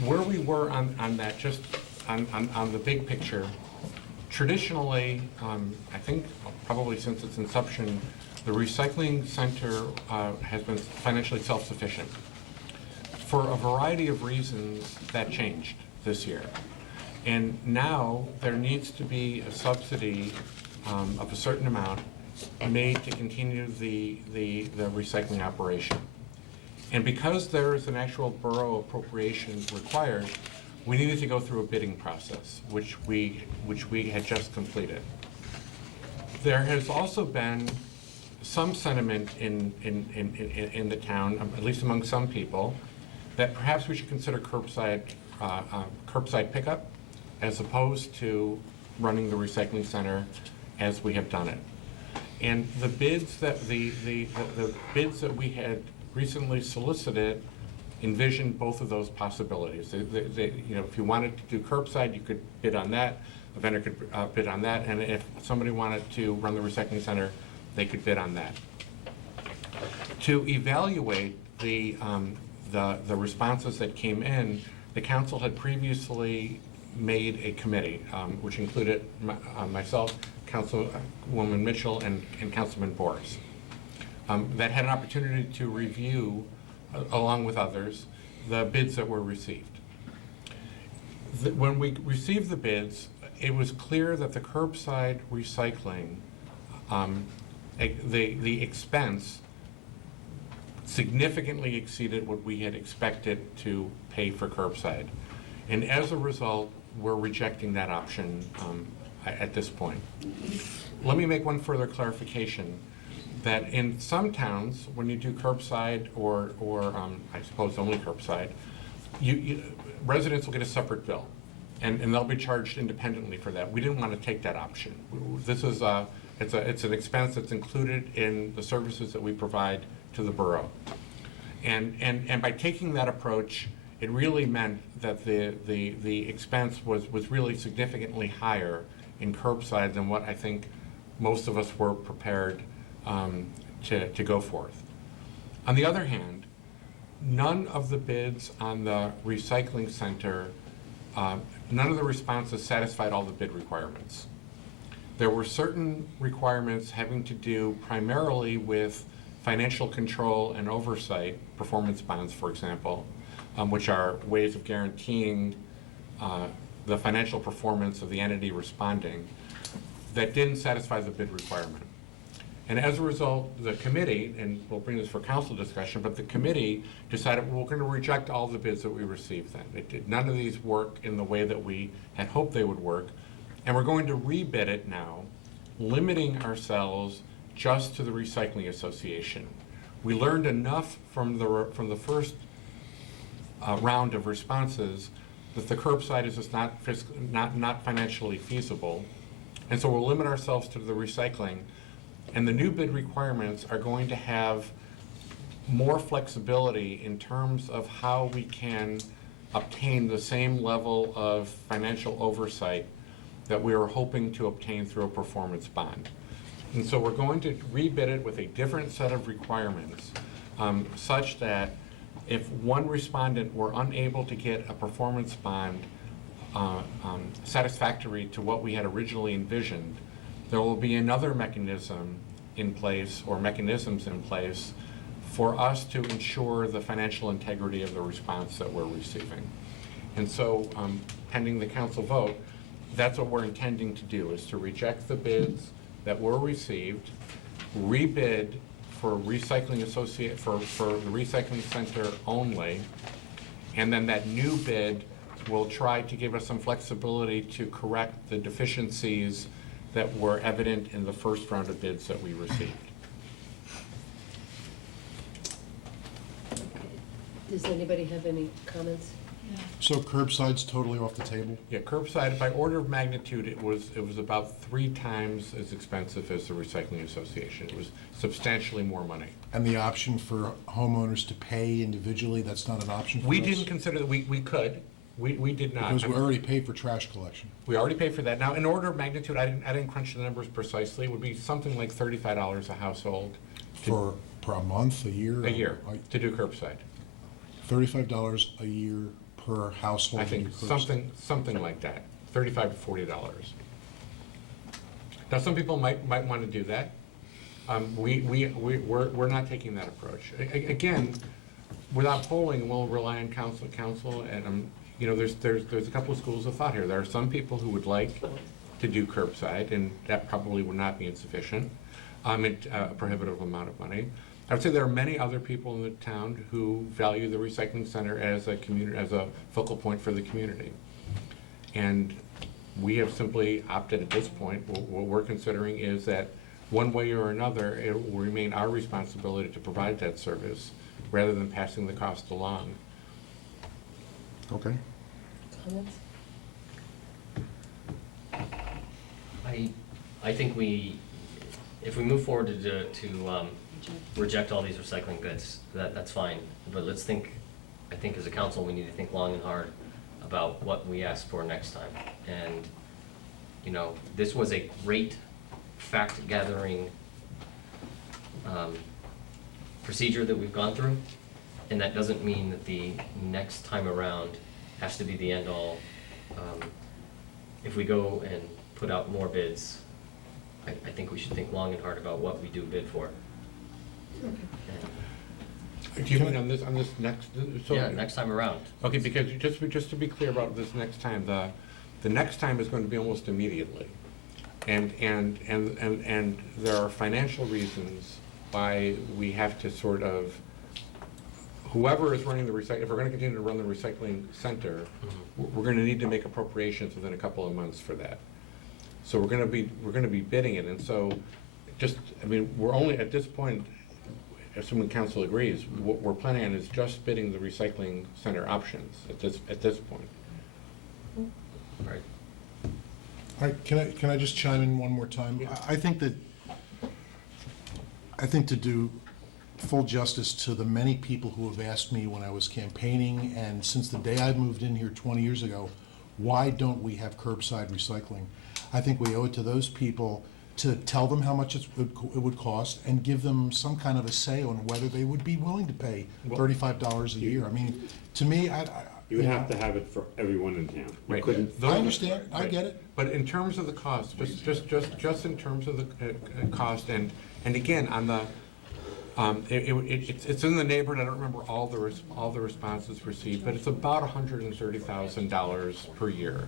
Where we were on that, just on the big picture, traditionally, I think probably since its inception, the recycling center has been financially self-sufficient. For a variety of reasons, that changed this year. And now, there needs to be a subsidy of a certain amount made to continue the recycling operation. And because there is an actual borough appropriation required, we needed to go through a bidding process, which we had just completed. There has also been some sentiment in the town, at least among some people, that perhaps we should consider curbside pickup as opposed to running the recycling center as we have done it. And the bids that the bids that we had recently solicited envisioned both of those possibilities. You know, if you wanted to do curbside, you could bid on that. A vendor could bid on that, and if somebody wanted to run the recycling center, they could bid on that. To evaluate the responses that came in, the council had previously made a committee, which included myself, Councilwoman Mitchell, and Councilman Boris, that had an opportunity to review, along with others, the bids that were received. When we received the bids, it was clear that the curbside recycling, the expense significantly exceeded what we had expected to pay for curbside. And as a result, we're rejecting that option at this point. Let me make one further clarification, that in some towns, when you do curbside or I suppose only curbside, residents will get a separate bill, and they'll be charged independently for that. We didn't want to take that option. This is it's an expense that's included in the services that we provide to the borough. And by taking that approach, it really meant that the expense was really significantly higher in curbside than what I think most of us were prepared to go forth. On the other hand, none of the bids on the recycling center none of the responses satisfied all the bid requirements. There were certain requirements having to do primarily with financial control and oversight, performance bonds, for example, which are ways of guaranteeing the financial performance of the entity responding, that didn't satisfy the bid requirement. And as a result, the committee, and we'll bring this for council discussion, but the committee decided we're going to reject all the bids that we received then. None of these work in the way that we had hoped they would work, and we're going to rebid it now, limiting ourselves just to the Recycling Association. We learned enough from the first round of responses that the curbside is just not financially feasible, and so we'll limit ourselves to the recycling. And the new bid requirements are going to have more flexibility in terms of how we can obtain the same level of financial oversight that we were hoping to obtain through a performance bond. And so we're going to rebid it with a different set of requirements, such that if one respondent were unable to get a performance bond satisfactory to what we had originally envisioned, there will be another mechanism in place, or mechanisms in place, for us to ensure the financial integrity of the response that we're receiving. And so, pending the council vote, that's what we're intending to do, is to reject the bids that were received, rebid for recycling for the recycling center only, and then that new bid will try to give us some flexibility to correct the deficiencies that were evident in the first round of bids that we received. Does anybody have any comments? So curbside's totally off the table? Yeah, curbside, by order of magnitude, it was about 3 times as expensive as the Recycling Association. It was substantially more money. And the option for homeowners to pay individually, that's not an option for us? We didn't consider that. We could. We did not. Because we already paid for trash collection. We already paid for that. Now, in order of magnitude, I didn't crunch the numbers precisely. It would be something like $35 a household. For a month, a year? A year, to do curbside. $35 a year per household? I think something like that, $35 to $40. Now, some people might want to do that. We're not taking that approach. Again, without polling, we'll rely on council, and you know, there's a couple of schools of thought here. There are some people who would like to do curbside, and that probably would not be insufficient, a prohibitive amount of money. I would say there are many other people in the town who value the recycling center as a community, as a focal point for the community. And we have simply opted at this point, what we're considering is that one way or another, it will remain our responsibility to provide that service rather than passing the cost along. Okay. Comments? I think if we move forward to reject all these recycling bids, that's fine. But I think as a council, we need to think long and hard about what we ask for next time. And, you know, this was a great fact-gathering procedure that we've gone through, and that doesn't mean that the next time around has to be the end-all. If we go and put out more bids, I think we should think long and hard about what we do bid for. Do you mean on this next? Yeah, next time around. Okay, because just to be clear about this next time, the next time is going to be almost immediately, and there are financial reasons why we have to sort of, whoever is running the recycling, if we're going to continue to run the recycling center, we're going to need to make appropriations within a couple of months for that. So we're going to be bidding it, and so we're only at this point, assuming council agrees, what we're planning on is just bidding the recycling center options at this point. Right. All right, can I just chime in one more time? Yeah. I think to do full justice to the many people who have asked me when I was campaigning and since the day I moved in here 20 years ago, why don't we have curbside recycling? I think we owe it to those people to tell them how much it would cost and give them some kind of a say on whether they would be willing to pay $35 a year. I mean, to me, You would have to have it for everyone in town. You Right. couldn't- I understand, I Right. get it. But in terms of the cost, just in terms of the cost, and again, on the, it's in the neighborhood, I don't remember all the responses received, but it's about $130,000 per year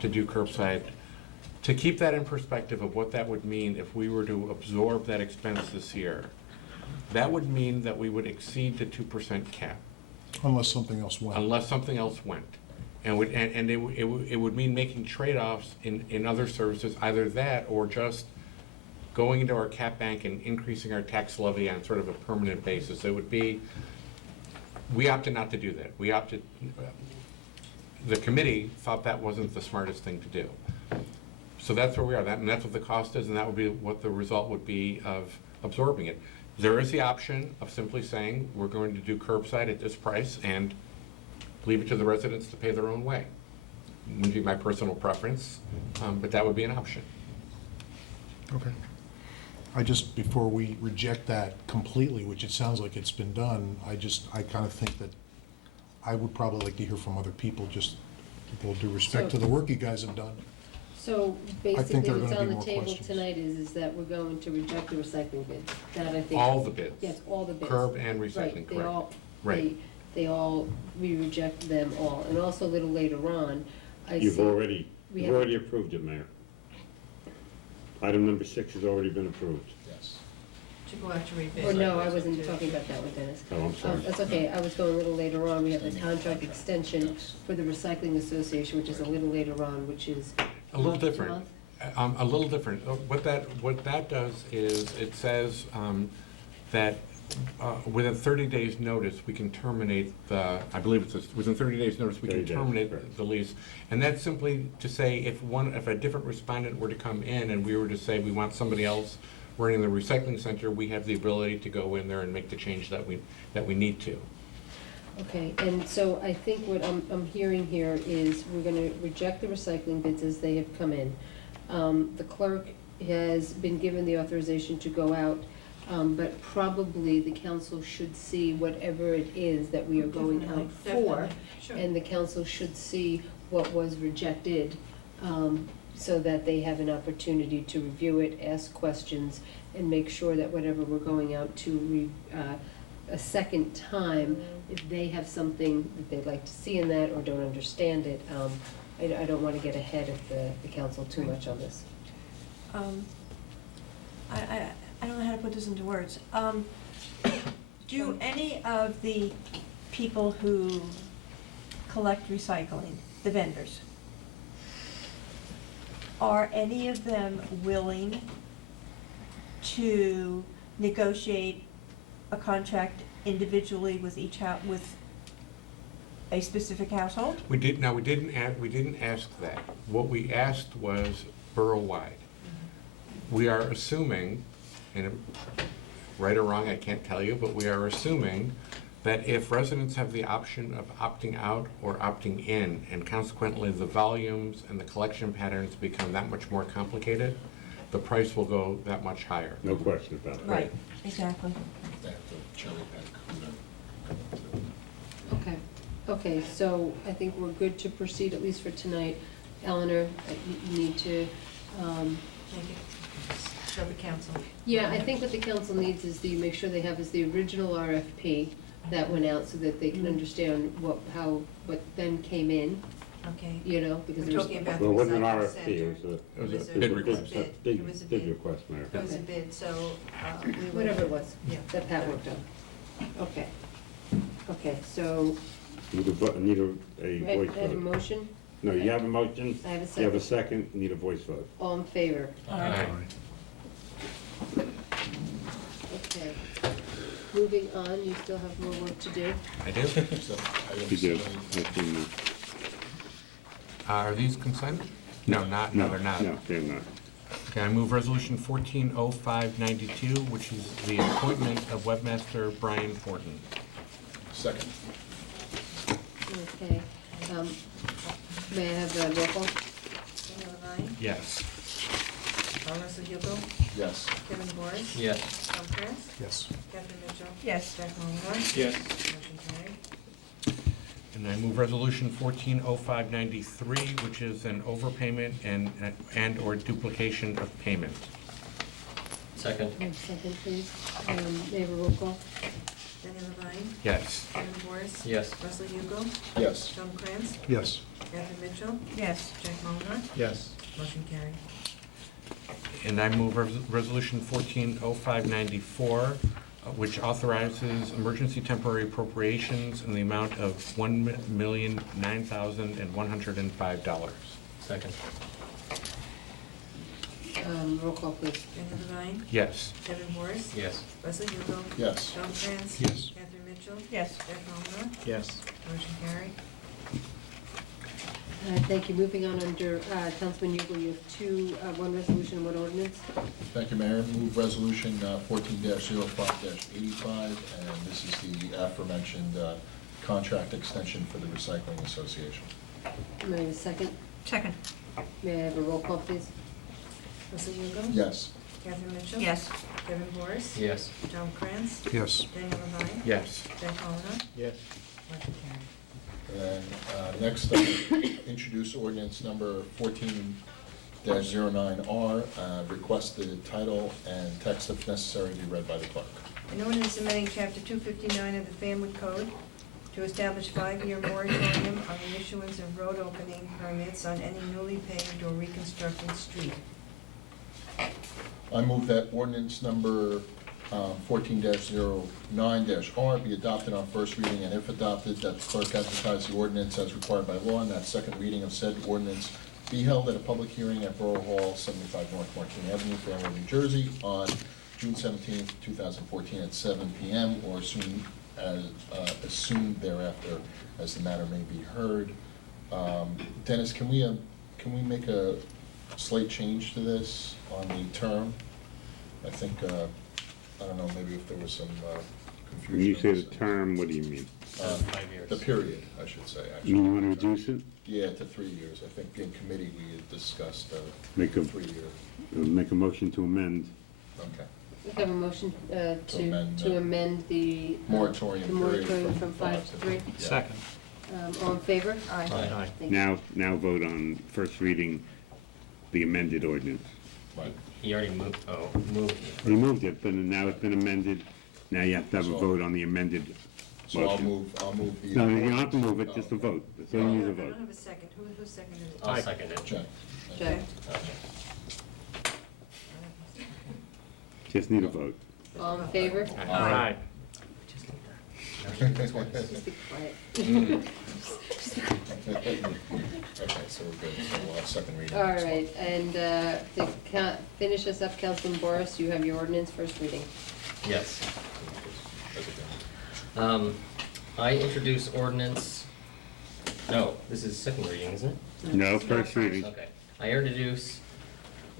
to do curbside. To keep that in perspective of what that would mean if we were to absorb that expense this year, that would mean that we would exceed the 2% cap. Unless something else went. Unless something else went. And it would mean making trade-offs in other services, either that or just going into our cap bank and increasing our tax levy on sort of a permanent basis. It would be, we opted not to do that. The committee thought that wasn't the smartest thing to do. So that's where we are, and that's what the cost is, and that would be what the result would be of absorbing it. There is the option of simply saying, we're going to do curbside at this price and leave it to the residents to pay their own way. Wouldn't be my personal preference, but that would be an option. Okay. I just, before we reject that completely, which it sounds like it's been done, I kind of think that I would probably like to hear from other people, just with all due respect to the work you guys have done. So I think basically, there are what's gonna on be the more table questions. tonight is that we're going to reject the recycling bids. That I think. All the bids. Yes, all the bids. Curb and recycling, Right, they correct. all, Right. they all, we reject them all. And also a little later on, I see. You've already we have- approved it, Mayor. Item number 6 has already been approved. Yes. To go out to rebid. Oh, no, I wasn't talking about that one, Dennis. Oh, I'm sorry. That's okay, I was going a little later on. We have a contract extension for the Recycling Association, which is a little later on, which is. A little next different. month. A little different. What that does is, it says that within 30 days' notice, we can terminate the, I believe it's, within 30 days' notice, we can 30 days, terminate correct. the lease. And that's simply to say, if a different respondent were to come in and we were to say, we want somebody else running the recycling center, we have the ability to go in there and make the change that we need to. Okay, and so I think what I'm hearing here is we're gonna reject the recycling bids as they have come in. The clerk has been given the authorization to go out, but probably the council should see whatever it is that we are going out for. Definitely, sure. And the council should see what was rejected, so that they have an opportunity to review it, ask questions, and make sure that whatever we're going out to a second time, if they have something that they'd like to see in that or don't understand it, I don't want to get ahead of the council too much on this. I don't know how to put this into words. Do any of the people who collect recycling, the vendors, are any of them willing to negotiate a contract individually with with a specific household? We didn't ask that. What we asked was borough-wide. We are assuming, and right or wrong, I can't tell you, but we are assuming that if residents have the option of opting out or opting in, and consequently the volumes and the collection patterns become that much more complicated, the price will go that much higher. No question about that. Right, exactly. They have to cherry pick. Okay, so I think we're good to proceed, at least for tonight. Eleanor, you need to, Show the council. yeah, I think what the council needs is make sure they have is the original RFP that went out so that they can understand what then came in, Okay. you know, because We're there's. talking about Well, it wasn't an recycling RFP, center. it was a bid request. It was a bid bid. request, Mayor. It was a bid, so, we were. Whatever it was, Yeah. that Pat worked on. Okay, so, Need a I voice had a vote. motion, No, you have a motion. I have a You have a second. second, need a voice vote. All in favor? Aye. Okay. Moving on, you still have more work to do. I do? You do. I've seen that. Are these consent? No, they're not. No, they're not. Okay, I move resolution 140592, which is the appointment of webmaster Brian Fortin. Second. Okay, may I have a roll call? Leila Ryan, Yes. Melissa Hugo, Yes. Kevin Morris. Yes. Tom Krantz, Yes. Catherine Mitchell. Yes. Jack Mullenhour. Yes. Motion carried. And I move Resolution 140593, which is an overpayment and/or duplication of payment. Second. Have a second, please. May I have a roll call? Denny Levine. Yes. Kevin Morris. Yes. Russell Hugo. Yes. Tom Krantz. Yes. Catherine Mitchell. Yes. Jack Mullenhour. Yes. Motion carried. And I move Resolution 140594, which authorizes emergency temporary appropriations in the amount of $1,009,105. Second. Roll call, please. Denny Levine. Yes. Kevin Morris. Yes. Russell Hugo. Yes. Tom Krantz. Yes. Catherine Mitchell. Yes. Jack Mullenhour. Yes. Motion carried. Thank you. Moving on under Councilman Ugal, you have one resolution, one ordinance. Thank you, Mayor. Move Resolution 14-05-85, and this is the aforementioned contract extension for the Recycling Association. May I have a second? Second. May I have a roll call, please? Russell Hugo. Yes. Catherine Mitchell. Yes. Kevin Morris. Yes. Tom Krantz. Yes. Denny Levine. Yes. Jack Mullenhour. Yes. Motion carried. And then next, introduce ordinance number 14-09R, request the title and text if necessary be read by the clerk. An ordinance amending Chapter 259 of the Fanwood Code to establish 5-year moratorium on the issuance of road opening permits on any newly paved or reconstructed street. I move that ordinance number 14-09-R be adopted on first reading, and if adopted, that the clerk advertise the ordinance as required by law, and that second reading of said ordinance be held at a public hearing at Borough Hall, 75 North Martin Avenue, Fanwood, New Jersey, on June 17, 2014, at 7 p.m. or as soon thereafter as the matter may be heard. Dennis, can we make a slight change to this on the term? I think, I don't know, maybe if there was some confusion. When you say the term, what do you mean? 5 years. The period, I should say, You actually. mean you want to reduce it? Yeah, to 3 years. I think in committee we had discussed Make a- 3 year. Make a motion to amend. Okay. We have a motion amend, to amend the Moratorium the period moratorium from from 5 to 3. Yeah. Second. All in favor? Aye. Thank you. Now vote on first reading the amended ordinance. Right. He already moved, moved. You moved it, but now it's been amended. Now you have to have a So- vote on the amended So I'll motion. move the. No, you don't have to move it, just a vote. It's only I use a don't vote. have a second. Who seconded it? I'll second it. Check. Jack. Just need a vote. All in favor? Aye. Just be quiet. Okay, so we're good. So we'll have second reading. All next right, and to finish us up, Councilman Boris, you have your ordinance first reading. Yes. month. I introduce ordinance, no, this is second reading, isn't it? No, first reading. Okay. I introduce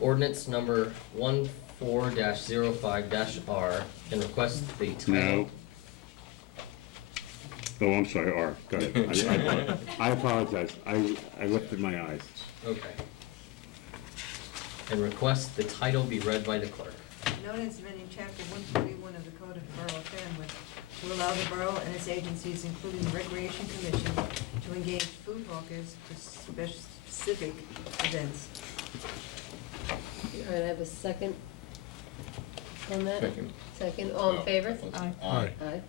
ordinance number 14-05-R and request the title. No. Oh, I'm sorry, R, go ahead. I apologize. I lifted my eyes. Okay. And request the title be read by the clerk. An ordinance amending Chapter 141 of the Code of the Borough of Fanwood to allow the borough and its agencies, including the Recreation Commission, to engage food hawkers for specific events. All right, I have a second on that? Second. Second, all in favor? Aye. Aye. Aye.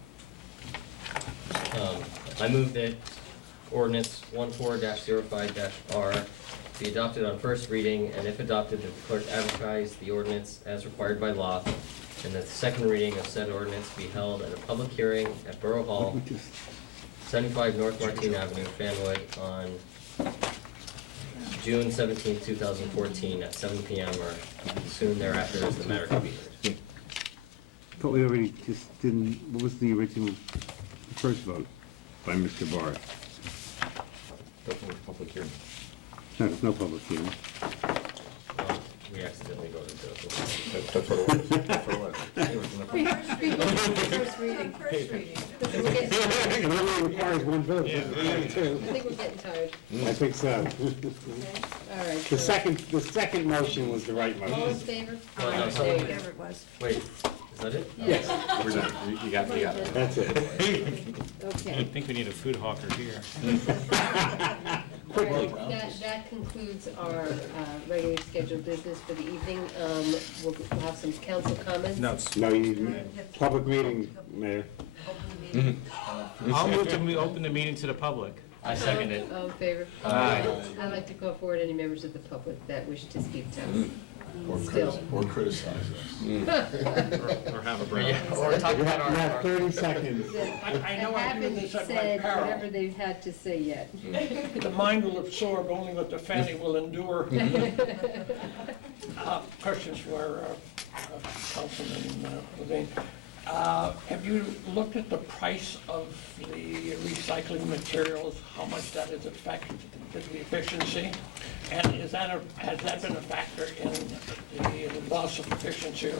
I move that ordinance 14-05-R be adopted on first reading, and if adopted, that the clerk advertise the ordinance as required by law, and that the second reading of said ordinance be held at a public hearing at Borough Hall, 75 North Martin Avenue, Fanwood, on June 17, 2014, at 7 p.m. or soon thereafter, as the matter can be heard. But we already just didn't, what was the original first vote by Mr. Barr? Public hearing. No, there's no public hearing. We accidentally voted to. That's what it was. That's what it was. It was in the- First reading. First reading. We're getting tired. It only requires one vote. I think we're getting tired. I think so. All right. The so- second motion was the right All in motion. favor? Oh, no, There you go. Whatever it was. Wait, Is that it? Yes. We're done. You got it. That's it. I Okay. think we need a food hawker here. All right, that concludes our regularly scheduled business for the evening. We'll have some council comments. No, you need public meeting, Mayor. I'll move to open the meeting to the public. I second it. All in favor? Aye. I'd like to call forward any members of the public that wish to speak to us. Or criticize us. Or have a break. Or talk You about have, you have our 30 seconds. I know I do this at my Haven't said peril. whatever they've had to say yet. The mind will absorb only what the fanny will endure. Questions for Councilman Levine. Have you looked at the price of the recycling materials, how much that is affected to the efficiency? And has that been a factor in the loss of efficiency or?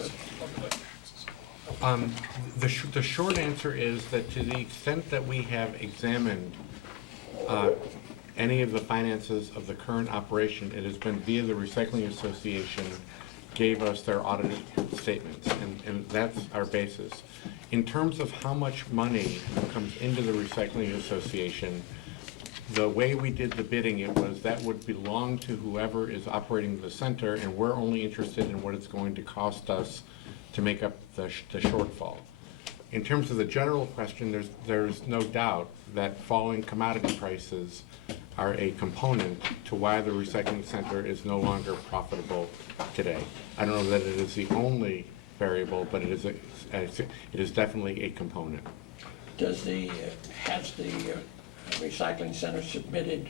The short answer is that to the extent that we have examined any of the finances of the current operation, it has been via the Recycling Association gave us their audited statements, and that's our basis. In terms of how much money comes into the Recycling Association, the way we did the bidding, it was that would belong to whoever is operating the center, and we're only interested in what it's going to cost us to make up the shortfall. In terms of the general question, there's no doubt that falling commodity prices are a component to why the recycling center is no longer profitable today. I don't know that it is the only variable, but it is definitely a component. Has the recycling center submitted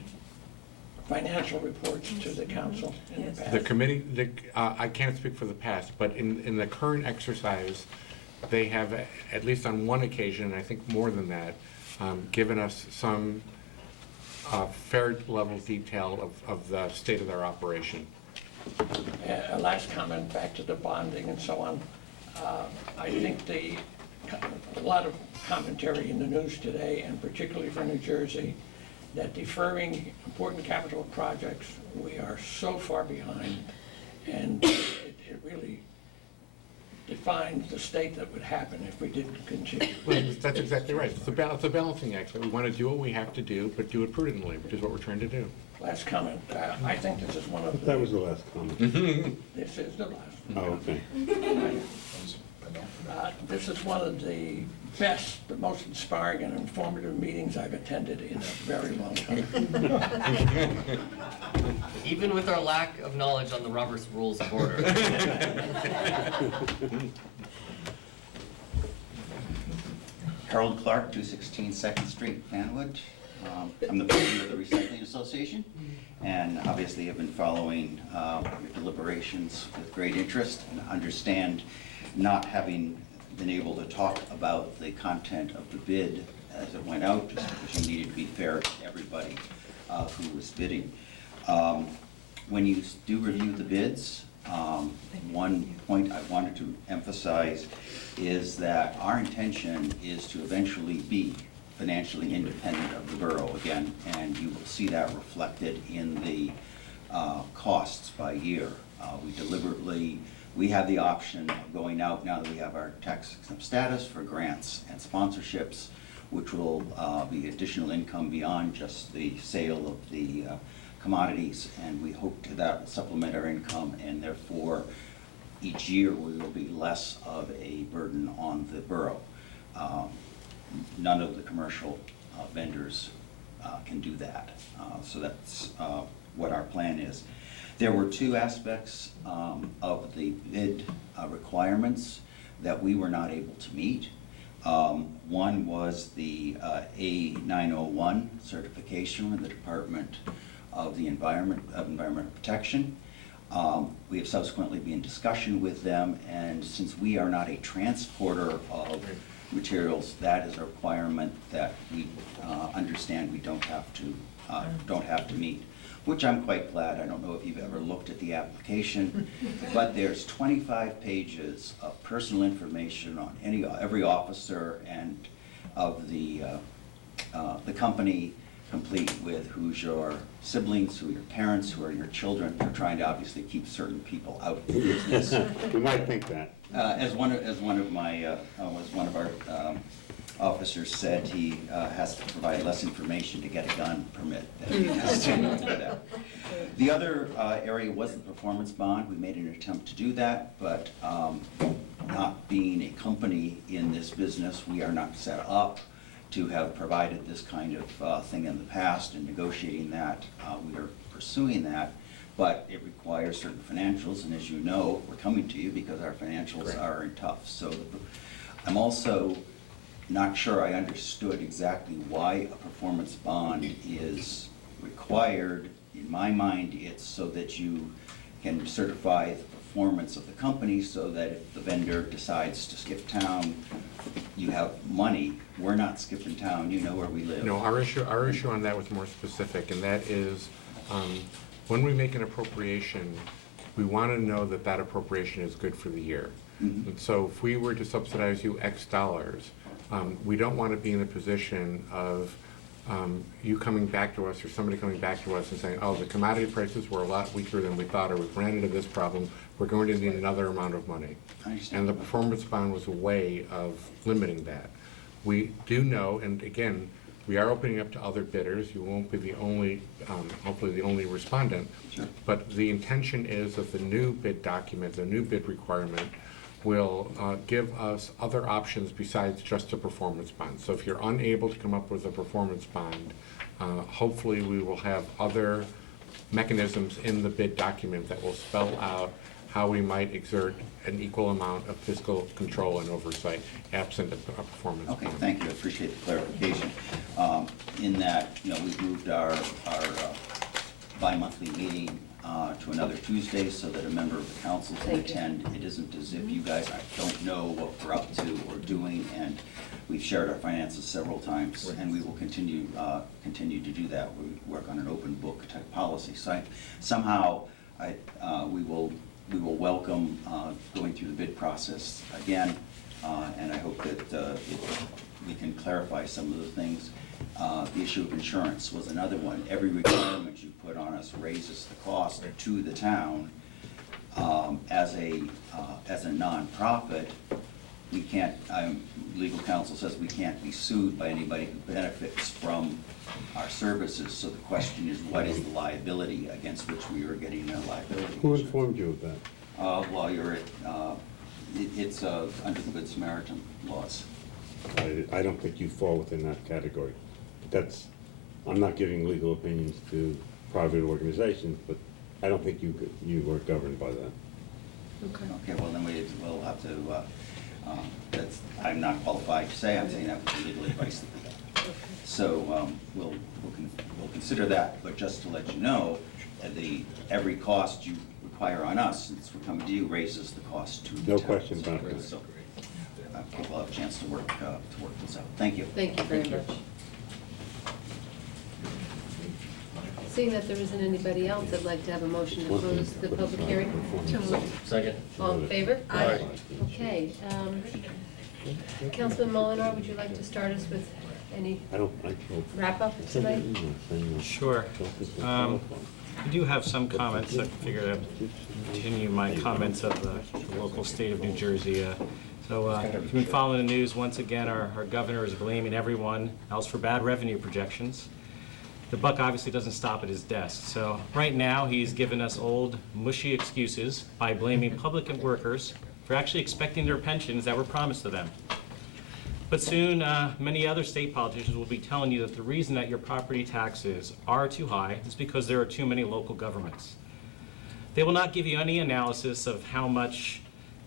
financial reports to the council in the past? The committee, I can't speak for the past, but in the current exercise, they have, at least on one occasion, and I think more than that, given us some fair level detail of the state of their operation. A last comment back to the bonding and so on. I think a lot of commentary in the news today, and particularly for New Jersey, that deferring important capital projects, we are so far behind, and it really defines the state that would happen if we didn't continue. Well, that's exactly right. It's a balancing act. We want to do what we have to do, but do it prudently, which is what we're trying to do. Last comment. I think this is one of the... That was the last comment. This is the last. Oh, okay. This is one of the best, the most inspiring and informative meetings I've attended in a very long time. Even with our lack of knowledge on the Robert's Rules of Order. Harold Clark, 216 2nd Street, Fanwood. I'm the president of the Recycling Association, and obviously have been following your deliberations with great interest, and understand not having been able to talk about the content of the bid as it went out, just because you needed to be fair to everybody who was bidding. When you do review the bids, one point I wanted to emphasize is that our intention is to eventually be financially independent of the borough again, and you will see that reflected in the costs by year. We have the option of going out now that we have our tax exempt status for grants and sponsorships, which will be additional income beyond just the sale of the commodities, and we hope that will supplement our income, and therefore each year we will be less of a burden on the borough. None of the commercial vendors can do that. So that's what our plan is. There were two aspects of the bid requirements that we were not able to meet. One was the A901 certification with the Department of the Environmental Protection. We have subsequently been in discussion with them, and since we are not a transporter of materials, that is a requirement that we understand we don't have to meet, which I'm quite glad. I don't know if you've ever looked at the application, but there's 25 pages of personal information on every officer and of the company, complete with who's your siblings, who are your parents, who are your children. You're trying to obviously keep certain people out of the business. We might think that. As one of our officers said, he has to provide less information to get a gun permit than he has to do that. The other area was the performance bond. We made an attempt to do that, but not being a company in this business, we are not set up to have provided this kind of thing in the past, and negotiating that, we are pursuing that, but it requires certain financials, and as you know, we're coming to you because our financials are in tough. So I'm also not sure I understood exactly why a performance bond is required. In my mind, it's so that you can certify the performance of the company so that if the vendor decides to skip town, you have money. We're not skipping town, you know where we live. No, our issue on that was more specific, and that is, when we make an appropriation, we want to know that that appropriation is good for the year. And so if we were to subsidize you X dollars, we don't want to be in a position of you coming back to us or somebody coming back to us and saying, oh, the commodity prices were a lot weaker than we thought, or we ran into this problem, we're going to need another amount of money. And the performance bond was a way of limiting that. We do know, and again, we are opening up to other bidders. You won't be the only, hopefully the only respondent. Sure. But the intention is that the new bid document, the new bid requirement, will give us other options besides just a performance bond. So if you're unable to come up with a performance bond, hopefully we will have other mechanisms in the bid document that will spell out how we might exert an equal amount of fiscal control and oversight absent a performance bond. Okay, thank you, I appreciate the clarification. In that, you know, we've moved our bi-monthly meeting to another Tuesday so that a member of the council can attend. It isn't as if you guys don't know what we're up to or doing, and we've shared our finances several times, and we will continue to do that. We work on an open book type policy. So we will welcome going through the bid process again, and I hope that we can clarify some of the things. The issue of insurance was another one. Every requirement you put on us raises the cost to the town. As a nonprofit, we can't, legal counsel says we can't be sued by anybody who benefits from our services. So the question is, what is the liability against which we are getting a liability? Who informed you of that? While you're at, it's under the Good Samaritan laws. I don't think you fall within that category. I'm not giving legal opinions to private organizations, but I don't think you are governed by that. Okay, well then we'll have to, I'm not qualified to say, I'm saying that with legal advice that we got. So we'll consider that, but just to let you know, every cost you require on us, since we're coming to you, raises the cost to the town. No question about that. So we'll have a chance to work this out. Thank you. Thank you very much. Seeing that there isn't anybody else, I'd like to have a motion to close the public hearing. Second. All in favor? Aye. Okay. Councilman Molinar, would you like to start us with any wrap-up tonight? Sure. I do have some comments. I figured I'd continue my comments of the local state of New Jersey. So if you've been following the news, once again, our governor is blaming everyone else for bad revenue projections. The buck obviously doesn't stop at his desk. So right now, he's given us old, mushy excuses by blaming public workers for actually expecting their pensions that were promised to them. But soon, many other state politicians will be telling you that the reason that your property taxes are too high is because there are too many local governments. They will not give you any analysis of how much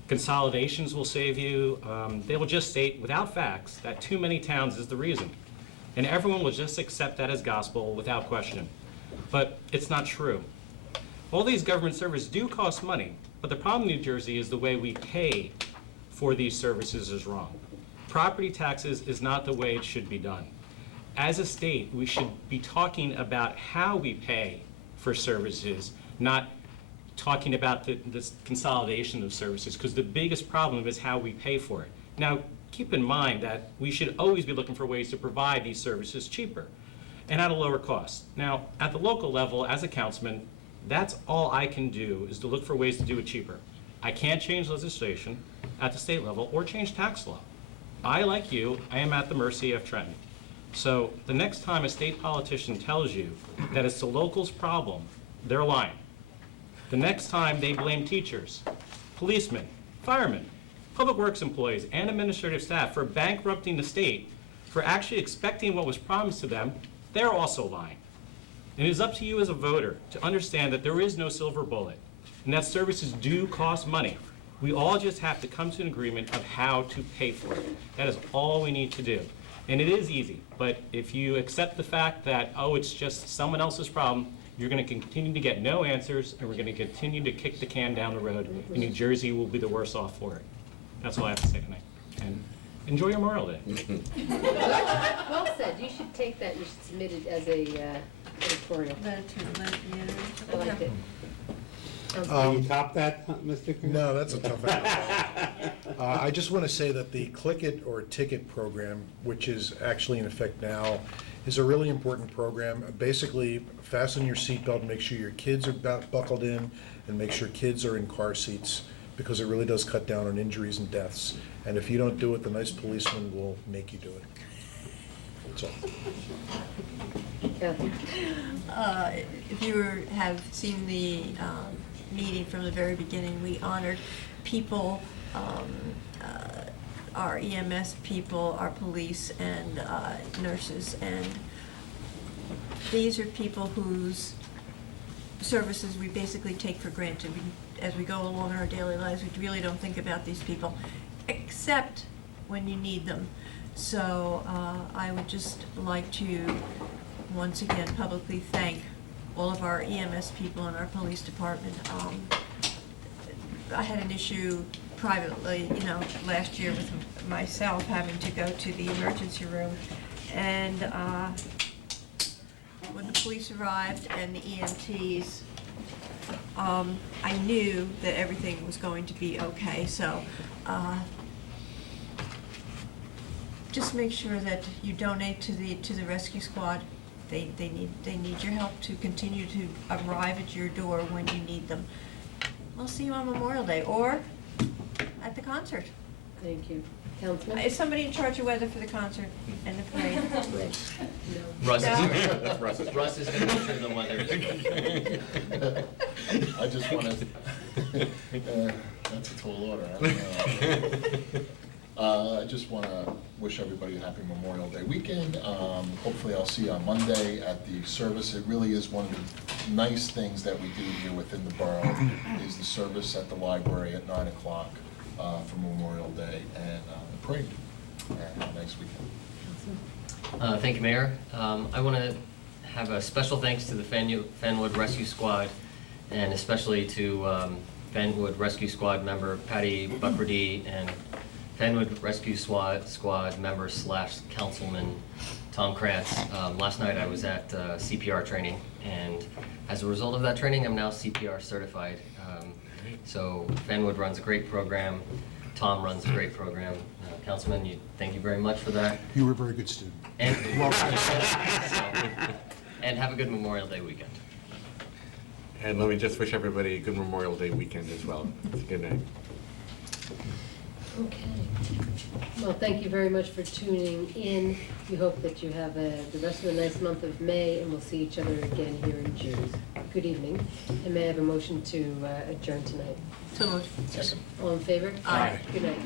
consolidations will save you. They will just state, without facts, that too many towns is the reason. And everyone will just accept that as gospel without question. But it's not true. All these government services do cost money, but the problem in New Jersey is the way we pay for these services is wrong. Property taxes is not the way it should be done. As a state, we should be talking about how we pay for services, not talking about this consolidation of services, because the biggest problem is how we pay for it. Now, keep in mind that we should always be looking for ways to provide these services cheaper and at a lower cost. Now, at the local level, as a councilman, that's all I can do, is to look for ways to do it cheaper. I can't change legislation. at the state level or change tax law. I, like you, I am at the mercy of Trenton. So the next time a state politician tells you that it's the locals' problem, they're lying. The next time they blame teachers, policemen, firemen, public works employees, and administrative staff for bankrupting the state, for actually expecting what was promised to them, they're also lying. And it is up to you as a voter to understand that there is no silver bullet, and that services do cost money. We all just have to come to an agreement of how to pay for it. That is all we need to do. And it is easy, but if you accept the fact that, oh, it's just someone else's problem, you're going to continue to get no answers, and we're going to continue to kick the can down the road, and New Jersey will be the worse off for it. That's all I have to say tonight. And enjoy your Memorial Day. Well said. You should take that, you should submit it as a editorial. I like it. Can you top that, Mr. Coon? No, that's a tough one. I just want to say that the Click It or Ticket program, which is actually in effect now, is a really important program. Basically, fasten your seatbelt, make sure your kids are buckled in, and make sure kids are in car seats, because it really does cut down on injuries and deaths. And if you don't do it, the nice policeman will make you do it. That's all. Kathy? If you have seen the meeting from the very beginning, we honored people, our EMS people, our police, and nurses, and these are people whose services we basically take for granted. As we go along in our daily lives, we really don't think about these people, except when you need them. So I would just like to once again publicly thank all of our EMS people in our police department. I had an issue privately, last year with myself having to go to the emergency room, and when the police arrived and the EMTs, I knew that everything was going to be okay. So just make sure that you donate to the rescue squad. They need your help to continue to arrive at your door when you need them. We'll see you on Memorial Day or at the concert. Thank you. Councilman? Is somebody in charge of weather for the concert and the parade? Russ No. is, Russ is going to make sure the weather is. I just want to, that's a tall order. I don't know. I just want to wish everybody a happy Memorial Day weekend. Hopefully I'll see you on Monday at the service. It really is one of the nice things that we do here within the borough, is the service at the library at 9 o'clock for Memorial Day and the parade. And have a nice weekend. Thank you, Mayor. I want to have a special thanks to the Fanwood Rescue Squad, and especially to Fanwood Rescue Squad member Patty Buckrady and Fanwood Rescue Squad member / Councilman Tom Krantz. Last night I was at CPR training, and as a result of that training, I'm now CPR certified. So Fanwood runs a great program. Tom runs a great program. Councilman, thank you very much for that. You were a very good student. And, and have a good Memorial Day weekend. And let me just wish everybody a good Memorial Day weekend as well. Good night. Okay. Well, thank you very much for tuning in. We hope that you have the rest of the nice month of May, and we'll see each other again here in June. Good evening, and may I have a motion to adjourn tonight? So moved. All in favor? Aye. Good night.